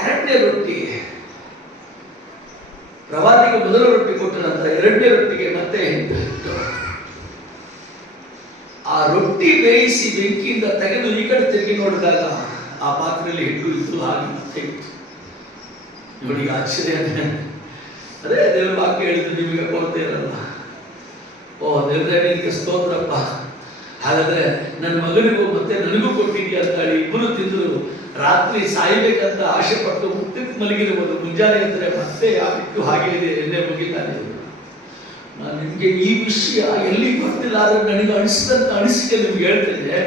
2ನೇ ರೊಟ್ಟಿ ಪ್ರವಾದಿಗೆ ಮೊದಲ ರೊಟ್ಟಿ ಕೊಟ್ಟ ನಂತರ 2ನೇ ರೊಟ್ಟಿಗೆ ಮತ್ತೆ ಹಿಟ್ಟು. ಆ ರೊಟ್ಟಿ ಬೇಯಿಸಿ ಬೆಂಕಿಯಿಂದ ತೆಗೆದು ಈ ಕಡೆ ತಿರುಗಿ ನೋಡಿದಾಗ ಆ ಪಾತ್ರೆಯಲ್ಲಿ ಹಿಟ್ಟು ಇತ್ತು, ಹಾಗೆ ಮತ್ತೆ ಇತ್ತು. ನೋಡಿ ಆಶ್ಚರ್ಯ. ಅದೇ ದೇವರ ವಾಕ್ಯ ಹೇಳಿದ್ದು, ನಿಮಗೆ ಕೊರತೆ ಇರಲ್ಲ. ಓ ದೇವರ ಹೊಡೆದ್ರೆ ನಿನಗೆ ಸ್ತೋತ್ರಪ್ಪ, ಹಾಗಾದ್ರೆ ನನ್ನ ಮಗನಿಗೂ ಮತ್ತೆ ನನಗೂ ಕೊಟ್ಟಿದ್ಯಾ ಅಂತ ಹೇಳಿ ಇಬ್ಬರು ತಿಂದರು. ರಾತ್ರಿ ಸಾಯ್ಬೇಕಂತ ಆಸೆ ಪಟ್ಟು ಮುಕ್ತಿಗೆ ಮಲಗಿರುವುದು. ಮುಂಜಾನೆ ಅಂದರೆ ಮತ್ತೆ ಯಾವಿಟ್ಟು ಹಾಗೆ ಇದೆ, ಎಣ್ಣೆ ಮುಗಿತಾನೆ. ನಾನು ನಿಮಗೆ ಈ ವಿಷಯ ಎಲ್ಲಿ ಬರ್ತಿಲ್ಲ, ಆದರೆ ನನಗೆ ಅನಿಸಿದಂತ ಅನಿಸಿಕೆ ನಿಮ್ಗೆ ಹೇಳ್ತೇನೆ.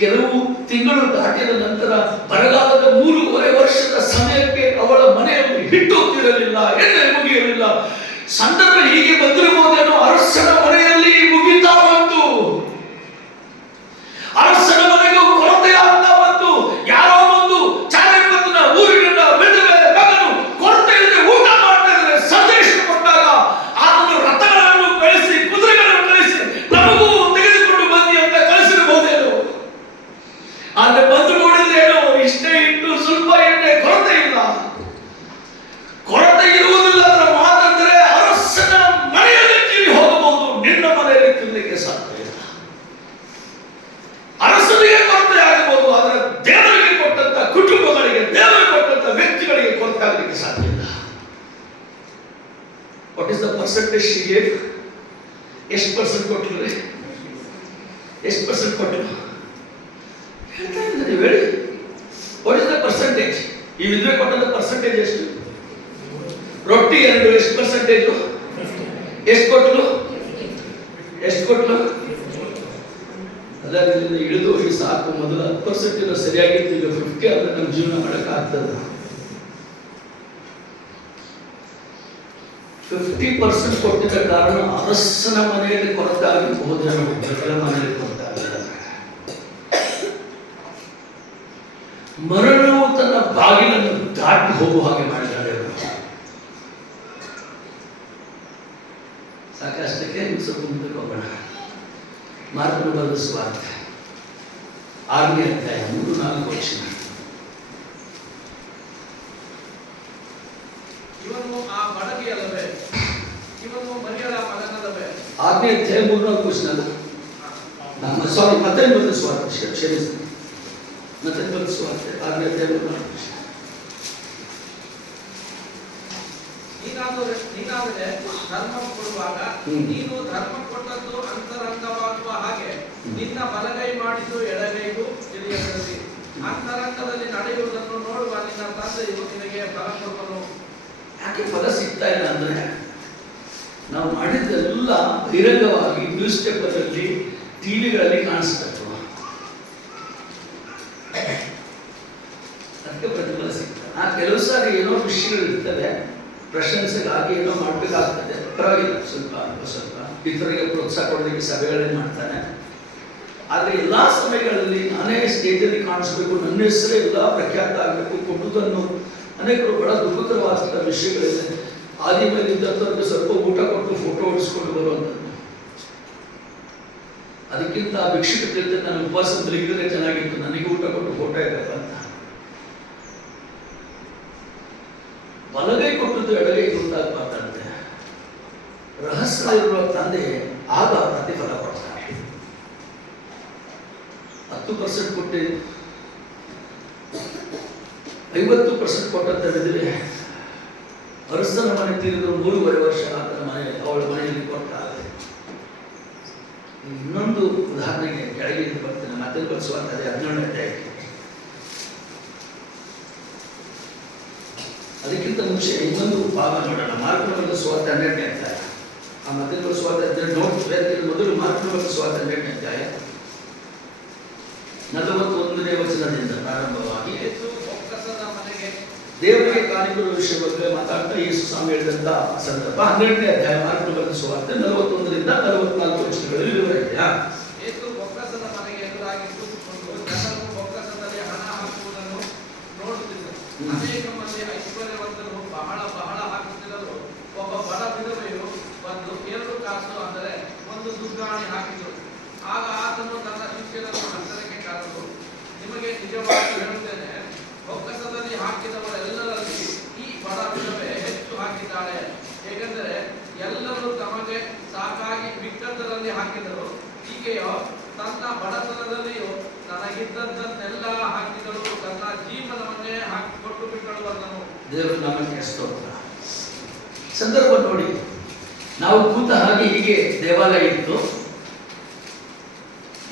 ಕೆಲವು ತಿಂಗಳು ದಾಟಿದ ನಂತರ ಬರಗಾಲದ 3.5 ವರ್ಷದ ಸಮಯಕ್ಕೆ ಅವಳ ಮನೆಯಲ್ಲಿ ಹಿಟ್ಟುತ್ತಿರಲಿಲ್ಲ, ಎಣ್ಣೆ ಮುಗಿಯಲಿಲ್ಲ. ಸಂದರ್ಭ ಹೀಗೆ ಬಂದಿರಬಹುದೇನೋ. ಅರಸನ ಮನೆಯಲ್ಲಿ ಮುಗಿತಾ ಬಂತು, ಅರಸನ ಮನೆಗೂ ಕೊರತೆ ಆಗ್ತಾ ಬಂತು. ಯಾರೋ ಒಂದು ಚಾಣಕ್ಯನ ಊರಿನಿಂದ ವಿಧವೆ ಮಗನು ಕೊರತೆ ಇಲ್ಲದೆ ಊಟ ಮಾಡ್ತಾ ಇದ್ದಾರೆ. ಸಂದೇಶ ಕೊಟ್ಟಾಗ ಆತನು ರಥಗಳನ್ನು ಕಳಿಸಿ, ಕುದುರೆಗಳನ್ನು ಕಳಿಸಿ, ನಮಗೂ ತೆಗೆದುಕೊಂಡು ಬಂದಿ ಅಂತ ಕಳಿಸಿರಬಹುದೇನೋ. ಆದ್ರೆ ಬಂದು ನೋಡಿದ್ರೇನೋ, ಇಷ್ಟೇ ಇಟ್ಟು ಸ್ವಲ್ಪ ಎಣ್ಣೆ, ಕೊರತೆ ಇಲ್ಲ. ಕೊರತೆ ಇರುವುದಿಲ್ಲ ಅದರ ಮಾತಂದ್ರೆ ಅರಸನ ಮನೆಯಲ್ಲಿ ತಿಳಿ ಹೋಗಬಹುದು, ನಿನ್ನ ಮನೆಯಲ್ಲಿ ತಿನ್ನಲಿಕ್ಕೆ ಸಾಧ್ಯ ಇಲ್ಲ. ಅರಸನಿಗೆ ಕೊರತೆ ಆಗಬಹುದು, ಆದರೆ ದೇವರಿಗೆ ಕೊಟ್ಟಂತ ಕುಟುಂಬಗಳಿಗೆ, ದೇವರಿಗೆ ಕೊಟ್ಟಂತ ವ್ಯಕ್ತಿಗಳಿಗೆ ಕೊರತೆ ಆಗಲಿಕ್ಕೆ ಸಾಧ್ಯ ಇಲ್ಲ. What is the percentage she gave? ಎಷ್ಟು ಪರ್ಸೆಂಟ್ ಕೊಟ್ಟರು? ಎಷ್ಟು ಪರ್ಸೆಂಟ್ ಕೊಟ್ಟರು ಹೇಳ್ತಾ ಇಲ್ಲ ನೀವು ಹೇಳಿ. What is the percentage? ಈ ವಿಧವೆ ಕೊಟ್ಟಂತ ಪರ್ಸೆಂಟೇಜ್ ಎಷ್ಟು? ರೊಟ್ಟಿ 2 ಎಷ್ಟು ಪರ್ಸೆಂಟೇಜು? ಎಷ್ಟು ಕೊಟ್ಟರು? ಎಷ್ಟು ಕೊಟ್ಟರು? ಅದರಿಂದ ಇಳಿದು ಹೋಗಿ ಸಾಕು. ಮೊದಲು 10% ಸರಿಯಾಗಿತ್ತು, ಈಗ 50 ಅಂದ್ರೆ ನಮ್ಮ ಜೀವನ ಮಾಡಕ್ಕೆ ಆಗ್ತದೆ. 50% ಕೊಟ್ಟಿದ್ದ ಕಾರಣ ಅರಸನ ಮನೆಯಲ್ಲಿ ಕೊರತೆ ಆಗಿರಬಹುದು, ಜನರ ಮನೆಯಲ್ಲಿ ಕೊರತೆ ಆಗಲಿಲ್ಲ. ಮರಣವು ತನ್ನ ಬಾಗಿಲನ್ನು ದಾಟಿ ಹೋಗುವ ಹಾಗೆ ಮಾಡಿದ್ದಾರೆ. ಸಾಕಷ್ಟಕ್ಕೆ ಸ್ವಲ್ಪ ಮುಂದಕ್ಕೆ ಹೋಗೋಣ. ಮಾರ್ಕನು ಬರೆದ ಸುವಾರ್ತೆ 6ನೇ ಅಧ್ಯಾಯ 3-4 ವಚನ. ಇವನು ಆ ಬಡಗಿಯಲ್ಲವೇ? ಇವನು ಮರಿಯಳ ಮಗನಲ್ಲವೇ? 6ನೇ ಅಧ್ಯಾಯ 3-4 ವಚನ. ಮತ್ತೆ ಬರೆದ ಸುವಾರ್ತೆ, ಕ್ಷಮಿಸಿ, ಮತ್ತೆ ಬರೆದ ಸುವಾರ್ತೆ 6ನೇ ಅಧ್ಯಾಯ 3-4 ವಚನ. ನೀನಾದರೆ ಧರ್ಮ ಕೊಡುವಾಗ ನೀನು ಧರ್ಮ ಕೊಟ್ಟದ್ದು ಅಂತರಂಗವಾಗುವ ಹಾಗೆ ನಿನ್ನ ಬಲಗೈ ಮಾಡಿದ್ದು ಎಡಗೈಗೂ ತಿಳಿಯದಿರಲಿ. ಅಂತರಂಗದಲ್ಲಿ ನಡೆಯುವುದನ್ನು ನೋಡುವ ನಿನ್ನ ತಂದೆಯು ನಿನಗೆ ಫಲ ಕೊಡುವನು. ಯಾಕೆ ಫಲ ಸಿಗ್ತಾ ಇಲ್ಲ ಅಂದ್ರೆ, ನಾವು ಮಾಡಿದ್ದೆಲ್ಲ ಬಹಿರಂಗವಾಗಿ ನ್ಯೂಸ್ ಪೇಪರ್ ಅಲ್ಲಿ, ಟಿವಿಗಳಲ್ಲಿ ಕಾಣಿಸ್ಬೇಕು, ಅದಕ್ಕೆ ಪ್ರತಿಫಲ ಸಿಗ್ತದೆ. ಕೆಲವು ಸಾರಿ ಏನೋ ವಿಷಯಗಳು ಇರ್ತದೆ, ಪ್ರಶಂಸೆಗಾಗಿ ಏನೋ ಮಾಡಬೇಕಾಗ್ತದೆ, ಪರವಾಗಿಲ್ಲ, ಸ್ವಲ್ಪ ಇತರರಿಗೆ ಪ್ರೋತ್ಸಾಹ ಕೊಡೋದಕ್ಕೆ ಸಭೆಗಳನ್ನೇ ಮಾಡ್ತಾನೆ. ಆದರೆ ಎಲ್ಲ ಸಮಯಗಳಲ್ಲಿ ನಾನೇ ಸ್ಟೇಜಲ್ಲಿ ಕಾಣಿಸ್ಬೇಕು, ನನ್ನ ಹೆಸರೇ ಎಲ್ಲ ಪ್ರಖ್ಯಾತ ಆಗಬೇಕು, ಕೊಡುವುದನ್ನು ಅನೇಕರು ಬಹಳ ದುಃಖಕರವಾದ ವಿಷಯಗಳಿದೆ. ಆದಿ ಮೇಲೆ ಇದ್ದಂಥವ್ರಿಗೆ ಸ್ವಲ್ಪ ಊಟ ಕೊಟ್ಟು ಫೋಟೋ ಹೊಡಿಸ್ಕೊಂಡು ಬರುವಂಥದ್ದು. ಅದಕ್ಕಿಂತ ಭಿಕ್ಷುಕ ಜೊತೆ ನಾನು ಉಪವಾಸ ಮಲಗಿದ್ರೆ ಚೆನ್ನಾಗಿತ್ತು, ನನಗೆ ಊಟ ಕೊಟ್ಟು ಫೋಟೋ ಇರಬೇಕು ಅಂತ. ಬಲಗೈ ಕೊಟ್ಟದ್ದು ಎಡಗೈ ಗೊತ್ತಾಗ್ಬಾರ್ದಂತೆ. ರಹಸ್ಯ ಇರುವ ತಂದೆ ಆಗ ಪ್ರತಿಫಲ ಕೊಡ್ತಾರೆ. 10% ಕೊಟ್ಟು 50% ಕೊಟ್ಟಂತ ವಿಧವೆ ಅರಸನ ಮನೆ ತೀರಿದ್ರು 3.5 ವರ್ಷ ಆತನ ಮನೆ, ಅವಳ ಮನೆಯಲ್ಲಿ ಕೊಟ್ಟಾಗ. ಇನ್ನೊಂದು ಉದಾಹರಣೆಗೆ ಕೆಳಗಿಂದ ಬರ್ತೇನೆ, ಮತ್ತೆ ಬರೆಸುವಂತದೆ 17ನೇ ಅಧ್ಯಾಯಕ್ಕೆ. ಅದಕ್ಕಿಂತ ಮುಂಚೆ ಇನ್ನೊಂದು ಭಾಗ ನೋಡೋಣ. ಮಾರ್ಕನ ಬರೆದ ಸುವಾರ್ತೆ 12ನೇ ಅಧ್ಯಾಯ. ಆ ಮತ್ತೆ ಸುವಾರ್ತೆ ಮೊದಲು ಮಾರ್ಕನ ಬರೆದ ಸುವಾರ್ತೆ 12ನೇ ಅಧ್ಯಾಯ 41ನೇ ವಚನದಿಂದ ಪ್ರಾರಂಭವಾಗಿ ದೇವರಿಗೆ ಕಾಣಿಕೊಳ್ಳುವ ವಿಷಯ ಬಗ್ಗೆ ಮಾತಾಡ್ತಾ ಯೇಸು ಸ್ವಾಮಿ ಹೇಳಿದಂತ ಸಂದರ್ಭ 12ನೇ ಅಧ್ಯಾಯ ಮಾರ್ಕನ ಬರೆದ ಸುವಾರ್ತೆ 41ರಿಂದ 44 ವಚನಗಳಲ್ಲಿ ವಿವರ ಇದೆಯಾ? ಯೇಸು ಬೊಕ್ಕಸದ ಮನೆಗೆ ಎದುರಾಗಿ ಕೂತುಕೊಂಡು ಜನರು ಬೊಕ್ಕಸದಲ್ಲಿ ಹಣ ಹಾಕುವುದನ್ನು ನೋಡುತ್ತಿದ್ದರು. ಅನೇಕ ಮಂದಿ ಐಶ್ವರ್ಯವಂತರು ಬಹಳ ಹಾಕುತ್ತಿದ್ದರು. ಒಬ್ಬ ಬಡ ವಿಧವೆಯು ಬಂದು 2 ಕಾಸು ಅಂದರೆ 1 ದುಗ್ಗಾಣಿ ಹಾಕಿದರು. ಆಗ ಆತನು ತನ್ನ ಶಿಷ್ಯರನ್ನು ಹತ್ತಿರಕ್ಕೆ ಕರೆದು, ನಿಮಗೆ ನಿಜವಾಗಿ ಹೇಳುತ್ತೇನೆ, ಬೊಕ್ಕಸದಲ್ಲಿ ಹಾಕಿದವರೆಲ್ಲರಲ್ಲಿ ಈ ಬಡ ವಿಧವೆ ಹೆಚ್ಚು ಹಾಕಿದ್ದಾಳೆ. ಏಕೆಂದರೆ ಎಲ್ಲರೂ ತಮಗೆ ಸಾಕಾಗಿ ಬಿಟ್ಟದ್ದರಲ್ಲಿ ಹಾಕಿದರು, ಈಕೆಯೋ ತನ್ನ ಬಡತನದಲ್ಲಿಯೂ ತನಗಿದ್ದದ್ದನ್ನೆಲ್ಲ ಹಾಕಿದಳು, ತನ್ನ ಜೀವನವನ್ನೇ ಕೊಟ್ಟು ಬಿಟ್ಟಳು ಅನ್ನನು. ದೇವರು ನಮಗೆ ಸ್ತೋತ್ರ. ಸಂದರ್ಭ ನೋಡಿ, ನಾವು ಕೂತ ಹಾಗೆ ಹೀಗೆ ದೇವಾಲಯ ಇತ್ತು,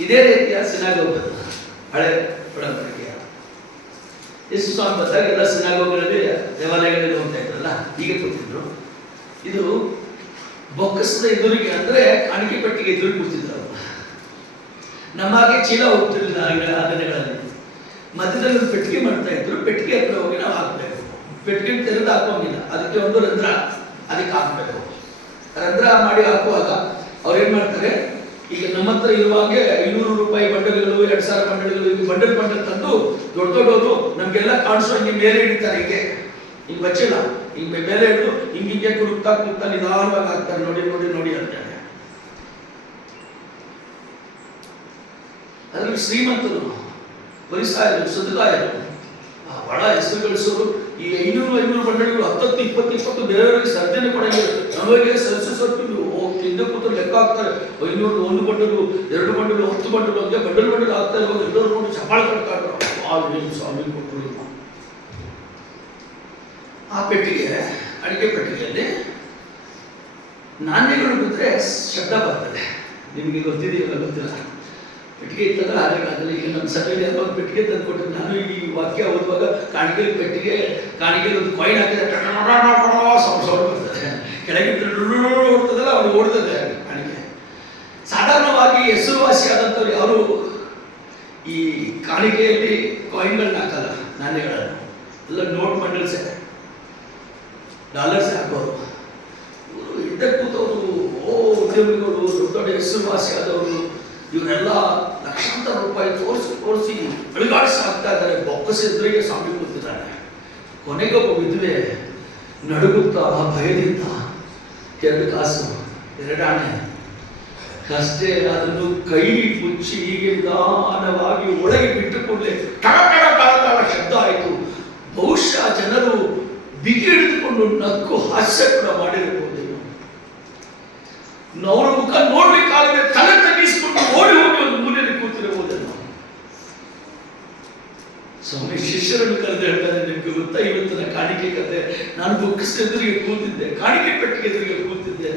ಇದೇ ರೀತಿಯ ಸಿನಾಗೋಗ ಹಳೆ ಒಡಂಬಡಿಕೆಯ ಯೇಸು ಸ್ವಾಮಿ ಬಂದಾಗ ಎಲ್ಲ ಸಿನಾಗೋಗಳಲ್ಲಿ ದೇವಾಲಯಗಳಲ್ಲಿ ಹೋಗ್ತಾ ಇದ್ರಲ್ಲ, ಹೀಗೆ ಕೂತಿದ್ರು. ಇದು ಬೊಕ್ಕಸದ ಎದುರಿಗೆ ಅಂದ್ರೆ ಕಾಣಿಕೆ ಪಟ್ಟಿಗೆ ಎದುರಿಗೆ ಕೂತಿದ್ರು ಅವರು. ನಮಗೆ ಚೀಲ ಹೋಗ್ತಿರ್ಲಿಲ್ಲ ಆ ದಿನಗಳಲ್ಲಿ. ಮಧ್ಯದಲ್ಲಿ ಒಂದು ಪೆಟ್ಟಿಗೆ ಮಾಡ್ತಾ ಇದ್ರು. ಪೆಟ್ಟಿಗೆ ಹತ್ರ ಹೋಗಿ ನಾವು ಹಾಕಬೇಕು. ಪೆಟ್ಟಿಗೆ ತೆರೆದು ಹಾಕೋಂಗಿಲ್ಲ, ಅದಕ್ಕೆ ಒಂದು ರಂಧ್ರ, ಅದಕ್ಕೆ ಹಾಕಬೇಕು. ರಂಧ್ರ ಮಾಡಿ ಹಾಕುವಾಗ ಅವ್ರು ಏನ್ ಮಾಡ್ತಾರೆ, ಈಗ ನಮ್ಮ ಹತ್ರ ಇರುವಾಗೆ 500 ರೂಪಾಯಿ ಬಂಡಲ್ಗಳು, 2000 ಬಂಡಲ್ಗಳು, ಈಗ ಬಂಡಲ್ ತಂದು ದೊಡ್ಡ ದೊಡ್ಡವರು ನಮ್ಗೆಲ್ಲ ಕಾಣಿಸೋ ಹಿಂಗೆ ಮೇಲೆ ಹಿಡಿತಾರೆ. ಹಿಂಗೆ ಬಚ್ಚಿಲ್ಲ, ಹಿಂಗೆ ಮೇಲೆ ಹಿಡಿದು ಹಿಂಗೆ ಕುರುಕ್ತಾ ನಿಧಾನವಾಗಿ ಹಾಕ್ತಾರೆ. ನೋಡಿ ನೋಡಿ ನೋಡಿ ಅಂತಾರೆ. ಅದರಲ್ಲಿ ಶ್ರೀಮಂತರು, ಪರಿಸಾಯರು, ಸದುಕಾಯರು, ಬಹಳ ಹೆಸರು ಗಳಿಸೋರು. ಈ 500 ಬಂಡಲ್ಗಳು 10 20 ಬೇರೆಯವರಿಗೆ ಸರ್ಜನೆ ಕೊಡಂಗಿಲ್ಲ. ನಮಗೆ ಸ್ವಲ್ಪ ಹಿಂದೆ ಕೂತು ಲೆಕ್ಕ ಹಾಕ್ತಾರೆ. 500 1 ಬಂಡಲು, 2 ಬಂಡಲು, 10 ಬಂಡಲು ಅಂತ ಬಂಡಲ್ ಆಗ್ತಾ ಇರೋದು ಎಲ್ಲರೂ ನೋಡಿ ಚಪಾಳ ಕಟ್ಟಾಡ್ರು. ಸ್ವಾಮಿ ಕೊಟ್ಟರು. ಆ ಪೆಟ್ಟಿಗೆ, ಅಡಿಕೆ ಪೆಟ್ಟಿಗೆಯಲ್ಲಿ ನಾಣ್ಯಗಳು ಬಿದ್ದರೆ ಶಬ್ದ ಬರ್ತದೆ. ನಿಮಗೆ ಗೊತ್ತಿದೆಯಲ್ಲ ಗೊತ್ತಿಲ್ಲ. ಪೆಟ್ಟಿಗೆ ಇತ್ತಲ್ಲ ಹಾಗಾಗಿ ಈಗ ನಮ್ಮ ಸಭೆಯಲ್ಲಿ ಯಾರೋ ಒಂದು ಪೆಟ್ಟಿಗೆ ತಂದು ಕೊಟ್ಟರೆ, ನಾನು ಈ ವಾಕ್ಯ ಓದುವಾಗ ಕಾಣಿಕೆಲಿ ಪೆಟ್ಟಿಗೆ, ಕಾಣಿಕೆಲಿ ಒಂದು ಕಾಯಿನ್ ಹಾಕಿದ್ರೆ ಸೌಂಡ್ ಬರ್ತದೆ. ಕೆಳಗೆ ಓಡ್ತದಲ್ಲ, ಅವ್ರು ಓಡ್ತದೆ ಕಾಣಿಕೆ. ಸಾಧಾರಣವಾಗಿ ಹೆಸರುವಾಸಿಯಾದಂಥವ್ರು ಯಾರು ಈ ಕಾಣಿಕೆಯಲ್ಲಿ ಕಾಯಿನ್ಗಳನ್ನ ಹಾಕಲ್ಲ, ನಾಣ್ಯಗಳನ್ನು ಎಲ್ಲ ನೋಟ್ ಬಂಡಲ್ಸೆ, ಡಾಲರ್ಸ್ ಹಾಕೋರು. ಇವರು ಹಿಂದೆ ಕೂತವರು, ಉದ್ಯಮಿಗಳು, ದೊಡ್ಡ ದೊಡ್ಡ ಹೆಸರುವಾಸಿಯಾದವರು, ಇವರೆಲ್ಲ ಲಕ್ಷಾಂತರ ರೂಪಾಯಿ ತೋರಿಸಿ ಅಳಿಗಾಡಿಸಿ ಹಾಕ್ತಾ ಇದ್ದಾರೆ. ಬೊಕ್ಕಸ ಎದುರಿಗೆ ಸ್ವಾಮಿ ಕೂತಿದ್ದಾರೆ. ಕೊನೆಗೊಬ್ಬ ವಿಧವೆ ನಡುಗುತ್ತಾ ಭಯದಿಂದ 2 ಕಾಸು 2 ಆಣೆ ಅಷ್ಟೇ ಅದನ್ನು ಕೈ ಮುಚ್ಚಿ ಹೀಗೆ ನಿಧಾನವಾಗಿ ಒಳಗೆ ಬಿಟ್ಟುಕೊಂಡೇ ಟಳ ಶಬ್ದ ಆಯಿತು. ಬಹುಶಃ ಜನರು ಬಿಗಿ ಹಿಡಿದುಕೊಂಡು ನಕ್ಕು ಹಾಸ್ಯ ಕೂಡ ಮಾಡಿರಬಹುದೇನು. ಅವರ ಮುಖ ನೋಡ್ಲಿಕ್ಕಾಗದೆ ತಲೆ ತಗ್ಗಿಸಿಕೊಂಡು ಓಡಿ ಹೋಗಿ ಒಂದು ಮೂಲೆಯಲ್ಲಿ ಕೂತಿರಬಹುದೇನೋ. ಸ್ವಾಮಿ ಶಿಷ್ಯರನ್ನು ಕರೆದು ಹೇಳ್ತಾರೆ, ನಿಮ್ಗೆ ಗೊತ್ತಾ ಇವತ್ತಿನ ಕಾಣಿಕೆ ಕತೆ? ನಾನು ಬೊಕ್ಕಸದ ಎದುರಿಗೆ ಕೂತಿದ್ದೆ, ಕಾಣಿಕೆ ಪೆಟ್ಟಿಗೆ ಎದುರಿಗೆ ಕೂತಿದ್ದೆ.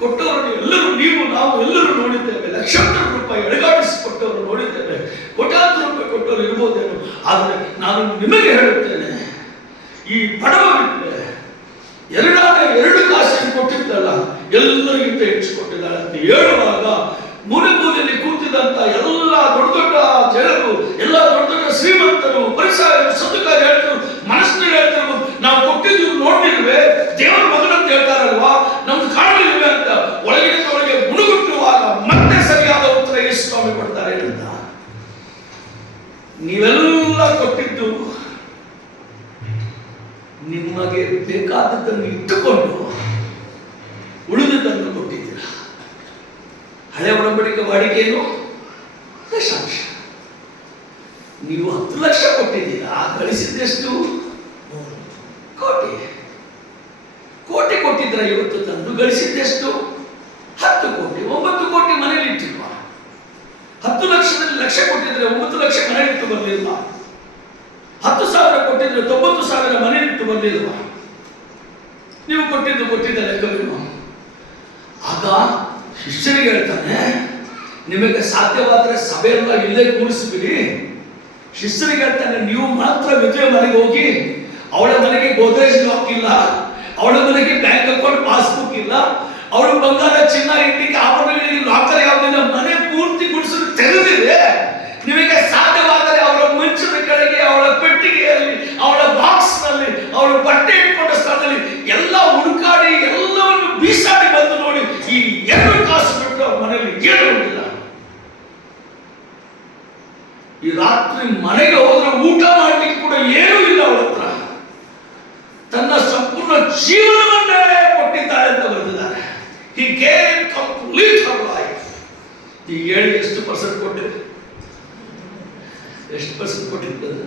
ಕೊಟ್ಟವರನ್ನು ಎಲ್ಲರೂ, ನಾವು ಎಲ್ಲರೂ ನೋಡಿದ್ದೇವೆ. ಲಕ್ಷಾಂತರ ರೂಪಾಯಿ ಎಡಗಾಡಿಸಿ ಕೊಟ್ಟವರು ನೋಡಿದ್ದೇವೆ. ಕೋಟ್ಯಾಂತರ ರೂಪಾಯಿ ಕೊಟ್ಟವರು ಇರ್ಬೋದೇನು. ಆದರೆ ನಾನು ನಿಮಗೆ ಹೇಳುತ್ತೇನೆ, ಈ ಬಡವ 2 ಕಾಸಿಗೆ ಕೊಟ್ಟಿದ್ದಲ್ಲ, ಎಲ್ಲರಿಗಿಂತ ಹೆಚ್ಚು ಕೊಟ್ಟಿದ್ದಾಳೆ ಅಂತ ಹೇಳುವಾಗ ಮೂಲೆಯಲ್ಲಿ ಕೂತಿದ್ದಂತ ಎಲ್ಲ ದೊಡ್ಡ ದೊಡ್ಡ ಜನರು, ಎಲ್ಲ ದೊಡ್ಡ ದೊಡ್ಡ ಶ್ರೀಮಂತರು, ಪರಿಸಾಯರು, ಸದ್ದುಕಾಯರು ಹೇಳ್ತಾರೆ, ಮನಸ್ಸಿನಲ್ಲಿ ಹೇಳ್ತಾರೆ, ನಾವು ಕೊಟ್ಟಿದ್ದು ನೋಡಿಲ್ವೇ, ದೇವರ ಮಗನಂತ ಹೇಳ್ತಾರಲ್ವಾ, ನಮ್ದು ಕಾಣಲಿಲ್ವೇ ಅಂತ ಒಳಗೆ ಮುಳುಗುಟ್ಟುವಾಗ ಮತ್ತೆ ಸರಿಯಾದ ಉತ್ತರ ಯೇಸು ಸ್ವಾಮಿ ಕೊಡ್ತಾರೆ ಅಂತ. ನೀವೆಲ್ಲ ಕೊಟ್ಟಿದ್ದು ನಿಮಗೆ ಬೇಕಾದದ್ದನ್ನು ಇಟ್ಟುಕೊಂಡು ಉಳಿದದ್ದನ್ನು ಕೊಟ್ಟಿದ್ದೀರಾ. ಹಳೆ ಒಡಂಬಡಿಕೆ ವಾಡಿಕೆಯನ್ನು ದಶಾಂಶ. ನೀವು 10 ಲಕ್ಷ ಕೊಟ್ಟಿದ್ದೀರಾ, ಗಳಿಸಿದ್ದೆಷ್ಟು? ಕೋಟಿ. ಕೊಟ್ಟಿದ್ರ ಇವತ್ತು ತಂದು ಗಳಿಸಿದ್ದೆಷ್ಟು? 10 ಕೋಟಿ. 9 ಕೋಟಿ ಮನೇಲಿ ಇಟ್ಟಿಲ್ವಾ? 10 ಲಕ್ಷದಲ್ಲಿ ಲಕ್ಷ ಕೊಟ್ಟಿದ್ರೆ 9 ಲಕ್ಷ ಮನೇಲಿಟ್ಟು ಬರಲಿಲ್ವಾ? 10,000 ಕೊಟ್ಟಿದ್ರೆ 90,000 ಮನೇಲಿಟ್ಟು ಬರಲಿಲ್ವಾ? ನೀವು ಕೊಟ್ಟಿದ್ದ ಲೆಕ್ಕವೇನು? ಆಗ ಶಿಷ್ಯರಿಗೆ ಹೇಳ್ತಾನೆ, ನಿಮಗೆ ಸಾಧ್ಯವಾದರೆ ಸಭೆಯೆಲ್ಲ ಇಲ್ಲೇ ಕೂರಿಸಿಬಿಡಿ. ಶಿಷ್ಯರಿಗೆ ಹೇಳ್ತಾನೆ, ನೀವು ಮಾತ್ರ ವಿಧವೆ ಮನೆಗೆ ಹೋಗಿ, ಅವಳ ಮನೆಗೆ ಗೋದ್ರೇಜ್ ಲಾಕ್ ಇಲ್ಲ, ಅವಳ ಮನೆಗೆ ಬ್ಯಾಂಕ್ ಅಕೌಂಟ್ ಪಾಸ್ಬುಕ್ ಇಲ್ಲ, ಅವಳ ಬಂಗಾರ ಚಿನ್ನ ಇಡ್ಲಿಕ್ಕೆ ಆಭರಣಗಳಿಗೆ ಲಾಕರ್ ಯಾವುದಿಲ್ಲ, ಮನೆ ಪೂರ್ತಿ ಗುಡಿಸಲು ತೆರೆದಿದೆ. ನಿಮಗೆ ಸಾಧ್ಯವಾದರೆ ಅವಳ ಮಂಚದ ಕೆಳಗೆ, ಅವಳ ಪೆಟ್ಟಿಗೆಯಲ್ಲಿ, ಅವಳ ಬಾಕ್ಸ್ ನಲ್ಲಿ, ಅವಳ ಬಟ್ಟೆ ಇಟ್ಕೊಂಡ ಸ್ಥಳದಲ್ಲಿ ಎಲ್ಲ ಹುಡುಕಾಡಿ ಎಲ್ಲವನ್ನು ಬೀಸಾಡಿ ಬಂದು ನೋಡಿ, ಈ 2 ಕಾಸು ಬಿಟ್ಟು ಅವ್ರ ಮನೆಯಲ್ಲಿ ಏನೂ ಇಲ್ಲ. ಈ ರಾತ್ರಿ ಮನೆಗೆ ಹೋದ್ರೆ ಊಟ ಮಾಡ್ಲಿಕ್ಕೆ ಕೂಡ ಏನೂ ಇಲ್ಲ ಅವಳ ಹತ್ರ. ತನ್ನ ಸಂಪೂರ್ಣ ಜೀವನವನ್ನೇ ಕೊಟ್ಟಿದ್ದಾಳೆ ಅಂತ ಬರೆದಿದ್ದಾರೆ. He gave complete her life. ಈ 7 ಎಷ್ಟು ಪರ್ಸೆಂಟ್ ಕೊಟ್ಟಿದೆ? ಎಷ್ಟು ಪರ್ಸೆಂಟ್ ಕೊಟ್ಟಿದ್ದಾರೆ?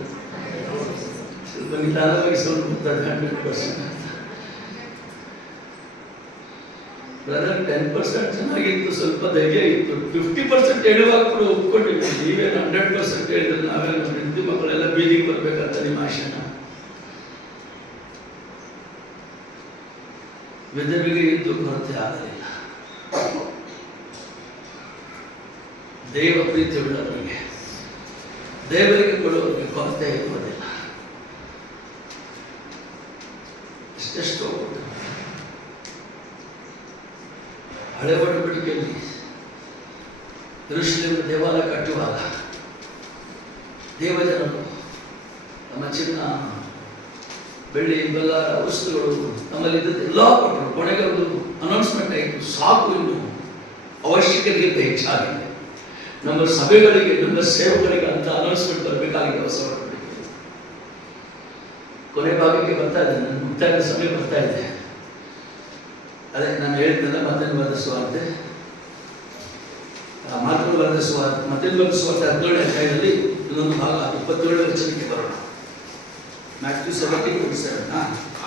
ಸ್ವಲ್ಪ ನಿಧಾನವಾಗಿ ಸ್ವಲ್ಪ 100% ಬ್ರದರ್ 10% ಚೆನ್ನಾಗಿತ್ತು, ಸ್ವಲ್ಪ ಧೈರ್ಯ ಇತ್ತು. 50% ಹೇಳುವಾಗ ಕೂಡ ಒಪ್ಕೊಂಡಿದ್ವಿ. ನೀವೇನು 100% ಹೇಳಿದ್ರೆ ನಾವೆಲ್ಲ ಹೆಂಡತಿ ಮಕ್ಕಳೆಲ್ಲ ಬೀದಿಗೆ ಬರ್ಬೇಕಂತ ನಿಮ್ಮ ಆಶೆನ. ವಿಧವೆಗೆ ಇದ್ದು ಕೊರತೆ ಆಗಲಿಲ್ಲ. ದೇವ ಪ್ರೀತಿ ಉಳ್ಳವರಿಗೆ, ದೇವರಿಗೆ ಕೊಡುವವರಿಗೆ ಕೊರತೆ ಇರುವುದಿಲ್ಲ. ಎಷ್ಟೆಷ್ಟೋ ಹಳೆ ಒಡಂಬಡಿಕೆಯಲ್ಲಿ ಯೆರೂಸಲೇಮಿನ ದೇವಾಲಯ ಕಟ್ಟುವಾಗ ದೇವಜನರು ನಮ್ಮ ಚಿನ್ನ ಬೆಳ್ಳಿ ಬೆಲ್ಲರ ವಸ್ತುಗಳು ನಮ್ಮಲ್ಲಿದ್ದದ್ದು ಎಲ್ಲ ಕೊಟ್ಟರು. ಕೊನೆಗೆ ಒಂದು ಅನೌನ್ಸ್ಮೆಂಟ್ ಆಯಿತು, ಸಾಕು, ಇನ್ನು ಅವಶ್ಯಕತೆಗಿಂತ ಹೆಚ್ಚಾಗಿದೆ, ನಮ್ಮ ಸಭೆಗಳಿಗೆ ನಮ್ಮ ಸೇವೆಗಳಿಗೆ ಅಂತ ಅನೌನ್ಸ್ಮೆಂಟ್ ಬರಬೇಕಾಗಿದೆ. ಹೊಸ ಒಡಂಬಡಿಕೆ ಕೊನೆ ಭಾಗಕ್ಕೆ ಬರ್ತಾ ಇದೆ, ನನ್ನ ಮುಕ್ತಾಯದ ಸಮಯ ಬರ್ತಾ ಇದೆ. ಅದೇ ನಾನು ಹೇಳಿದ್ನಲ್ಲ, ಮತ್ತೊಂದು ಬರೆದ ಸುವಾರ್ತೆ, ಮಾರ್ಕನು ಬರೆದ ಸುವಾರ್ತೆ, ಮತ್ತೊಂದು ಬರೆದ ಸುವಾರ್ತೆ 17ನೇ ಅಧ್ಯಾಯದಲ್ಲಿ ಇನ್ನೊಂದು ಭಾಗ 27ನೇ ವಚನಕ್ಕೆ ಬರೋಣ. ಮ್ಯಾಥ್ಯೂ 17:27.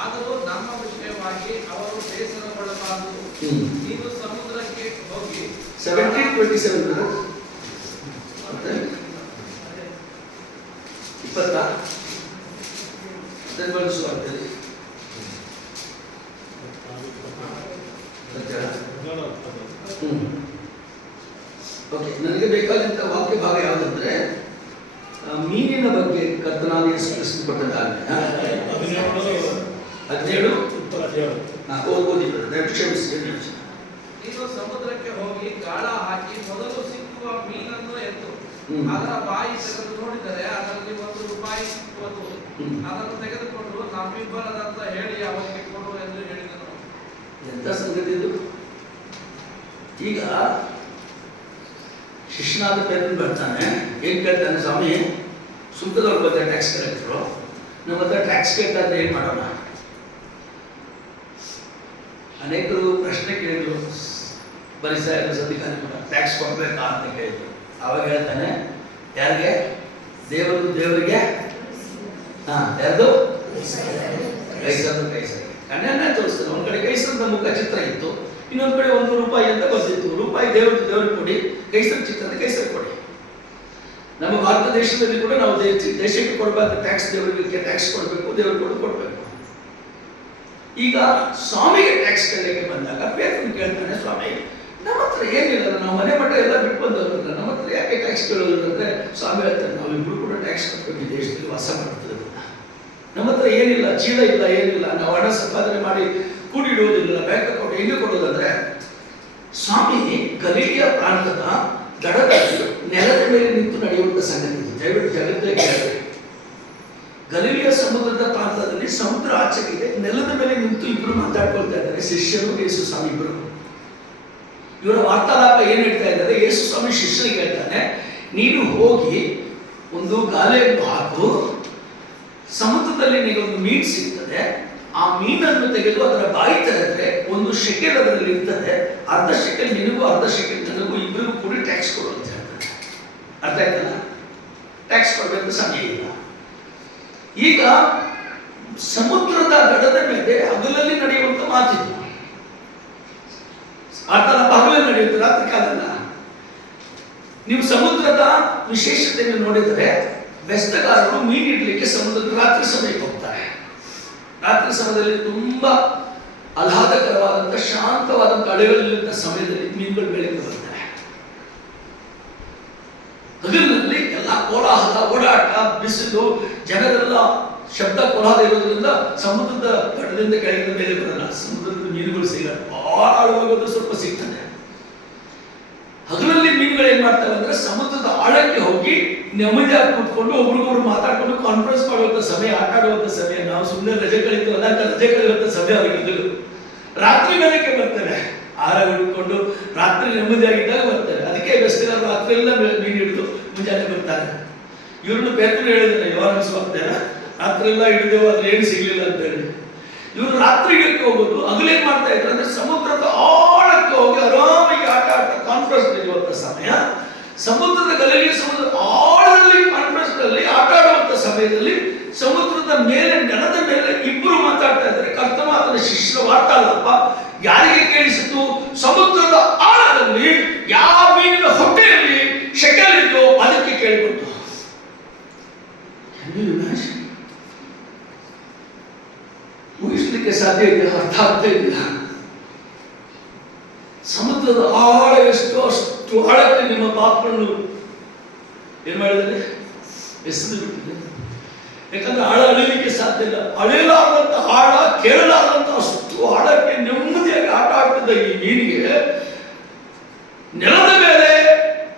ಆದರೂ ನಮ್ಮ ವಿಷಯವಾಗಿ ಅವರು ಬೇಸರಗೊಳ್ಳಬಾರದು. ನೀನು ಸಮುದ್ರಕ್ಕೆ ಹೋಗಿ 17:27 ಮತ್ತೆ 20 ಅದನ್ನು ಬಳಸುವಾಗ್ತದೆ. ಓಕೆ, ನನಗೆ ಬೇಕಾದಂಥ ವಾಕ್ಯ ಭಾಗ ಯಾವುದಂದ್ರೆ ಮೀನಿನ ಬಗ್ಗೆ ಕರ್ತನಾದ ಯೇಸು ಕ್ರಿಸ್ತನು ಕೊಟ್ಟದ್ದಾಗಿದೆ. 17 ಓದಿದ್ರು, ಕ್ಷಮಿಸಿ. ನೀನು ಸಮುದ್ರಕ್ಕೆ ಹೋಗಿ ಗಾಳ ಹಾಕಿ ಮೊದಲು ಸಿಕ್ಕುವ ಮೀನನ್ನು ಎತ್ತು, ಅದರ ಬಾಯಿ ತೆಗೆದು ನೋಡಿದರೆ ಅದರಲ್ಲಿ ₹1 ಸಿಕ್ಕುವುದು. ಅದನ್ನು ತೆಗೆದುಕೊಂಡು ನಮ್ಮಿಬ್ಬರದಂತ ಹೇಳಿ ಅವರಿಗೆ ಕೊಡು ಎಂದು ಹೇಳಿದನು. ಎಂತ ಸಂಗತಿ ಇದು? ಈಗ ಶಿಷ್ಯನಾದ ಪೇತ್ರನು ಬರ್ತಾನೆ, ಏನ್ ಕೇಳ್ತಾನೆ, ಸ್ವಾಮಿ ಸುಂಕದವ್ರು ಬರ್ತಾರೆ, ಟ್ಯಾಕ್ಸ್ ಕಲೆಕ್ಟರು, ನಮ್ಮ ಹತ್ರ ಟ್ಯಾಕ್ಸ್ ಕೇಳ್ತಾರೆ, ಏನ್ ಮಾಡೋಣ? ಅನೇಕರು ಪ್ರಶ್ನೆ ಕೇಳಿದ್ರು, ಪರಿಸರ ಅಧಿಕಾರಿ ಟ್ಯಾಕ್ಸ್ ಕೊಡ್ಬೇಕಾ ಅಂತ ಕೇಳಿದ್ರು. ಅವಾಗ ಹೇಳ್ತಾನೆ, ಯಾರಿಗೆ? ದೇವರಿಗೆ. ಯಾರ್ದು? ಕೈಸರು. ಕಣ್ಣನ್ನ ತೋರಿಸ್ತಾನೆ. ಒಂದ್ ಕಡೆ ಕೈಸರದ ಮುಖ ಚಿತ್ರ ಇತ್ತು, ಇನ್ನೊಂದು ಕಡೆ ₹1 ಅಂತ ಬಂದಿತ್ತು. ರೂಪಾಯಿ ದೇವರಿಗೆ ಕೊಡಿ, ಕೈಸರ್ ಚಿತ್ರ ಕೈಸರ್ ಕೊಡಿ. ನಮ್ಮ ಭಾರತ ದೇಶದಲ್ಲಿ ಕೂಡ ನಾವು ದೇಶಕ್ಕೆ ಕೊಡಬೇಕು ಟ್ಯಾಕ್ಸ್, ದೇವರಿಗೆ ಟ್ಯಾಕ್ಸ್ ಕೊಡಬೇಕು, ದೇವರಿಗೆ ಕೊಡಬೇಕು. ಈಗ ಸ್ವಾಮಿಗೆ ಟ್ಯಾಕ್ಸ್ ಕೇಳಲಿಕ್ಕೆ ಬಂದಾಗ ಪೇತ್ರನು ಕೇಳ್ತಾನೆ, ಸ್ವಾಮಿ ನಮ್ಮ ಹತ್ರ ಏನಿಲ್ಲ, ನಾವು ಮನೆ ಮಠ ಎಲ್ಲ ಬಿಟ್ಟು ಬಂದವರಲ್ಲ, ನಮ್ಮ ಹತ್ರ ಯಾಕೆ ಟ್ಯಾಕ್ಸ್ ಕೇಳೋದಿಲ್ಲ ಅಂದ್ರೆ ಸ್ವಾಮಿ ಹೇಳ್ತಾರೆ, ನಾವು ಇಬ್ಬರು ಕೂಡ ಟ್ಯಾಕ್ಸ್ ಕಟ್ಕೊಂಡು ಈ ದೇಶದಲ್ಲಿ ವಾಸ ಮಾಡ್ತಿರೋದು, ನಮ್ಮ ಹತ್ರ ಏನಿಲ್ಲ, ಚೀಲ ಇಲ್ಲ, ಏನಿಲ್ಲ, ನಾವು ಹಣ ಸಂಪಾದನೆ ಮಾಡಿ ಕೂಡಿಡುವುದಿಲ್ಲ, ಬ್ಯಾಂಕ್ ಅಕೌಂಟ್ ಹೆಂಗೆ ಕೊಡೋದಂದ್ರೆ, ಸ್ವಾಮಿ ಗಲೀಲಿಯ ಪ್ರಾಂತದ ದಡದಲ್ಲಿ ನೆಲದ ಮೇಲೆ ನಿಂತು ನಡೆಯುವಂತ ಸಂಗತಿ. ದಯವಿಟ್ಟು ಜಗತ್ತೇ ಕೇಳಿ, ಗಲೀಲಿಯ ಸಮುದ್ರದ ಪ್ರಾಂತದಲ್ಲಿ ಸಮುದ್ರ ಆಚೆಗಿದೆ, ನೆಲದ ಮೇಲೆ ನಿಂತು ಇಬ್ರು ಮಾತಾಡ್ಕೊಳ್ತಾ ಇದ್ದಾರೆ, ಶಿಷ್ಯರು ಯೇಸು ಸ್ವಾಮಿ ಇಬ್ರು. ಇವರ ವಾರ್ತಾಲಾಪ ಏನ್ ಹೇಳ್ತಾ ಇದ್ದಾರೆ, ಯೇಸು ಸ್ವಾಮಿ ಶಿಷ್ಯರಿಗೆ ಹೇಳ್ತಾನೆ, ನೀನು ಹೋಗಿ ಒಂದು ಗಾಲೆಯನ್ನು ಹಾಕು, ಸಮುದ್ರದಲ್ಲಿ ನಿನಗೆ ಒಂದು ಮೀನು ಸಿಗ್ತದೆ, ಆ ಮೀನನ್ನು ತೆಗೆದು ಅದರ ಬಾಯಿ ತೆರೆದ್ರೆ ಒಂದು ಶೆಕೆಲ್ ಅದರಲ್ಲಿ ಇರ್ತದೆ, ಅರ್ಧ ಶೆಕೆಲ್ ನಿನಗೂ ಅರ್ಧ ಶೆಕೆಲ್ ನನಗೂ ಇಬ್ಬರಿಗೂ ಕೂಡಿ ಟ್ಯಾಕ್ಸ್ ಕೊಡು ಅಂತ ಹೇಳ್ತಾರೆ. ಅರ್ಥ ಆಯ್ತಲ್ಲ? ಟ್ಯಾಕ್ಸ್ ಕೊಡಬೇಕು ಸಮಯ ಇಲ್ಲ. ಈಗ ಸಮುದ್ರದ ದಡದ ಮೇಲೆ ಹಗಲಲ್ಲಿ ನಡೆಯುವಂತ ಮಾತಿದ್ದು, ವಾರ್ತಾಲಾಪ ಹಗಲಲ್ಲಿ ನಡೆಯುತ್ತೆ, ರಾತ್ರಿ ಕಾಲಲ್ಲ. ನೀವು ಸಮುದ್ರದ ವಿಶೇಷತೆಯನ್ನು ನೋಡಿದರೆ, ಬೆಸ್ತಗಾರರು ಮೀನಿಡ್ಲಿಕ್ಕೆ ಸಮುದ್ರದ ರಾತ್ರಿ ಸಮಯಕ್ಕೆ ಹೋಗ್ತಾರೆ. ರಾತ್ರಿ ಸಮಯದಲ್ಲಿ ತುಂಬಾ ಆಹ್ಲಾದಕರವಾದಂಥ ಶಾಂತವಾದಂಥ ಅಲೆಗಳಿಲ್ಲದ ಸಮಯದಲ್ಲಿ ಮೀನುಗಳು ಬೆಳಗ್ಗೆ ಬರ್ತಾರೆ. ಹಗಲಿನಲ್ಲಿ ಎಲ್ಲ ಕೋಲಾಹಲ, ಓಡಾಟ, ಬಿಸಿಲು, ಜನರೆಲ್ಲ ಶಬ್ದ ಕೋಲಾಹಲ ಇರೋದ್ರಿಂದ ಸಮುದ್ರದ ದಡದಿಂದ ಕೆಳಗಿನ ಮೇಲೆ ಬರಲ್ಲ, ಸಮುದ್ರದ ಮೀನುಗಳು ಸಿಗಲ್ಲ, ಆಳವಾಗೋದು ಸ್ವಲ್ಪ ಸಿಗ್ತದೆ. ಹಗಲಲ್ಲಿ ಮೀನುಗಳು ಏನ್ ಮಾಡ್ತವೆ ಅಂದ್ರೆ ಸಮುದ್ರದ ಆಳಕ್ಕೆ ಹೋಗಿ ನೆಮ್ಮದಿಯಾಗಿ ಕೂತ್ಕೊಂಡು ಒಬ್ರಿಗೊಬ್ರು ಮಾತಾಡ್ಕೊಂಡು ಕಾನ್ಫರೆನ್ಸ್ ಮಾಡುವಂತ ಸಮಯ, ಆಟ ಆಡುವಂತ ಸಮಯ, ನಾವು ಸುಮ್ಮನೆ ರಜೆ ಕಳೀತೀವಲ್ಲ, ರಜೆ ಕಳೆಯುವಂತ ಸಮಯ ಅವರಿಗೆ. ರಾತ್ರಿ ಮೇಲಕ್ಕೆ ಬರ್ತವೆ, ಆಹಾರ ಹಿಡ್ಕೊಂಡು ರಾತ್ರಿ ನೆಮ್ಮದಿಯಾಗಿದ್ದಾಗ ಬರ್ತವೆ. ಅದಕ್ಕೆ ಬೆಸ್ತಿನ ರಾತ್ರಿ ಎಲ್ಲ ಮೀನು ಹಿಡಿದು ಮುಂಜಾನೆ ಬರ್ತಾರೆ. ಇವ್ರನ್ನು ಪೇತ್ರನು ಹೇಳಿದ್ರೆ, ಯೋಹಾನನ ಸುವಾರ್ತೆನ ರಾತ್ರಿ ಎಲ್ಲ ಹಿಡಿದೆವು, ಅದ್ರ ಏನು ಸಿಗ್ಲಿಲ್ಲ ಅಂತ ಹೇಳಿ. ಇವರು ರಾತ್ರಿ ಹಿಡಿಯಕ್ಕೆ ಹೋಗೋದು, ಹಗಲೇನ್ ಮಾಡ್ತಾ ಇದ್ರು ಅಂದ್ರೆ ಸಮುದ್ರದ ಆಳಕ್ಕೆ ಹೋಗಿ ಆರಾಮಾಗಿ ಆಟ ಆಡ್ತಾ ಕಾನ್ಫರೆನ್ಸ್ ನಡೆಯುವಂತ ಸಮಯ, ಸಮುದ್ರದ ಗಲೀಲಿಯ ಸಮುದ್ರದ ಆಳದಲ್ಲಿ ಕಾನ್ಫರೆನ್ಸ್ ನಲ್ಲಿ ಆಟ ಆಡುವಂತ ಸಮಯದಲ್ಲಿ ಸಮುದ್ರದ ಮೇಲೆ, ನೆಲದ ಮೇಲೆ ಇಬ್ಬರು ಮಾತಾಡ್ತಾ ಇದ್ದಾರೆ. ಕರ್ತಮಾತನ ಶಿಷ್ಯರ ವಾರ್ತಾಲಾಪ ಯಾರಿಗೆ ಕೇಳಿಸಿತು? ಸಮುದ್ರದ ಆಳದಲ್ಲಿ ಯಾವ ಮೀನಿನ ಹೊಟ್ಟೆಯಲ್ಲಿ ಶೆಕೆಲ್ ಇದ್ದೋ ಅದಕ್ಕೆ ಕೇಳಿಬಿಟ್ಟು. ಊಹಿಸಲಿಕ್ಕೆ ಸಾಧ್ಯ ಇಲ್ಲ, ಅರ್ಥ ಆಗ್ತಾ ಇಲ್ಲ. ಸಮುದ್ರ ಸಮುದ್ರದ ಆಳ ಎಷ್ಟು ಅಷ್ಟು ಆಳಕ್ಕೆ ನಿಮ್ಮ ಪಾಪಗಳನ್ನು ಏನ್ ಮಾಡಿದರೆ ಎಸೆದು ಬಿಟ್ಟಿದೆ. ಯಾಕಂದ್ರೆ ಆಳ ಅಳಿಲಿಕ್ಕೆ ಸಾಧ್ಯ ಇಲ್ಲ. ಅಳಿಲಾರದಂತ ಆಳ, ಕೇಳಲಾರದಂತ ಅಷ್ಟು ಆಳಕ್ಕೆ ನೆಮ್ಮದಿಯಾಗಿ ಆಟ ಆಡ್ತಿದ್ದ ಈ ಮೀನಿಗೆ ನೆಲದ ಮೇಲೆ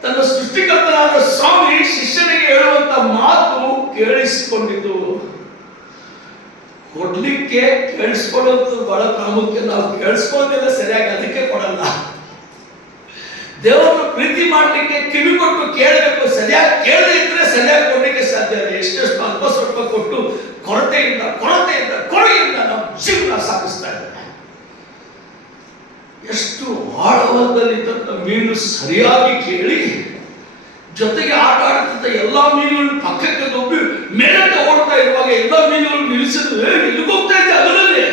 ತನ್ನ ಸೃಷ್ಟಿಕರ್ತನಾದ ಸ್ವಾಮಿ ಶಿಷ್ಯನಿಗೆ ಹೇಳುವಂತ ಮಾತು ಕೇಳಿಸಿಕೊಂಡಿತು. ಕೊಡ್ಲಿಕ್ಕೆ ಕೇಳಿಸ್ಕೊಳ್ಳೋದು ಬಹಳ ಪ್ರಾಮುಖ್ಯ. ನಾವು ಕೇಳಿಸ್ಕೊಳ್ಳೋದಿಲ್ಲ ಸರಿಯಾಗಿ, ಅದಕ್ಕೆ ಕೊಡಲ್ಲ. ದೇವರನ್ನು ಪ್ರೀತಿ ಮಾಡಲಿಕ್ಕೆ ಕಿವಿ ಕೊಟ್ಟು ಕೇಳಬೇಕು. ಸರಿಯಾಗಿ ಕೇಳದೇ ಇದ್ರೆ ಸರಿಯಾಗಿ ಕೊಡ್ಲಿಕ್ಕೆ ಸಾಧ್ಯ ಇಲ್ಲ. ಎಷ್ಟೆಷ್ಟು ಅಲ್ಪ ಸ್ವಲ್ಪ ಕೊಟ್ಟು ಕೊರತೆಯಿಂದ ನಮ್ಮ ಜೀವನ ಸಾಗಿಸ್ತಾ ಇದ್ದಾರೆ. ಎಷ್ಟು ಆಳವಾದಲ್ಲಿದ್ದಂಥ ಮೀನು ಸರಿಯಾಗಿ ಕೇಳಿ, ಜೊತೆಗೆ ಆಟ ಆಡುತ್ತಿದ್ದ ಎಲ್ಲಾ ಮೀನುಗಳು ಪಕ್ಕಕ್ಕೆ ದೊಬ್ಬಿ ಮೇಲಕ್ಕೆ ಓಡ್ತಾ ಇರುವಾಗ ಎಲ್ಲಾ ಮೀನುಗಳು ನಿಲ್ಲಿಸಿದ್ರೆ ಎಲ್ಲಿಗೋಗ್ತಾ ಇದ್ದೆ ಅದರಲ್ಲಿ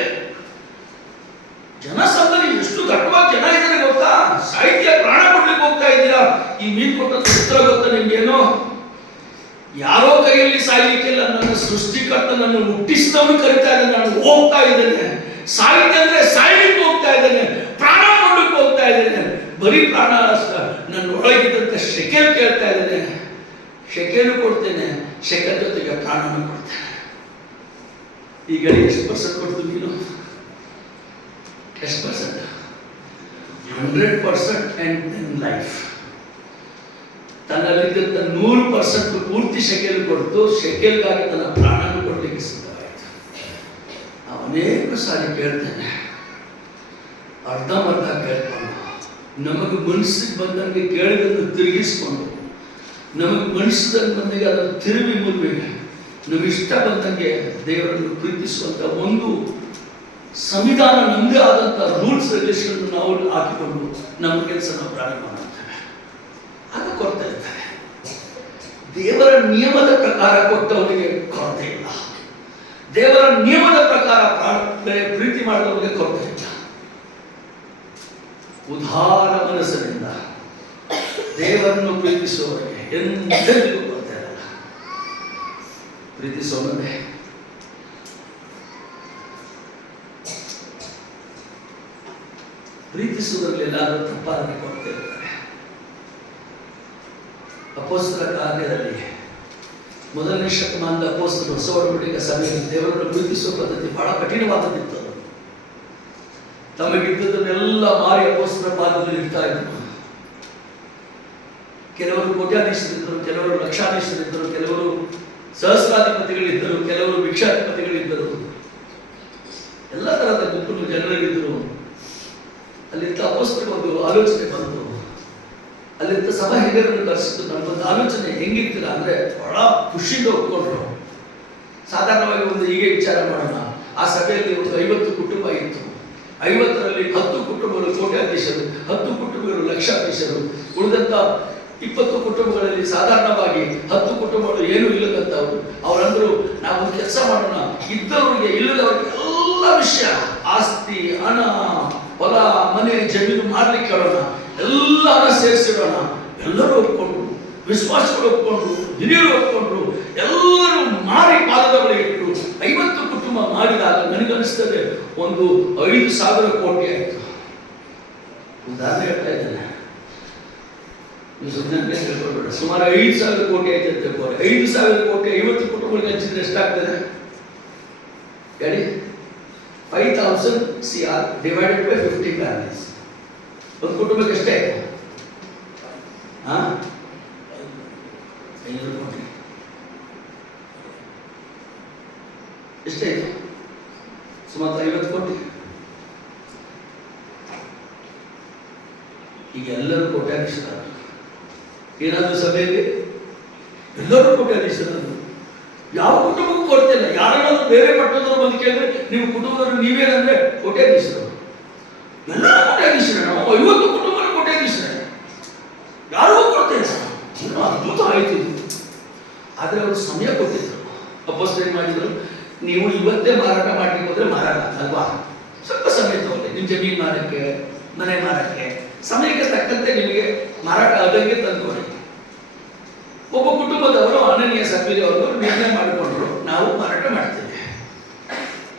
ಜನಸಂದಣಿ ಎಷ್ಟು ದಟ್ಟವಾಗಿ ಜನ ಇದ್ದಾರೆ ಗೊತ್ತಾ? ಸಾಹಿತ್ಯ ಪ್ರಾಣ ಕೊಡ್ಲಿಕ್ಕೆ ಹೋಗ್ತಾ ಇದ್ದೀರಾ. ಈ ಮೀನು ಕೊಟ್ಟ ಉತ್ತರ ಗೊತ್ತಾ ನಿಮ್ಗೇನು? ಯಾರೋ ಕೈಯಲ್ಲಿ ಸಾಯ್ಲಿಕ್ಕೆಲ್ಲ, ನನ್ನ ಸೃಷ್ಟಿಕರ್ತ ನನ್ನ ಹುಟ್ಟಿಸಿದವನು ಕರಿತಾ ಇದ್ದಾನೆ. ನಾನು ಹೋಗ್ತಾ ಇದ್ದೇನೆ. ಸಾಹಿತ್ಯ ಅಂದ್ರೆ ಸಾಯ್ಲಿಕ್ಕೆ ಹೋಗ್ತಾ ಇದ್ದೇನೆ, ಪ್ರಾಣ ಕೊಡ್ಲಿಕ್ಕೆ ಹೋಗ್ತಾ ಇದ್ದೇನೆ. ಬರೀ ಪ್ರಾಣ ಅಷ್ಟ, ನನ್ನ ಒಳಗಿದ್ದಂತ ಶೆಕೆಲ್ ಕೇಳ್ತಾ ಇದ್ದೇನೆ. ಶೆಕೆಲು ಕೊಡ್ತೇನೆ, ಶೆಕೆಲ್ ಜೊತೆಗೆ ಪ್ರಾಣನೂ ಕೊಡ್ತೇನೆ. ಈಗ ಎಷ್ಟು ಪರ್ಸೆಂಟ್ ಕೊಡ್ತು ನೀನು? ಎಷ್ಟು ಪರ್ಸೆಂಟ್? 100% and in life. ತನ್ನಲ್ಲಿದ್ದಂತ 100% ಪೂರ್ತಿ ಶೆಕೆಲ್ ಕೊಡ್ತು. ಶೆಕೆಲ್ಗಾಗಿ ತನ್ನ ಪ್ರಾಣನೂ ಕೊಡ್ಲಿಕ್ಕೆ ಸಿದ್ಧವಾಯಿತು. ನಾವು ಅನೇಕ ಸಾರಿ ಕೇಳ್ತೇನೆ, ಅರ್ಧಂಬರ್ಧ ಕೇಳ್ಕೊಂಡು, ನಮಗೆ ಮನಸ್ಸಿಗೆ ಬಂದಂಗೆ ಕೇಳಿದನ್ನು ತಿರುಗಿಸ್ಕೊಂಡು, ನಮಗೆ ಮನಸ್ಸಿದಂಗೆ ಬಂದಂಗೆ ಅದನ್ನು ತಿರುವಿ ಮುರುವಿ, ನಮಗೆ ಇಷ್ಟ ಬಂದಂಗೆ ದೇವರನ್ನು ಪ್ರೀತಿಸುವಂತ ಒಂದು ಸಂವಿಧಾನ, ನಮ್ಮದೇ ಆದಂಥ ರೂಲ್ಸ್ ರೆಗ್ಯುಲೇಷನ್ ನಾವು ಹಾಕಿಕೊಂಡು ನಮ್ಮ ಕೆಲಸ ನಾವು ಪ್ರಾರಂಭ ಮಾಡ್ತೇವೆ. ಆಗ ಕೊರತೆ ಇರ್ತಾರೆ. ದೇವರ ನಿಯಮದ ಪ್ರಕಾರ ಕೊಟ್ಟವರಿಗೆ ಕೊರತೆ ಇಲ್ಲ. ದೇವರ ನಿಯಮದ ಪ್ರಕಾರ ಪ್ರೀತಿ ಮಾಡಿದವರಿಗೆ ಕೊರತೆ ಇಲ್ಲ. ಉದಾರ ಮನಸ್ಸಿನಿಂದ ದೇವರನ್ನು ಪ್ರೀತಿಸುವವರಿಗೆ ಎಂದೆಂದಿಗೂ ಕೊರತೆ ಇರಲ್ಲ. ಪ್ರೀತಿಸೋಣವೇ. ಪ್ರೀತಿಸುವುದರಲ್ಲಿ ಎಲ್ಲಾದರೂ ತಪ್ಪಾಗಿ ಕೊರತೆ ಇರ್ತಾರೆ. ಅಪೊಸ್ತಲರ ಕಾರ್ಯದಲ್ಲಿ ಮೊದಲನೇ ಶತಮಾನದ ಅಪೊಸ್ತಲರು ಹೊಸ ಒಡಂಬಡಿಕೆಯ ಸಭೆಯಲ್ಲಿ ದೇವರನ್ನು ಪ್ರೀತಿಸುವ ಪದ್ಧತಿ ಬಹಳ ಕಠಿಣವಾದದಿತ್ತು. ತಮಗಿದ್ದದನ್ನೆಲ್ಲ ಮಾರಿ ಅಪೊಸ್ತಲರ ಪಾದದಲ್ಲಿ ಇಡ್ತಾ ಇದ್ದರು. ಕೆಲವರು ಕೋಟ್ಯಾಧೀಶರಿದ್ದರು, ಕೆಲವರು ಲಕ್ಷಾಧೀಶರಿದ್ದರು, ಕೆಲವರು ಸಹಸ್ರಾಧಿಪತಿಗಳಿದ್ದರು, ಕೆಲವರು ಭಿಕ್ಷಾಧಿಪತಿಗಳಿದ್ದರು. ಎಲ್ಲ ತರಹದ ಗುಂಪು ಜನರಿದ್ದರು. ಅಲ್ಲಿದ್ದ ಅಪೊಸ್ತಲರಿಗೆ ಒಂದು ಆಲೋಚನೆ ಬಂತು. ಅಲ್ಲಿದ್ದ ಸಭಾ ಹಿರಿಯರನ್ನು ಕರೆಸಿದ್ದು ನಮಗೊಂದು ಆಲೋಚನೆ ಹೆಂಗಿರ್ತೀರ ಅಂದ್ರೆ ಬಹಳ ಖುಷಿಯಿಂದ ಒಪ್ಕೊಂಡ್ರು. ಸಾಧಾರಣವಾಗಿ ಒಂದು ಹೀಗೆ ವಿಚಾರ ಮಾಡೋಣ. ಆ ಸಭೆಯಲ್ಲಿ ಒಂದು 50 ಕುಟುಂಬ ಇತ್ತು. 50ರಲ್ಲಿ 10 ಕುಟುಂಬಗಳು ಕೋಟ್ಯಾಧೀಶರು, 10 ಕುಟುಂಬಗಳು ಲಕ್ಷಾಧೀಶರು. ಉಳಿದಂತ 20 ಕುಟುಂಬಗಳಲ್ಲಿ ಸಾಧಾರಣವಾಗಿ 10 ಕುಟುಂಬಗಳು ಏನೂ ಇಲ್ಲದಂತವ್ರು. ಅವರಂದ್ರು ನಾವೊಂದು ಕೆಲಸ ಮಾಡೋಣ, ಇದ್ದವರಿಗೆ ಇಲ್ಲದವರಿಗೆ ಎಲ್ಲ ವಿಷಯ, ಆಸ್ತಿ, ಹಣ, ಹೊಲ, ಮನೆ, ಜಮೀನು ಮಾಡ್ಲಿಕ್ಕೆ ಹೇಳೋಣ, ಎಲ್ಲ ಹಣ ಸೇರಿಸಿಡೋಣ. ಎಲ್ಲರೂ ಒಪ್ಕೊಂಡ್ರು, ವಿಶ್ವಾಸಗಳು ಒಪ್ಕೊಂಡ್ರು, ಹಿರಿಯರು ಒಪ್ಕೊಂಡ್ರು. ಎಲ್ಲರೂ ಮಾರಿ ಪಾದದ ಬಳಿ ಇಟ್ಟರು. 50 ಕುಟುಂಬ ಮಾಡಿದಾಗ ನನಗನ್ನಿಸ್ತದೆ ಒಂದು 5,000 ಕೋಟಿ ಆಯಿತು. ಉದಾಹರಣೆ ಹೇಳ್ತಾ ಇದ್ದೇನೆ, ನೀವು ಸುಮ್ಮನೆ ಹೇಳ್ಕೊಳ್ಬೇಡ. ಸುಮಾರು 5,000 ಕೋಟಿ ಆಯ್ತು ಅಂತ ಹೇಳ್ತಾರೆ. 5,000 ಕೋಟಿ 50 ಕುಟುಂಬಗಳಿಗೆ ಹಂಚಿದ್ರೆ ಎಷ್ಟಾಗ್ತದೆ ಹೇಳಿ? 5,000 CR divided by 50 families. ಒಂದು ಕುಟುಂಬಕ್ಕೆ ಎಷ್ಟೇ ಆಯ್ತು? 500 ಕೋಟಿ. ಎಷ್ಟಾಯ್ತು? ಸುಮಾರು 50 ಕೋಟಿ. ಈಗ ಎಲ್ಲರೂ ಕೋಟ್ಯಾಧೀಶರಾದ. ಏನಾದರೂ ಸಭೆಯಲ್ಲಿ ಎಲ್ಲರೂ ಕೋಟ್ಯಾಧೀಶರಾದ್ರು. ಯಾವ ಕುಟುಂಬಕ್ಕೂ ಕೊರತೆ ಇಲ್ಲ. ಯಾರನ್ನಾದ್ರೂ ಬೇರೆ ಪಟ್ಟಣದವರು ಬಂದು ಕೇಳಿದ್ರೆ ನೀವು ಕುಟುಂಬದವರು ನೀವೇನಂದ್ರೆ ಕೋಟ್ಯಾಧೀಶರು. ಎಲ್ಲರೂ ಕೋಟ್ಯಾಧೀಶರೇ. ನಾವು 50 ಕುಟುಂಬ ಕೋಟ್ಯಾಧೀಶರೇ. ಯಾರಿಗೂ ಕೊರತೆ ಇಲ್ಲ. ಅದ್ಭುತ ಆಯ್ತು ಇದು. ಆದ್ರೆ ಅವರು ಸಮಯ ಕೊಟ್ಟಿದ್ರು. ಅಪೊಸ್ತಲರು ಏನ್ ಮಾಡಿದ್ರು? ನೀವು ಇವತ್ತೇ ಮಾರಾಟ ಮಾಡ್ಲಿಕ್ಕೆ ಹೋದ್ರೆ ಮಾರಾಟ ಅಲ್ವಾ? ಸ್ವಲ್ಪ ಸಮಯ ತಗೊಳ್ಳಿ. ನಿಮ್ಮ ಜಮೀನು ಮಾರಕ್ಕೆ, ಮನೆ ಮಾರಕ್ಕೆ ಸಮಯಕ್ಕೆ ತಕ್ಕಂತೆ ನಿಮಗೆ ಮಾರಾಟ ಆದಂಗೆ ತಂದುಕೊಡಿ. ಒಬ್ಬ ಕುಟುಂಬದವರು ಅನನ್ಯ ಸಭ್ಯರಿ ಅವರು ನಿರ್ಣಯ ಮಾಡಿಕೊಂಡ್ರು, ನಾವು ಮಾರಾಟ ಮಾಡ್ತೇವೆ.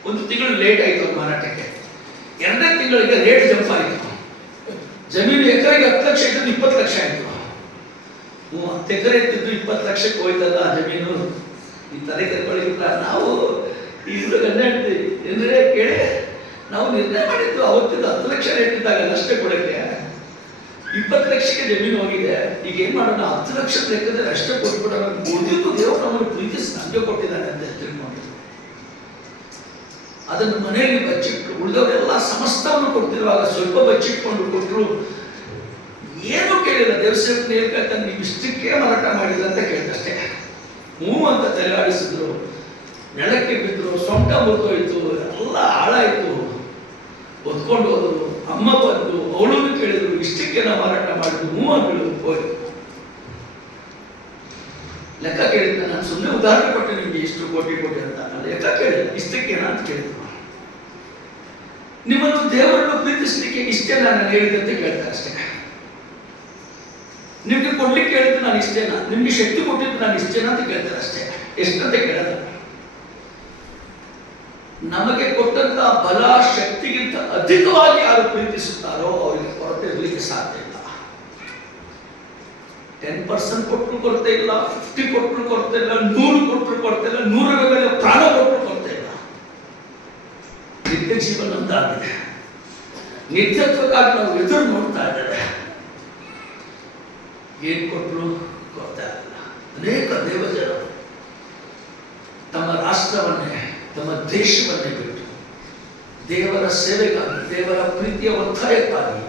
1 ತಿಂಗಳು ಲೇಟ್ ಆಯ್ತು ಅವ್ರ ಮಾರಾಟಕ್ಕೆ. 2ನೇ ತಿಂಗಳಿಗೆ ರೇಟ್ ಜಂಪ್ ಆಯಿತು. ಜಮೀನು ಎಕರೆಗೆ 10 ಲಕ್ಷ ಇದ್ದದ್ದು 20 ಲಕ್ಷ ಆಯ್ತು. 30 ಎಕರೆ ಇದ್ದಿದ್ದು 20 ಲಕ್ಷಕ್ಕೆ ಹೋಯ್ತಲ್ಲ ಆ ಜಮೀನು. ಈ ತಲೆ ಕರ್ಕೊಳ್ಳಿಲ್ಲ. ನಾವು ಇಬ್ಬರು ಗಂಡ ಹೆಂಡತಿ ಅಂದ್ರೆ ಕೇಳಿ ನಾವು ನಿರ್ಣಯ ಮಾಡಿದ್ದು ಅವತ್ತಿದ್ದು 10 ಲಕ್ಷ ರೇಟ್ ಇದ್ದಾಗ ಅಷ್ಟೇ ಕೊಡಕ್ಕೆ 20 ಲಕ್ಷಕ್ಕೆ ಜಮೀನು ಹೋಗಿದೆ. ಈಗ ಏನ್ ಮಾಡೋಣ, 10 ಲಕ್ಷ ಲೆಕ್ಕದಲ್ಲಿ ಅಷ್ಟೇ ಕೊಟ್ಬಿಡೋಣ. ಉಳಿದಿದ್ದು ದೇವರು ನಮ್ಮನ್ನು ಪ್ರೀತಿಸಿ ನಮಗೆ ಕೊಟ್ಟಿದ್ದಾನೆ ಅಂತ ತಿಳ್ಕೊಂಡು ಅದನ್ನು ಮನೆಯಲ್ಲಿ ಬಚ್ಚಿಟ್ಟು ಉಳಿದವರೆಲ್ಲ ಸಮಸ್ತವನ್ನು ಕೊಡ್ತಿರುವಾಗ ಸ್ವಲ್ಪ ಬಚ್ಚಿಟ್ಕೊಂಡು ಕೊಟ್ಟರು. ಏನು ಕೇಳಿಲ್ಲ. ದೇವಸ್ಥಾನ ಹೇಳ್ಕೊಳ್ತಾನೆ, ನೀವು ಇಷ್ಟಕ್ಕೆ ಮಾರಾಟ ಮಾಡಿಲ್ಲ ಅಂತ ಕೇಳಿದಷ್ಟೇ. ಹ್ಞೂ ಅಂತ ತಲೆಯಾಡಿಸಿದ್ರು. ನೆಲಕ್ಕೆ ಬಿದ್ದರು, ಸೊಂಟ ಮುರಿದೋಯ್ತು, ಎಲ್ಲ ಹಾಳಾಯ್ತು. ಹೊತ್ಕೊಂಡು ಹೋದ್ರು. ಅಮ್ಮ ಬಂದು ಅವಳು ಕೇಳಿದ್ರು, ಇಷ್ಟಕ್ಕೆ ನಾವು ಮಾರಾಟ ಮಾಡಿದ್ರು. ಹ್ಞೂ ಅಂಗಳು ಹೋಯ್ತು. ಲೆಕ್ಕ ಕೇಳಿದ್ದ. ನಾನು ಸುಮ್ಮನೆ ಉದಾಹರಣೆ ಕೊಟ್ಟೆ ನಿಮ್ಗೆ, ಇಷ್ಟು ಕೋಟಿ ಅಂತ. ಲೆಕ್ಕ ಕೇಳಿದ, ಇಷ್ಟಕ್ಕೇನ ಅಂತ ಕೇಳಿದ್ರು. ನಿಮ್ಮನ್ನು ದೇವರನ್ನು ಪ್ರೀತಿಸಲಿಕ್ಕೆ ಇಷ್ಟೇ ನಾನು ಹೇಳಿದಂತೆ ಕೇಳ್ತಾರೆ ಅಷ್ಟೇ. ನಿಮ್ಗೆ ಕೊಡ್ಲಿಕ್ಕೆ ಹೇಳಿದ್ದು ನಾನು ಇಷ್ಟೇನಾ, ನಿಮ್ಗೆ ಶಕ್ತಿ ಕೊಟ್ಟಿದ್ದು ನಾನು ಇಷ್ಟೇನಾ ಅಂತ ಕೇಳ್ತಾರೆ ಅಷ್ಟೇ. ಎಷ್ಟಂತ ಕೇಳಲ್ಲ. ನಮಗೆ ಕೊಟ್ಟಂತ ಬಲ ಶಕ್ತಿಗಿಂತ ಅಧಿಕವಾಗಿ ಯಾರು ಪ್ರೀತಿಸುತ್ತಾರೋ ಅವರಿಗೆ ಕೊರತೆ ಇರಲಿಕ್ಕೆ ಸಾಧ್ಯ ಇಲ್ಲ. 10% ಕೊಟ್ಟರು ಕೊರತೆ ಇಲ್ಲ, 50 ಕೊಟ್ಟರು ಕೊರತೆ ಇಲ್ಲ, 100 ಕೊಟ್ಟರು ಕೊರತೆ ಇಲ್ಲ, 100ರ ಮೇಲೆ ಪ್ರಾಣ ಕೊಟ್ಟರು ಕೊರತೆ ಇಲ್ಲ. ನಿತ್ಯ ಜೀವನ ಒಂದಾಗಿದೆ. ನಿತ್ಯತ್ವಕ್ಕಾಗಿ ನಾವು ಎದುರು ನೋಡ್ತಾ ಇದ್ದೇವೆ. ಏನ್ ಕೊಟ್ಟರು ಕೊರತೆ ಆಗಲ್ಲ. ಅನೇಕ ದೇವಜನರು ತಮ್ಮ ರಾಷ್ಟ್ರವನ್ನೇ, ತಮ್ಮ ದೇಶವನ್ನೇ ಬಿಟ್ಟು ದೇವರ ಸೇವೆಗಾಗಿ, ದೇವರ ಪ್ರೀತಿಯ ಒತ್ತಾಯಕ್ಕಾಗಿ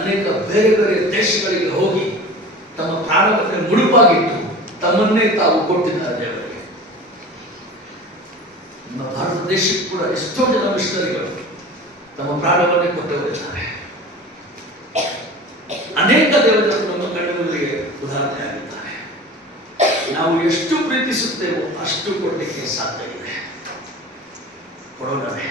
ಅನೇಕ ಬೇರೆ ಬೇರೆ ದೇಶಗಳಿಗೆ ಹೋಗಿ ತಮ್ಮ ಪ್ರಾಣವನ್ನೇ ಮುಡುಪಾಗಿಟ್ಟು ತಮ್ಮನ್ನೇ ತಾವು ಕೊಟ್ಟಿದ್ದಾರೆ ದೇವರಿಗೆ. ನಮ್ಮ ಭಾರತ ದೇಶಕ್ಕೆ ಕೂಡ ಎಷ್ಟೋ ಜನ ಮಿಷನರಿಗಳು ತಮ್ಮ ಪ್ರಾಣವನ್ನೇ ಕೊಟ್ಟವರಿದ್ದಾರೆ. ಅನೇಕ ದೇವಜನರು ನಮ್ಮ ಕಣ್ಣುಗಳಿಗೆ ಉದಾಹರಣೆ ಆಗಿದ್ದಾರೆ. ನಾವು ಎಷ್ಟು ಪ್ರೀತಿಸುತ್ತೇವೋ ಅಷ್ಟು ಕೊಡಲಿಕ್ಕೆ ಸಾಧ್ಯ ಇದೆ. ಕೊಡೋಣವೇ.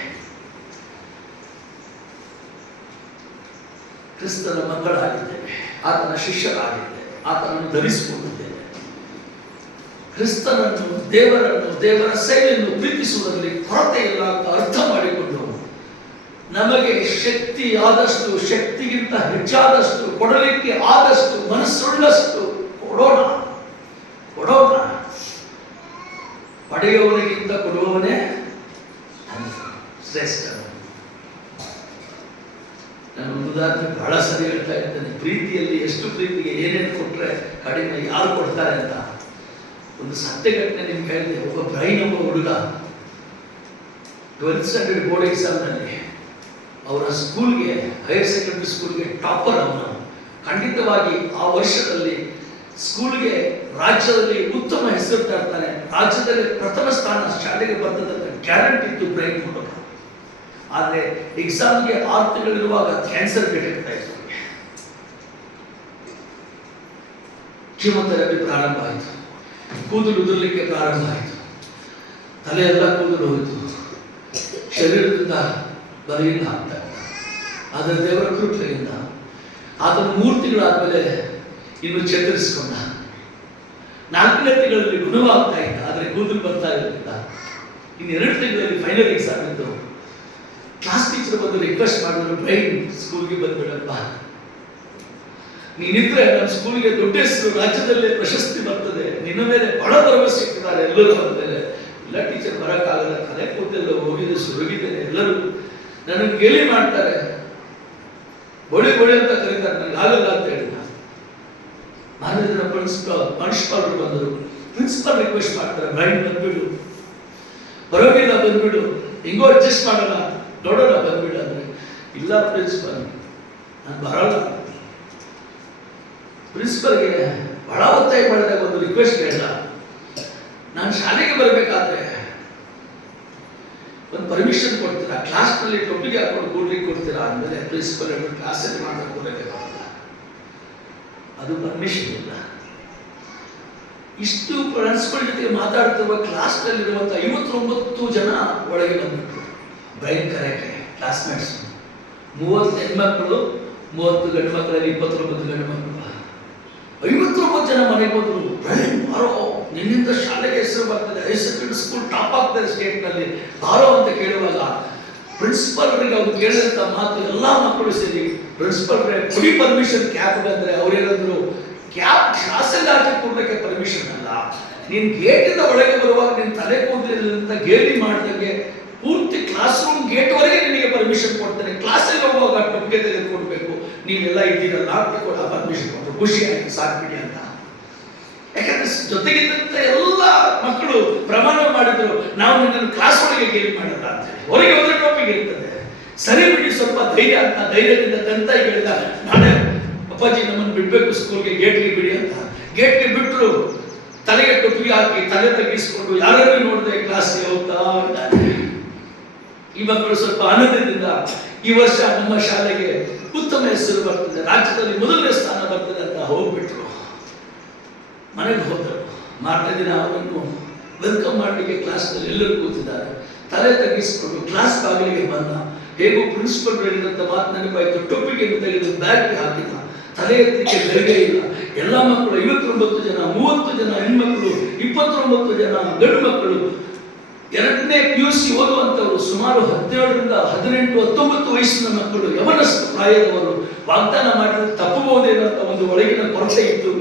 ಕ್ರಿಸ್ತನ ಮಕ್ಕಳಾಗಿದ್ದೇವೆ, ಆತನ ಶಿಷ್ಯರಾಗಿದ್ದೇವೆ, ಆತನನ್ನು ಧರಿಸಿಕೊಂಡಿದ್ದೇವೆ. ಕ್ರಿಸ್ತನನ್ನು, ದೇವರನ್ನು, ದೇವರ ಸೇವೆಯನ್ನು ಪ್ರೀತಿಸುವುದರಲ್ಲಿ ಕೊರತೆ ಇಲ್ಲ ಅಂತ ಅರ್ಥ ಮಾಡಿಕೊಂಡು ನಮಗೆ ಶಕ್ತಿ ಆದಷ್ಟು, ಶಕ್ತಿಗಿಂತ ಹೆಚ್ಚಾದಷ್ಟು, ಕೊಡಲಿಕ್ಕೆ ಆದಷ್ಟು, ಮನಸ್ಸುಳ್ಳಷ್ಟು ಕೊಡೋಣ. ಪಡೆಯುವವನಿಗಿಂತ ಕೊಡುವವನೇ ಶ್ರೇಷ್ಠ. ನಾನು ಒಂದು ಉದಾಹರಣೆ ಬಹಳ ಸರಿ ಹೇಳ್ತಾ ಇದ್ದೇನೆ. ಪ್ರೀತಿಯಲ್ಲಿ ಎಷ್ಟು ಪ್ರೀತಿಗೆ ಏನೇನು ಕೊಟ್ಟರೆ ಕಡಿಮೆ ಯಾರು ಕೊಡ್ತಾರೆ ಅಂತ. ಒಂದು ಸತ್ಯ ಘಟನೆ ನಿಮ್ಗೆ ಹೇಳಿದೆ. ಒಬ್ಬ ಬ್ರೈನ್ ಒಬ್ಬ ಹುಡುಗ 12th ಸ್ಟ್ಯಾಂಡರ್ಡ್ ಬೋರ್ಡ್ ಎಕ್ಸಾಮ್ನಲ್ಲಿ ಅವರ ಸ್ಕೂಲ್ಗೆ, ಹೈಯರ್ ಸೆಕೆಂಡರಿ ಸ್ಕೂಲ್ಗೆ ಟಾಪರ್ ಅವನು. ಖಂಡಿತವಾಗಿ ಆ ವರ್ಷದಲ್ಲಿ ಸ್ಕೂಲ್ಗೆ ರಾಜ್ಯದಲ್ಲಿ ಉತ್ತಮ ಹೆಸರು ತರ್ತಾನೆ. ರಾಜ್ಯದಲ್ಲಿ ಪ್ರಥಮ ಸ್ಥಾನ ಶಾಲೆಗೆ ಬರ್ತದಂತ ಗ್ಯಾರಂಟಿ ಇತ್ತು ಬ್ರೈನ್ ಹುಡುಗ. ಆದರೆ ಎಕ್ಸಾಮ್ಗೆ 6 ತಿಂಗಳಿರುವಾಗ ಕ್ಯಾನ್ಸರ್ ಡಿಟೆಕ್ಟ್ ಆಯಿತು. ಕೀಮೊಥೆರಪಿ ಪ್ರಾರಂಭ ಆಯಿತು. ಕೂದಲು ಉದುರಲಿಕ್ಕೆ ಪ್ರಾರಂಭ ಆಯಿತು. ತಲೆಯೆಲ್ಲ ಕೂದಲು ಹೋಯಿತು. ಶರೀರದಿಂದ ಬಲದಿಂದ ಆಗ್ತಾ ಇದ್ದ. ಆದರೆ ದೇವರ ಕೃಪೆಯಿಂದ ಆತನು 3 ತಿಂಗಳಾದ್ಮೇಲೆ ಇನ್ನು ಚೇತರಿಸಿಕೊಂಡ. 4ನೇ ತಿಂಗಳಲ್ಲಿ ಗುಣವಾಗ್ತಾ ಇದ್ದ, ಆದರೆ ಕೂದಲು ಬರ್ತಾ ಇರಲಿಲ್ಲ. ಇನ್ನು 2 ತಿಂಗಳಲ್ಲಿ ಫೈನಲ್ ಎಕ್ಸಾಮ್ ಇದ್ದು ಕ್ಲಾಸ್ ಟೀಚರ್ ಬಂದು ರಿಕ್ವೆಸ್ಟ್ ಮಾಡಿದ್ರು, ಬ್ರೈನ್ ಸ್ಕೂಲ್ಗೆ ಬಂದ್ಬಿಡಪ್ಪ, ನೀನಿದ್ರೆ ನಮ್ಮ ಸ್ಕೂಲ್ಗೆ ದೊಡ್ಡ ಹೆಸರು, ರಾಜ್ಯದಲ್ಲೇ ಪ್ರಶಸ್ತಿ ಬರ್ತದೆ, ನಿನ್ನ ಮೇಲೆ ಬಹಳ ಭರವಸೆ ಇಟ್ಟಿದ್ದಾರೆ ಎಲ್ಲರೂ ಬಂದ್ಮೇಲೆ. ಇಲ್ಲ ಟೀಚರ್ ಬರೋಕ್ಕಾಗಲ್ಲ, ತಲೆ ಕೂದಲೆಲ್ಲ ಹೋಗಿದೆ, ಸುರುಗಿದ್ದೇನೆ, ಎಲ್ಲರೂ ನನಗೆ ಗೇಲಿ ಮಾಡ್ತಾರೆ, ಬಳಿ ಅಂತ ಕರೀತಾರೆ, ನನಗೆ ಆಗಲ್ಲ ಅಂತ ಹೇಳಿದ. ನಾನಿದ್ರ ಪ್ರಿನ್ಸಿಪಾಲ್ ಬಂದರು. ಪ್ರಿನ್ಸಿಪಾಲ್ ರಿಕ್ವೆಸ್ಟ್ ಮಾಡ್ತಾರೆ, ಬ್ರೈನ್ ಬಂದ್ಬಿಡು, ಪರವಾಗಿಲ್ಲ ಬಂದ್ಬಿಡು, ಹಿಂಗೋ ಅಡ್ಜಸ್ಟ್ ಮಾಡೋಣ, ನೋಡೋಣ ಬಂದ್ಬಿಡು ಅಂದ್ರೆ. ಇಲ್ಲ ಪ್ರಿನ್ಸಿಪಾಲ್, ನಾನು ಬರಲ್ಲ. ಪ್ರಿನ್ಸಿಪಲ್ಗೆ ಬಹಳ ಒತ್ತಾಯ ಮಾಡಿದಾಗ ಒಂದು ರಿಕ್ವೆಸ್ಟ್ ಹೇಳ್ದ, ನಾನು ಶಾಲೆಗೆ ಬರಬೇಕಾದ್ರೆ ಒಂದು ಪರ್ಮಿಷನ್ ಕೊಡ್ತೀರಾ, ಕ್ಲಾಸ್ನಲ್ಲಿ ಟೊಪ್ಪಿಗೆ ಹಾಕೊಂಡು ಕೂಡ್ಲಿಕ್ಕೆ ಕೊಡ್ತೀರಾ ಅಂದಮೇಲೆ ಪ್ರಿನ್ಸಿಪಲ್ ಕ್ಲಾಸಲ್ಲಿ ಮಾಡಕ್ಕೆ ಹೋಗಬೇಕಾಗಲ್ಲ, ಅದು ಪರ್ಮಿಷನ್ ಇಲ್ಲ. ಇಷ್ಟು ಪ್ರಿನ್ಸಿಪಲ್ ಜೊತೆ ಮಾತಾಡ್ತಿರುವ ಕ್ಲಾಸ್ನಲ್ಲಿರುವಂಥ 59 ಜನ ಒಳಗೆ ಬಂದ್ಬಿಟ್ರು ಬ್ರೈನ್ ಕರೆಕ್ಟ್ ಕ್ಲಾಸ್ಮೇಟ್ಸ್. 30 ಹೆಣ್ಮಕ್ಳು, 30 ಗಂಡು ಮಕ್ಕಳಲ್ಲಿ 29 ಗಂಡು ಮಕ್ಕಳು. 59 ಜನ ಮನೆಗೆ ಬಂದರು. ಬ್ರೈನ್ ಬಾರೋ, ನಿನ್ನಿಂದ ಶಾಲೆಗೆ ಹೆಸರು ಬರ್ತದೆ, ಹೈಯರ್ ಸೆಕೆಂಡರಿ ಸ್ಕೂಲ್ ಟಾಪ್ ಆಗ್ತದೆ ಸ್ಟೇಟ್ನಲ್ಲಿ, ಬಾರೋ ಅಂತ ಕೇಳುವಾಗ ಪ್ರಿನ್ಸಿಪಾಲ್ರಿಗೆ ಅವ್ರು ಕೇಳಿದಂಥ ಮಾತು ಎಲ್ಲ ಮಕ್ಕಳು ಸೇರಿ ಪ್ರಿನ್ಸಿಪಲ್ ಕೊಡಿ ಪರ್ಮಿಷನ್ ಕ್ಯಾಬ್ ಅಂದ್ರೆ ಅವ್ರೇನಾದ್ರು ಕ್ಯಾಬ್ ಕ್ಲಾಸಲ್ಲಿ ಹಾಕಿ ಕೊಡ್ಲಿಕ್ಕೆ ಪರ್ಮಿಷನ್ ಅಲ್ಲ. ನೀನ್ ಗೇಟಿಂದ ಒಳಗೆ ಬರುವಾಗ ನಿನ್ ತಲೆ ಕೂದಲಿಂದ ಗೇಲಿ ಮಾಡಿದಂಗೆ ಪೂರ್ತಿ ಕ್ಲಾಸ್ ರೂಮ್ ಗೇಟ್ ವರೆಗೆ ನಿನಗೆ ಪರ್ಮಿಷನ್ ಕೊಡ್ತಾರೆ. ಕ್ಲಾಸಲ್ಲಿ ಹೋಗುವಾಗ ಟೊಪ್ಪಿಗೆ ತೆಗೆದುಕೊಡ್ಬೇಕು, ನೀವೆಲ್ಲ ಇದ್ದೀರಲ್ಲ ಅಂತ ಪರ್ಮಿಷನ್ ಕೊಟ್ಟರು. ಖುಷಿ ಆಯ್ತು, ಸಾಕ್ಬಿಡಿ ಅಂತ. ಯಾಕಂದ್ರೆ ಜೊತೆಗಿದ್ದಂತ ಎಲ್ಲ ಮಕ್ಕಳು ಪ್ರಮಾಣ ಮಾಡಿದ್ರು, ನಾವು ನಿನ್ನನ್ನು ಕ್ಲಾಸ್ ಒಳಗೆ ಗೇಲಿ ಮಾಡಲ್ಲ ಅಂತ ಹೇಳಿ. ಹೊರಗೆ ಹೋದ್ರೆ ಟೊಪ್ಪಿಗೆ ಇರ್ತದೆ. ಸರಿ ಬಿಡಿ, ಸ್ವಲ್ಪ ಧೈರ್ಯ ಅಂತ ಧೈರ್ಯದಿಂದ ತಂತ ಹೇಳಿದ, ನಾಳೆ ಅಪ್ಪಾಜಿ ನಮ್ಮನ್ನು ಬಿಡ್ಬೇಕು ಸ್ಕೂಲ್ಗೆ, ಗೇಟ್ಗೆ ಬಿಡಿ ಅಂತ. ಗೇಟ್ಗೆ ಬಿಟ್ಟರು, ತಲೆಗೆ ಟೊಪ್ಪಿಗೆ ಹಾಕಿ ತಲೆ ತಗ್ಗಿಸ್ಕೊಂಡು ಯಾರನ್ನು ನೋಡದೆ ಕ್ಲಾಸ್ಗೆ ಹೋಗ್ತಾ ಇದ್ದಾರೆ. ಈ ಮಕ್ಕಳು ಸ್ವಲ್ಪ ಆನಂದದಿಂದ ಈ ವರ್ಷ ನಮ್ಮ ಶಾಲೆಗೆ ಉತ್ತಮ ಹೆಸರು ಬರ್ತದೆ, ರಾಜ್ಯದಲ್ಲಿ ಮೊದಲನೇ ಸ್ಥಾನ ಬರ್ತದೆ ಅಂತ ಹೋಗ್ಬಿಟ್ರು. ಮನೆಗೆ ಹೋದರು. ಮಾರನೇ ದಿನ ಅವರನ್ನು ವೆಲ್ಕಮ್ ಮಾಡಲಿಕ್ಕೆ ಕ್ಲಾಸ್ನಲ್ಲಿ ಎಲ್ಲರೂ ಕೂತಿದ್ದಾರೆ. ತಲೆ ತಗ್ಗಿಸಿಕೊಂಡು ಕ್ಲಾಸ್ ಬಾಗಿಲಿಗೆ ಬಂದ. ಹೇಗೂ ಪ್ರಿನ್ಸಿಪಲ್ ಹೇಳಿದಂತ ಮಾತು ನೆನಪಾಯಿತು. ಟೊಪ್ಪಿಗೆಯನ್ನು ತೆಗೆದು ಬ್ಯಾಗ್ಗೆ ಹಾಕಿದ. ತಲೆ ಎತ್ತಲಿಕ್ಕೆ ಧೈರ್ಯ ಇಲ್ಲ. ಎಲ್ಲ ಮಕ್ಕಳು 59 ಜನ, 30 ಜನ ಹೆಣ್ಮಕ್ಳು, 29 ಜನ ಗಂಡು ಮಕ್ಕಳು, 2ನೇ PUC ಓದುವಂತವರು, ಸುಮಾರು 17ರಿಂದ 18, 19 ವಯಸ್ಸಿನ ಮಕ್ಕಳು, ಯವನಸ್ಥ ಪ್ರಾಯದವರು. ವಾಗ್ದಾನ ಮಾಡಿದ್ರೆ ತಪ್ಪಬಹುದೇನಂತ ಒಂದು ಒಳಗಿನ ಕೊರತೆ ಇತ್ತು.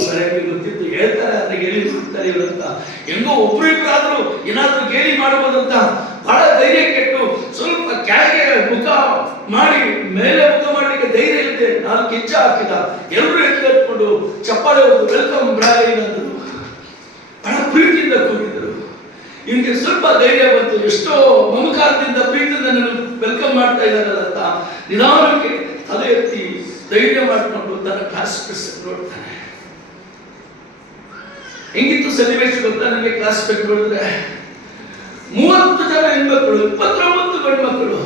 ಗೊತ್ತಿತ್ತು, ಹೇಳ್ತಾರೆ ಅಂದ್ರೆ ಗೇಲಿ ಮಾಡ್ತಾರೆ ಇವರಂತ. ಹೆಂಗೋ ಒಬ್ರು ಇಬ್ಬರಾದ್ರೂ ಏನಾದ್ರೂ ಗೇಲಿ ಮಾಡಬಹುದಂತ ಬಹಳ ಧೈರ್ಯ ಕೆಟ್ಟು ಸ್ವಲ್ಪ ಕೆಳಗೆ ಮುಖ ಮಾಡಿ ಮೇಲೆ ಮುಖ ಮಾಡಲಿಕ್ಕೆ ಧೈರ್ಯ ಇಲ್ಲದೆ 4 ಹೆಜ್ಜೆ ಹಾಕಿದ. ಎಲ್ಲರೂ ಎತ್ಕೊಂಡು ಚಪ್ಪಾಳೆ ಹೊಡೆದು ವೆಲ್ಕಮ್ ಬ್ರಾಯ್ ಅಂದರು. ಬಹಳ ಪ್ರೀತಿಯಿಂದ ಕೂಗಿದರು. ಇವನಿಗೆ ಸ್ವಲ್ಪ ಧೈರ್ಯ ಬಂತು. ಎಷ್ಟೋ ಮಮಕಾರದಿಂದ ಪ್ರೀತಿಯಿಂದ ನನ್ನ ವೆಲ್ಕಮ್ ಮಾಡ್ತಾ ಇದ್ದಾರಲ್ಲ ಅಂತ ನಿಧಾನಕ್ಕೆ ತಲೆ ಎತ್ತಿ ಧೈರ್ಯ ಮಾಡಿಕೊಂಡು ತನ್ನ ಕ್ಲಾಸ್ ನೋಡ್ತಾನೆ. ಹೆಂಗಿತ್ತು ಸನ್ನಿವೇಶ ಗೊತ್ತಾ ನನಗೆ? ಕ್ಲಾಸ್ ನೋಡಿದ್ರೆ 30 ಜನ ಹೆಣ್ಮಕ್ಕಳು, 29 ಗಂಡು ಮಕ್ಕಳು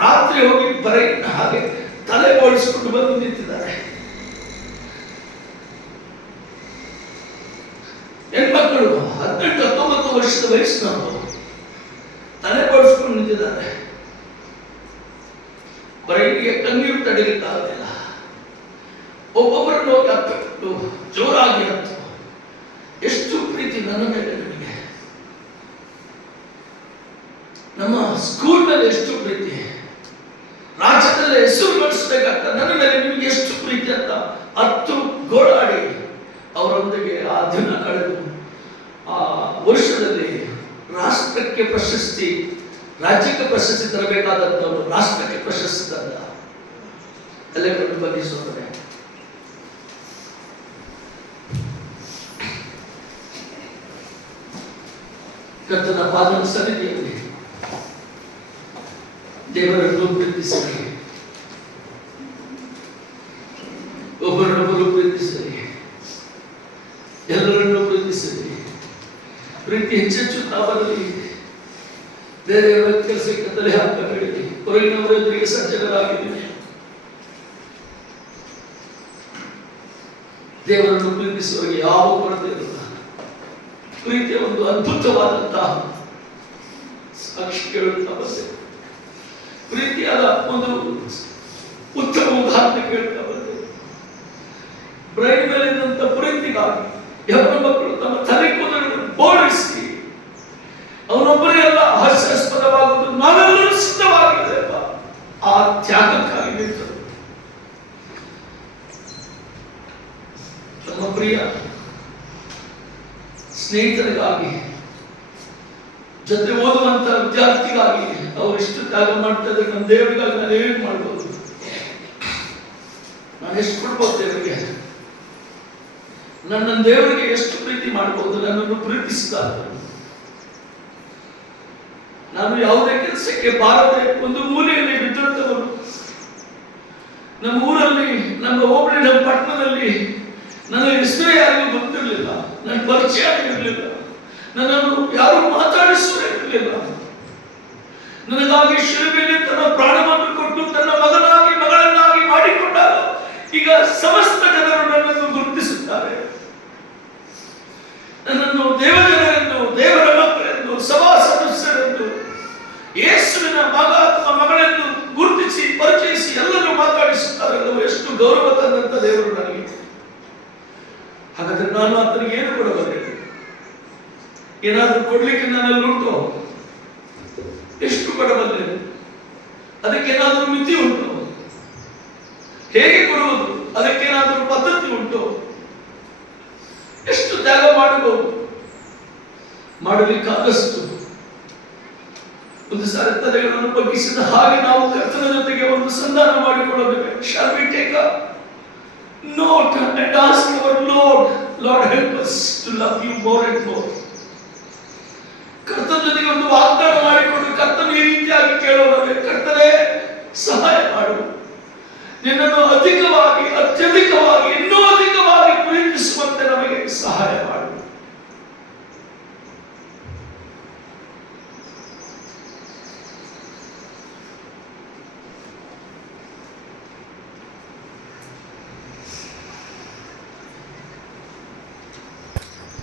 ರಾತ್ರಿ ಹೋಗಿ ಬರೈನ ಹಾಗೆ ತಲೆ ಬೋಳಿಸಿಕೊಂಡು ಬಂದು ನಿಂತಿದ್ದಾರೆ. ಹೆಣ್ಮಕ್ಕಳು 18, 19 ವರ್ಷದ ವಯಸ್ಸಿನವರು ತಲೆ ಬೋಳಿಸ್ಕೊಂಡು ನಿಂತಿದ್ದಾರೆ. ಬರೈನಿಗೆ ಕಣ್ಣೀರು ತಡೆಯಲಿಕ್ಕಾಗಲಿಲ್ಲ. ಒಬ್ಬೊಬ್ಬರನ್ನು ಹೋಗಿ ಹತ್ತು ಜೋರಾಗಿ ಹತ್ತು. ಎಷ್ಟು ಪ್ರೀತಿ ನನ್ನ ಮೇಲೆ ನಿಮಗೆ, ನಮ್ಮ ಸ್ಕೂಲ್ ಮೇಲೆ ಎಷ್ಟು ಪ್ರೀತಿ, ರಾಜ್ಯದಲ್ಲಿ ಹೆಸರು ಗಳಿಸಬೇಕಂತ ನನ್ನ ಮೇಲೆ ನಿಮಗೆ ಎಷ್ಟು ಪ್ರೀತಿ ಅಂತ 10 ಗೋಳಾಡಿ ಅವರೊಂದಿಗೆ ಆ ದಿನ ಕಳೆದು ಆ ವರ್ಷದಲ್ಲಿ ರಾಷ್ಟ್ರಕ್ಕೆ ಪ್ರಶಸ್ತಿ, ರಾಜ್ಯಕ್ಕೆ ಪ್ರಶಸ್ತಿ ತರಬೇಕಾದಂಥವರು ರಾಷ್ಟ್ರಕ್ಕೆ ಪ್ರಶಸ್ತಿ ತಂದ ಎಲ್ಲರೂ ಬಗ್ಗಿಸೋದ್ರೆ. ಕರ್ತನ ಪಾದದ ಸನ್ನಿಧಿಯಲ್ಲಿ ದೇವರನ್ನು ಪ್ರೀತಿಸಲಿ, ಒಬ್ಬರನ್ನೊಬ್ಬರು ಪ್ರೀತಿಸಲಿ, ಎಲ್ಲರನ್ನೂ ಪ್ರೀತಿಸಲಿ. ಪ್ರೀತಿ ಹೆಚ್ಚೆಚ್ಚುತ್ತಾ ಬರಲಿ. ಬೇರೆಯವರ ಕೆಲಸಕ್ಕೆ ತಲೆ ಹಾಕಬೇಡಿ. ಹೊರಗಿನವರ ಎದುರಿಗೆ ಸಜ್ಜನರಾಗಿದ್ದೀವಿ. ದೇವರನ್ನು ಪ್ರೀತಿಸುವವರಿಗೆ ಯಾವ ಕೊರತೆ ಇರಲ್ಲ. ಪ್ರೀತಿಯ ಒಂದು ಅದ್ಭುತವಾದಂತಹ ಸಾಕ್ಷಿ ಕೇಳುತ್ತಾ ಬಂದೆ. ಪ್ರೀತಿಯಾದ ಒಂದು ಉತ್ತಮ ಉದಾಹರಣೆ ಕೇಳ್ತಾ ಬಂದೆ. ಬ್ರೈನ್ ಮೇಲಿದ್ದಂತ ಪ್ರೀತಿಗಾಗಿ ಹೆಣ್ಣು ಮಕ್ಕಳು ತಮ್ಮ ತಲೆ ಕೂದಲನ್ನು ಬೋಳಿಸಿ ಅವನೊಬ್ಬರೇ ಅಲ್ಲ ಹಾಸ್ಯಾಸ್ಪದವಾಗುವುದು ನಾವೆಲ್ಲರೂ ಸಿದ್ಧವಾಗಿದ್ದೇವೆ ಆ ತ್ಯಾಗಕ್ಕಾಗಿ ನಿಂತರು. ನಮ್ಮ ಪ್ರಿಯ ಸ್ನೇಹಿತರಿಗಾಗಿ, ಜೊತೆ ಓದುವಂತ ವಿದ್ಯಾರ್ಥಿಗಾಗಿ ಅವರು ಎಷ್ಟು ತ್ಯಾಗ ಮಾಡ್ತಾ ಇದ್ದಾರೆ. ನಮ್ಮ ದೇವರಿಗಾಗಿ ನಾನು ಏನು ಮಾಡ್ಬೋದು? ನಾನು ಎಷ್ಟು ಕೊಡ್ಬೋದು ದೇವರಿಗೆ? ನನ್ನ ದೇವರಿಗೆ ಎಷ್ಟು ಪ್ರೀತಿ ಮಾಡಬಹುದು? ನನ್ನನ್ನು ಪ್ರೀತಿಸಿದಾಗ ನಾನು ಯಾವುದೇ ಕೆಲಸಕ್ಕೆ ಬಾರದೆ ಒಂದು ಮೂಲೆಯಲ್ಲಿ ಬಿದ್ದಂತವರು. ನಮ್ಮ ಊರಲ್ಲಿ, ನಮ್ಮ ಹೋಬಳಿ, ನಮ್ಮ ಪಟ್ಟಣದಲ್ಲಿ ನನ್ನ ಹೆಸರೇ ಯಾರಿಗೂ ಗೊತ್ತಿರಲಿಲ್ಲ, ನನ್ನ ಪರಿಚಯ ಇರಲಿಲ್ಲ, ನನ್ನನ್ನು ಯಾರು ಮಾತಾಡಿಸುವೇ ಇರಲಿಲ್ಲ. ನನಗಾಗಿ ಶಿಲುಬೆಯಲ್ಲಿ ತನ್ನ ಪ್ರಾಣವನ್ನು ಕೊಟ್ಟು ತನ್ನ ಮಗನಾಗಿ ಮಗಳನ್ನಾಗಿ ಮಾಡಿಕೊಂಡಾಗ ಈಗ ಸಮಸ್ತ ಜನರು ನನ್ನನ್ನು ಗುರುತಿಸುತ್ತಾರೆ. ನನ್ನನ್ನು ದೇವಜನರೆಂದು, ದೇವರ ಮಕ್ಕಳೆಂದು, ಸಭಾ ಸದಸ್ಯರೆಂದು, ಯೇಸುವಿನ ಮಗ ಅಥವಾ ಮಗಳೆಂದು ಗುರುತಿಸಿ ಪರಿಚಯಿಸಿ ಎಲ್ಲರೂ ಮಾತಾಡಿಸುತ್ತಾರೆ. ಎಷ್ಟು ಗೌರವ ತಂದಂತ ದೇವರು ನನಗೆ. ಹಾಗಾದ್ರೆ ನಾನು ಆತನಿಗೆ ಏನು ಕೊಡಬಲ್ಲೆ? ಏನಾದರೂ ಕೊಡ್ಲಿಕ್ಕೆ ನನ್ನಲ್ಲಿ ಉಂಟು? ಎಷ್ಟು ಕೊಡಬಲ್ಲೆ? ಅದಕ್ಕೆ ಏನಾದರೂ ಮಿತಿ ಉಂಟು? ಹೇಗೆ ಕೊಡುವುದು? ಅದಕ್ಕೇನಾದರೂ ಪದ್ಧತಿ ಉಂಟು? ಎಷ್ಟು ತ್ಯಾಗ ಮಾಡಬಹುದು? ಮಾಡಲಿಕ್ಕಾದಷ್ಟು ಒಂದು ಸಾರಿ ತಲೆಗಳನ್ನು ಬಗ್ಗಿಸಿದ ಹಾಗೆ ನಾವು ಕರ್ತನ ಜೊತೆಗೆ ಒಂದು ಸಂಧಾನ ಮಾಡಿಕೊಳ್ಳಬೇಕು. Shall we take a note and ask our Lord help us to love you more and more. ಕರ್ತನ ಜೊತೆಗೆ ಒಂದು ವಾಗ್ದಾನ ಮಾಡಿಕೊಂಡು, ಕರ್ತನ ಈ